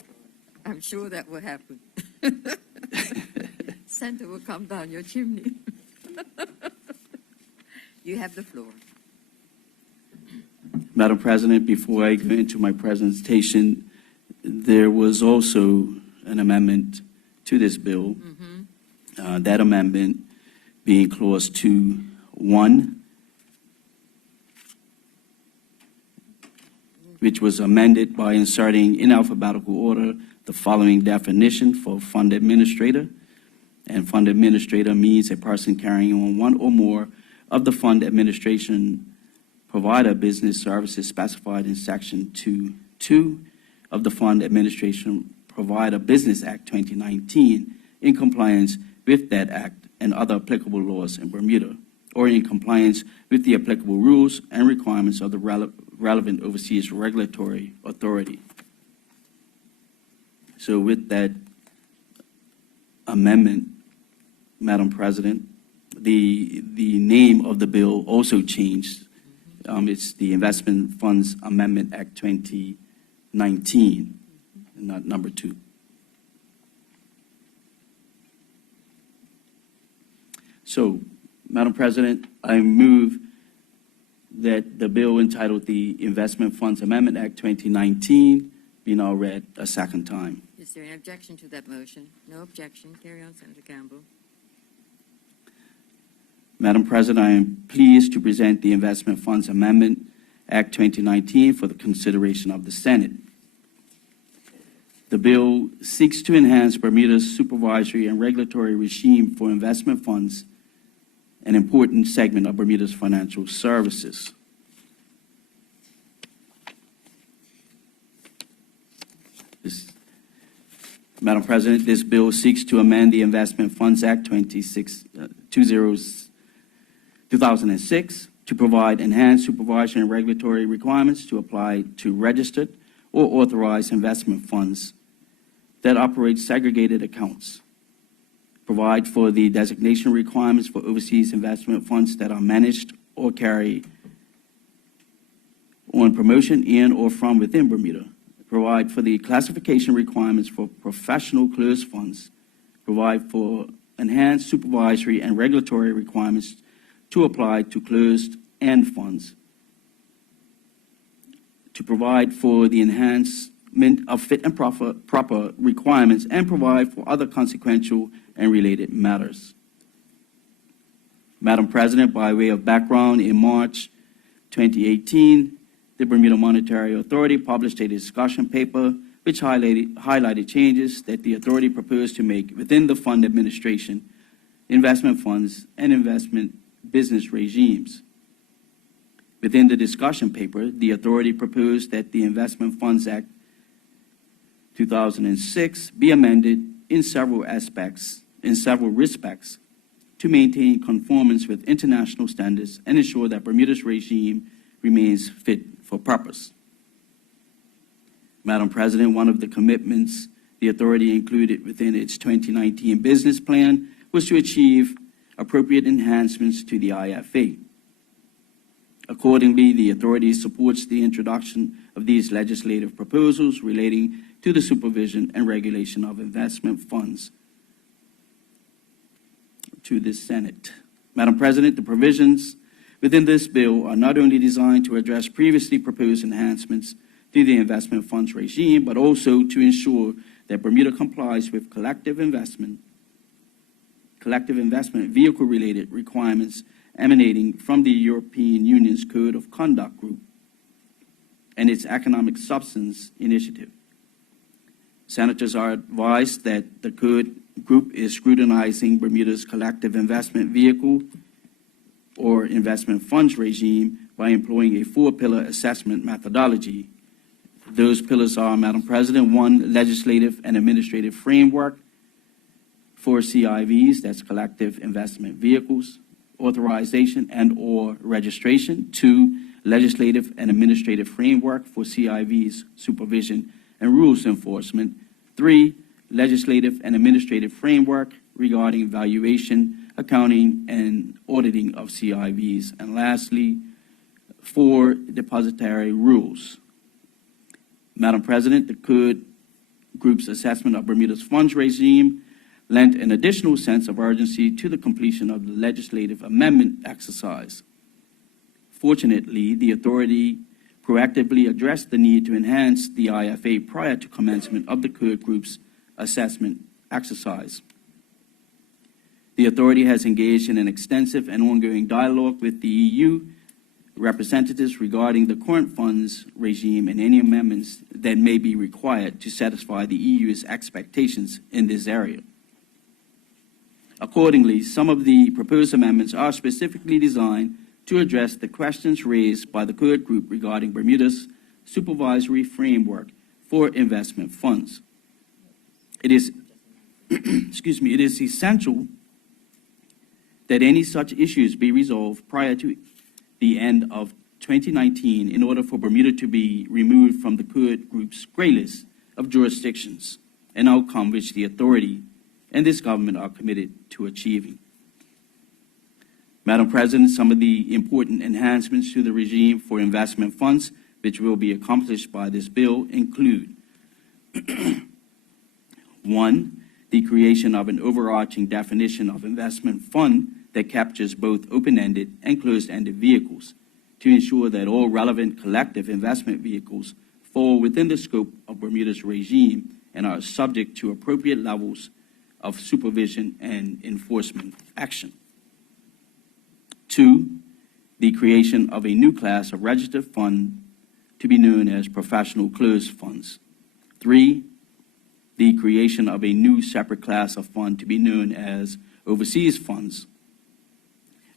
I'm sure that will happen. Santa will come down your chimney. You have the floor. Madam President, before I go into my presentation, there was also an amendment to this bill. That amendment being Clause 2(1), which was amended by inserting in alphabetical order the following definition for fund administrator. And fund administrator means a person carrying on one or more of the fund administration provider business services specified in Section 2(2) of the Fund Administration Provider Business Act 2019 in compliance with that act and other applicable laws in Bermuda, or in compliance with the applicable rules and requirements of the relevant overseas regulatory authority. So with that amendment, Madam President, the name of the bill also changed. It's the Investment Funds Amendment Act 2019, not number 2. So, Madam President, I move that the bill entitled the Investment Funds Amendment Act 2019 be now read a second time. Is there an objection to that motion? No objection. Carry on, Senator Campbell. Madam President, I am pleased to present the Investment Funds Amendment Act 2019 for the consideration of the Senate. The bill seeks to enhance Bermuda's supervisory and regulatory regime for investment funds, an important segment of Bermuda's financial services. Madam President, this bill seeks to amend the Investment Funds Act 2006 to provide enhanced supervisory and regulatory requirements to apply to registered or authorized investment funds that operate segregated accounts, provide for the designation requirements for overseas investment funds that are managed or carry on promotion in or from within Bermuda, provide for the classification requirements for professional closed funds, provide for enhanced supervisory and regulatory requirements to apply to closed-end funds, to provide for the enhancement of fit and proper requirements, and provide for other consequential and related matters. Madam President, by way of background, in March 2018, the Bermuda Monetary Authority published a discussion paper which highlighted changes that the authority proposed to make within the fund administration, investment funds, and investment business regimes. Within the discussion paper, the authority proposed that the Investment Funds Act 2006 be amended in several respects to maintain conformance with international standards and ensure that Bermuda's regime remains fit for purpose. Madam President, one of the commitments the authority included within its 2019 business plan was to achieve appropriate enhancements to the IFA. Accordingly, the authority supports the introduction of these legislative proposals relating to the supervision and regulation of investment funds to the Senate. Madam President, the provisions within this bill are not only designed to address previously proposed enhancements to the investment funds regime, but also to ensure that Bermuda complies with collective investment vehicle-related requirements emanating from the European Union's Code of Conduct Group and its Economic Substance Initiative. Senators are advised that the Code Group is scrutinizing Bermuda's collective investment vehicle or investment funds regime by employing a 4-pillar assessment methodology. Those pillars are, Madam President, 1, legislative and administrative framework for CIVs, that's collective investment vehicles, authorization and or registration. 2, legislative and administrative framework for CIVs, supervision and rules enforcement. 3, legislative and administrative framework regarding valuation accounting, and auditing of CIVs. And lastly, 4, depository rules. Madam President, the Code Group's assessment of Bermuda's funds regime lent an additional sense of urgency to the completion of the legislative amendment exercise. Fortunately, the authority proactively addressed the need to enhance the IFA prior to commencement of the Code Group's assessment exercise. The authority has engaged in an extensive and ongoing dialogue with the EU representatives regarding the current funds regime and any amendments that may be required to satisfy the EU's expectations in this area. Accordingly, some of the proposed amendments are specifically designed to address the questions raised by the Code Group regarding Bermuda's supervisory framework for investment funds. It is, it is essential that any such issues be resolved prior to the end of 2019 in order for Bermuda to be removed from the Code Group's gray list of jurisdictions, an outcome which the authority and this government are committed to achieving. Madam President, some of the important enhancements to the regime for investment funds which will be accomplished by this bill include 1, the creation of an overarching definition of investment fund that captures both open-ended and closed-ended vehicles to ensure that all relevant collective investment vehicles fall within the scope of Bermuda's regime and are subject to appropriate levels of supervision and enforcement action. 2, the creation of a new class of registered fund to be known as professional closed funds. 3, the creation of a new separate class of fund to be known as overseas funds,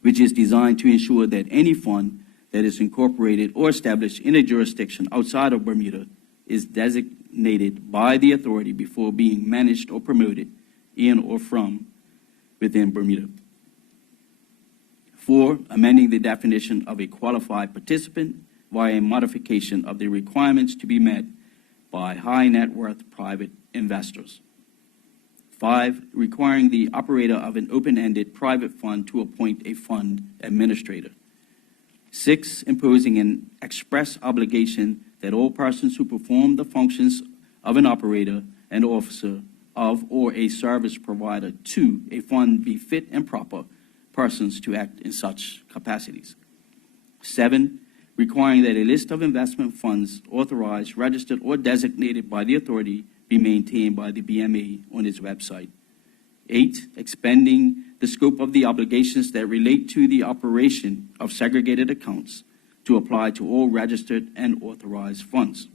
which is designed to ensure that any fund that is incorporated or established in a jurisdiction outside of Bermuda is designated by the authority before being managed or promoted in or from within Bermuda. 4, amending the definition of a qualified participant via a modification of the requirements to be met by high net worth private investors. 5, requiring the operator of an open-ended private fund to appoint a fund administrator. 6, imposing an express obligation that all persons who perform the functions of an operator and officer of or a service provider to a fund be fit and proper persons to act in such capacities. 7, requiring that a list of investment funds authorized, registered, or designated by the authority be maintained by the BMA on its website. 8, expanding the scope of the obligations that relate to the operation of segregated accounts to apply to all registered and authorized funds.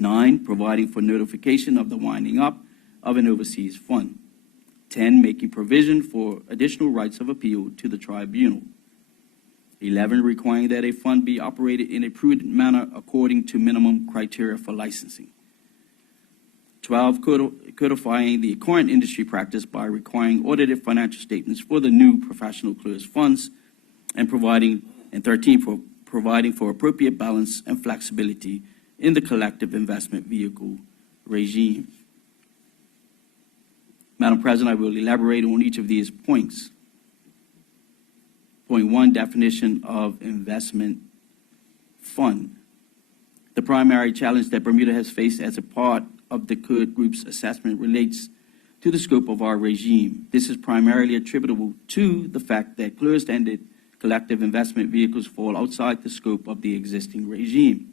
9, providing for notification of the winding up of an overseas fund. 10, making provision for additional rights of appeal to the tribunal. 11, requiring that a fund be operated in a prudent manner according to minimum criteria for licensing. 12, codifying the current industry practice by requiring audited financial statements for the new professional closed funds, and 13, providing for appropriate balance and flexibility in the collective investment vehicle regime. Madam President, I will elaborate on each of these points. Point 1, definition of investment fund. The primary challenge that Bermuda has faced as a part of the Code Group's assessment relates to the scope of our regime. This is primarily attributable to the fact that closed-ended collective investment vehicles fall outside the scope of the existing regime.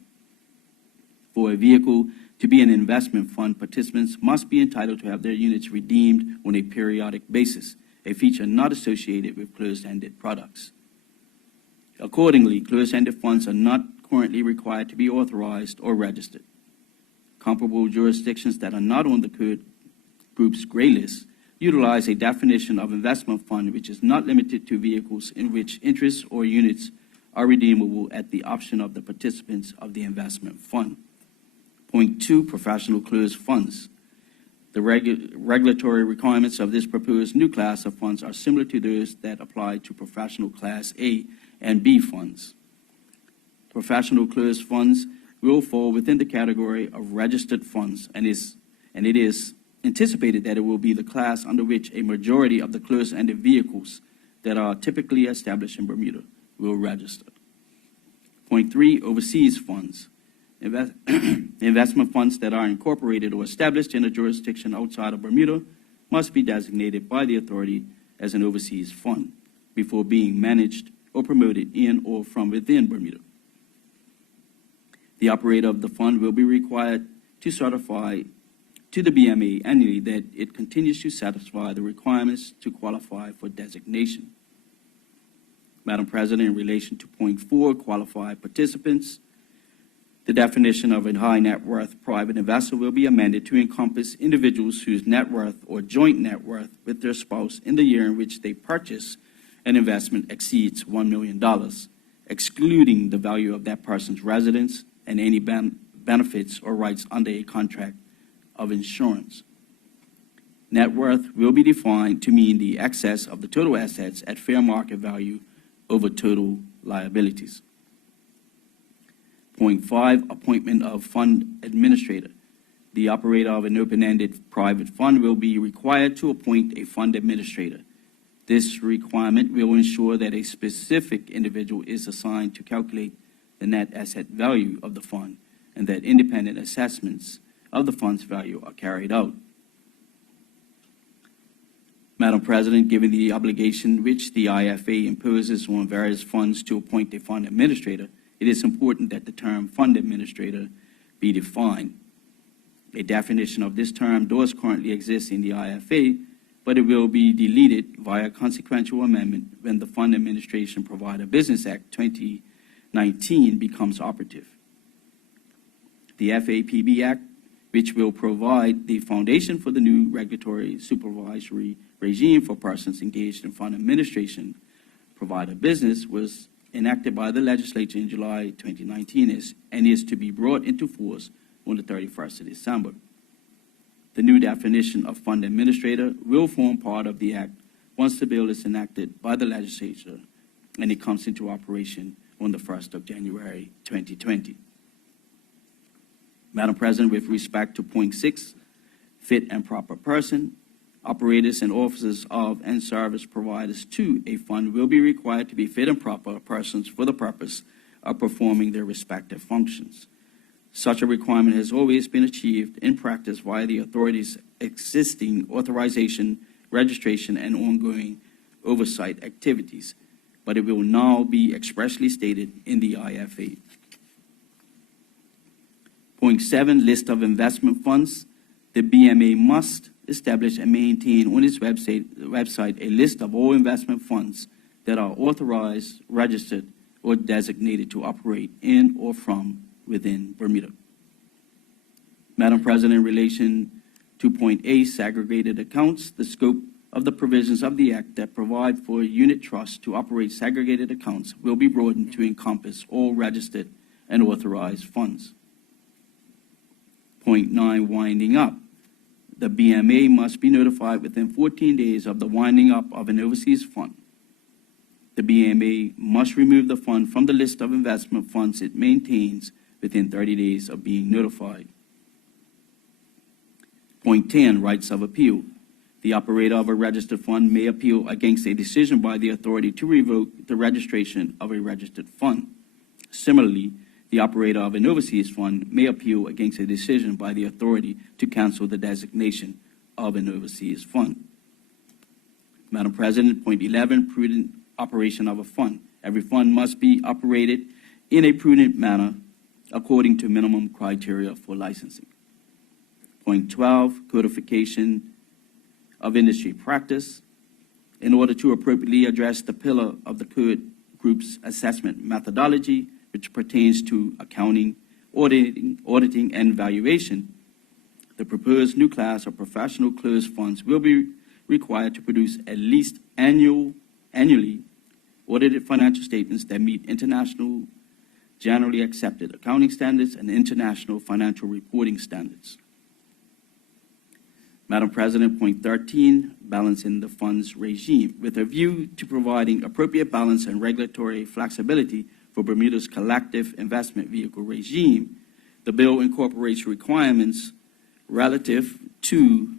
For a vehicle to be an investment fund, participants must be entitled to have their units redeemed on a periodic basis, a feature not associated with closed-ended products. Accordingly, closed-ended funds are not currently required to be authorized or registered. Comparable jurisdictions that are not on the Code Group's gray list utilize a definition of investment fund which is not limited to vehicles in which interests or units are redeemable at the option of the participants of the investment fund. Point 2, professional closed funds. The regulatory requirements of this proposed new class of funds are similar to those that apply to professional Class A and B funds. Professional closed funds will fall within the category of registered funds, and it is anticipated that it will be the class under which a majority of the closed-ended vehicles that are typically established in Bermuda will register. Point 3, overseas funds. Investment funds that are incorporated or established in a jurisdiction outside of Bermuda must be designated by the authority as an overseas fund before being managed or promoted in or from within Bermuda. The operator of the fund will be required to certify to the BMA annually that it continues to satisfy the requirements to qualify for designation. Madam President, in relation to point 4, qualified participants, the definition of a high net worth private investor will be amended to encompass individuals whose net worth or joint net worth with their spouse in the year in which they purchase an investment exceeds $1 million, excluding the value of that person's residence and any benefits or rights under a contract of insurance. Net worth will be defined to mean the excess of the total assets at fair market value over total liabilities. Point 5, appointment of fund administrator. The operator of an open-ended private fund will be required to appoint a fund administrator. This requirement will ensure that a specific individual is assigned to calculate the net asset value of the fund and that independent assessments of the fund's value are carried out. Madam President, given the obligation which the IFA imposes on various funds to appoint a fund administrator, it is important that the term fund administrator be defined. A definition of this term does currently exist in the IFA, but it will be deleted via consequential amendment when the Fund Administration Provider Business Act 2019 becomes operative. The FAPB Act, which will provide the foundation for the new regulatory supervisory regime for persons engaged in fund administration provider business, was enacted by the legislature in July 2019 and is to be brought into force on the 31st of December. The new definition of fund administrator will form part of the Act once the bill is enacted by the legislature and it comes into operation on the 1st of January 2020. Madam President, with respect to point 6, fit and proper person, operators and officers of and service providers to a fund will be required to be fit and proper persons for the purpose of performing their respective functions. Such a requirement has always been achieved in practice via the authority's existing authorization, registration, and ongoing oversight activities, but it will now be expressly stated in the IFA. Point 7, list of investment funds. The BMA must establish and maintain on its website a list of all investment funds that are authorized, registered, or designated to operate in or from within Bermuda. Madam President, in relation to point A, segregated accounts, the scope of the provisions of the Act that provide for unit trusts to operate segregated accounts will be broadened to encompass all registered and authorized funds. Point 9, winding up. The BMA must be notified within 14 days of the winding up of an overseas fund. The BMA must remove the fund from the list of investment funds it maintains within 30 days of being notified. Point 10, rights of appeal. The operator of a registered fund may appeal against a decision by the authority to revoke the registration of a registered fund. Similarly, the operator of an overseas fund may appeal against a decision by the authority to cancel the designation of an overseas fund. Madam President, point 11, prudent operation of a fund. Every fund must be operated in a prudent manner according to minimum criteria for licensing. Point 12, codification of industry practice. In order to appropriately address the pillar of the Code Group's assessment methodology, which pertains to accounting, auditing, and valuation, the proposed new class of professional closed funds will be required to produce at least annually audited financial statements that meet international generally accepted accounting standards and international financial reporting standards. Madam President, point 13, balancing the funds regime. With a view to providing appropriate balance and regulatory flexibility for Bermuda's collective investment vehicle regime, the bill incorporates requirements relative to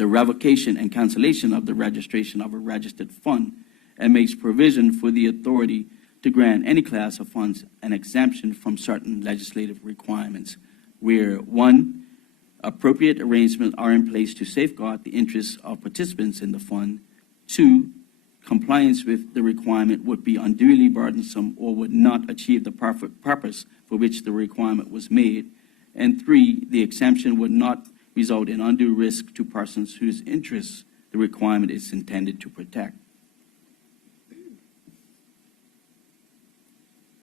the revocation and cancellation of the registration of a registered fund, and makes provision for the authority to grant any class of funds an exemption from certain legislative requirements, where 1, appropriate arrangements are in place to safeguard the interests of participants in the fund, 2, compliance with the requirement would be unduly burdensome or would not achieve the purpose for which the requirement was made, and 3, the exemption would not result in undue risk to persons whose interests the requirement is intended to protect.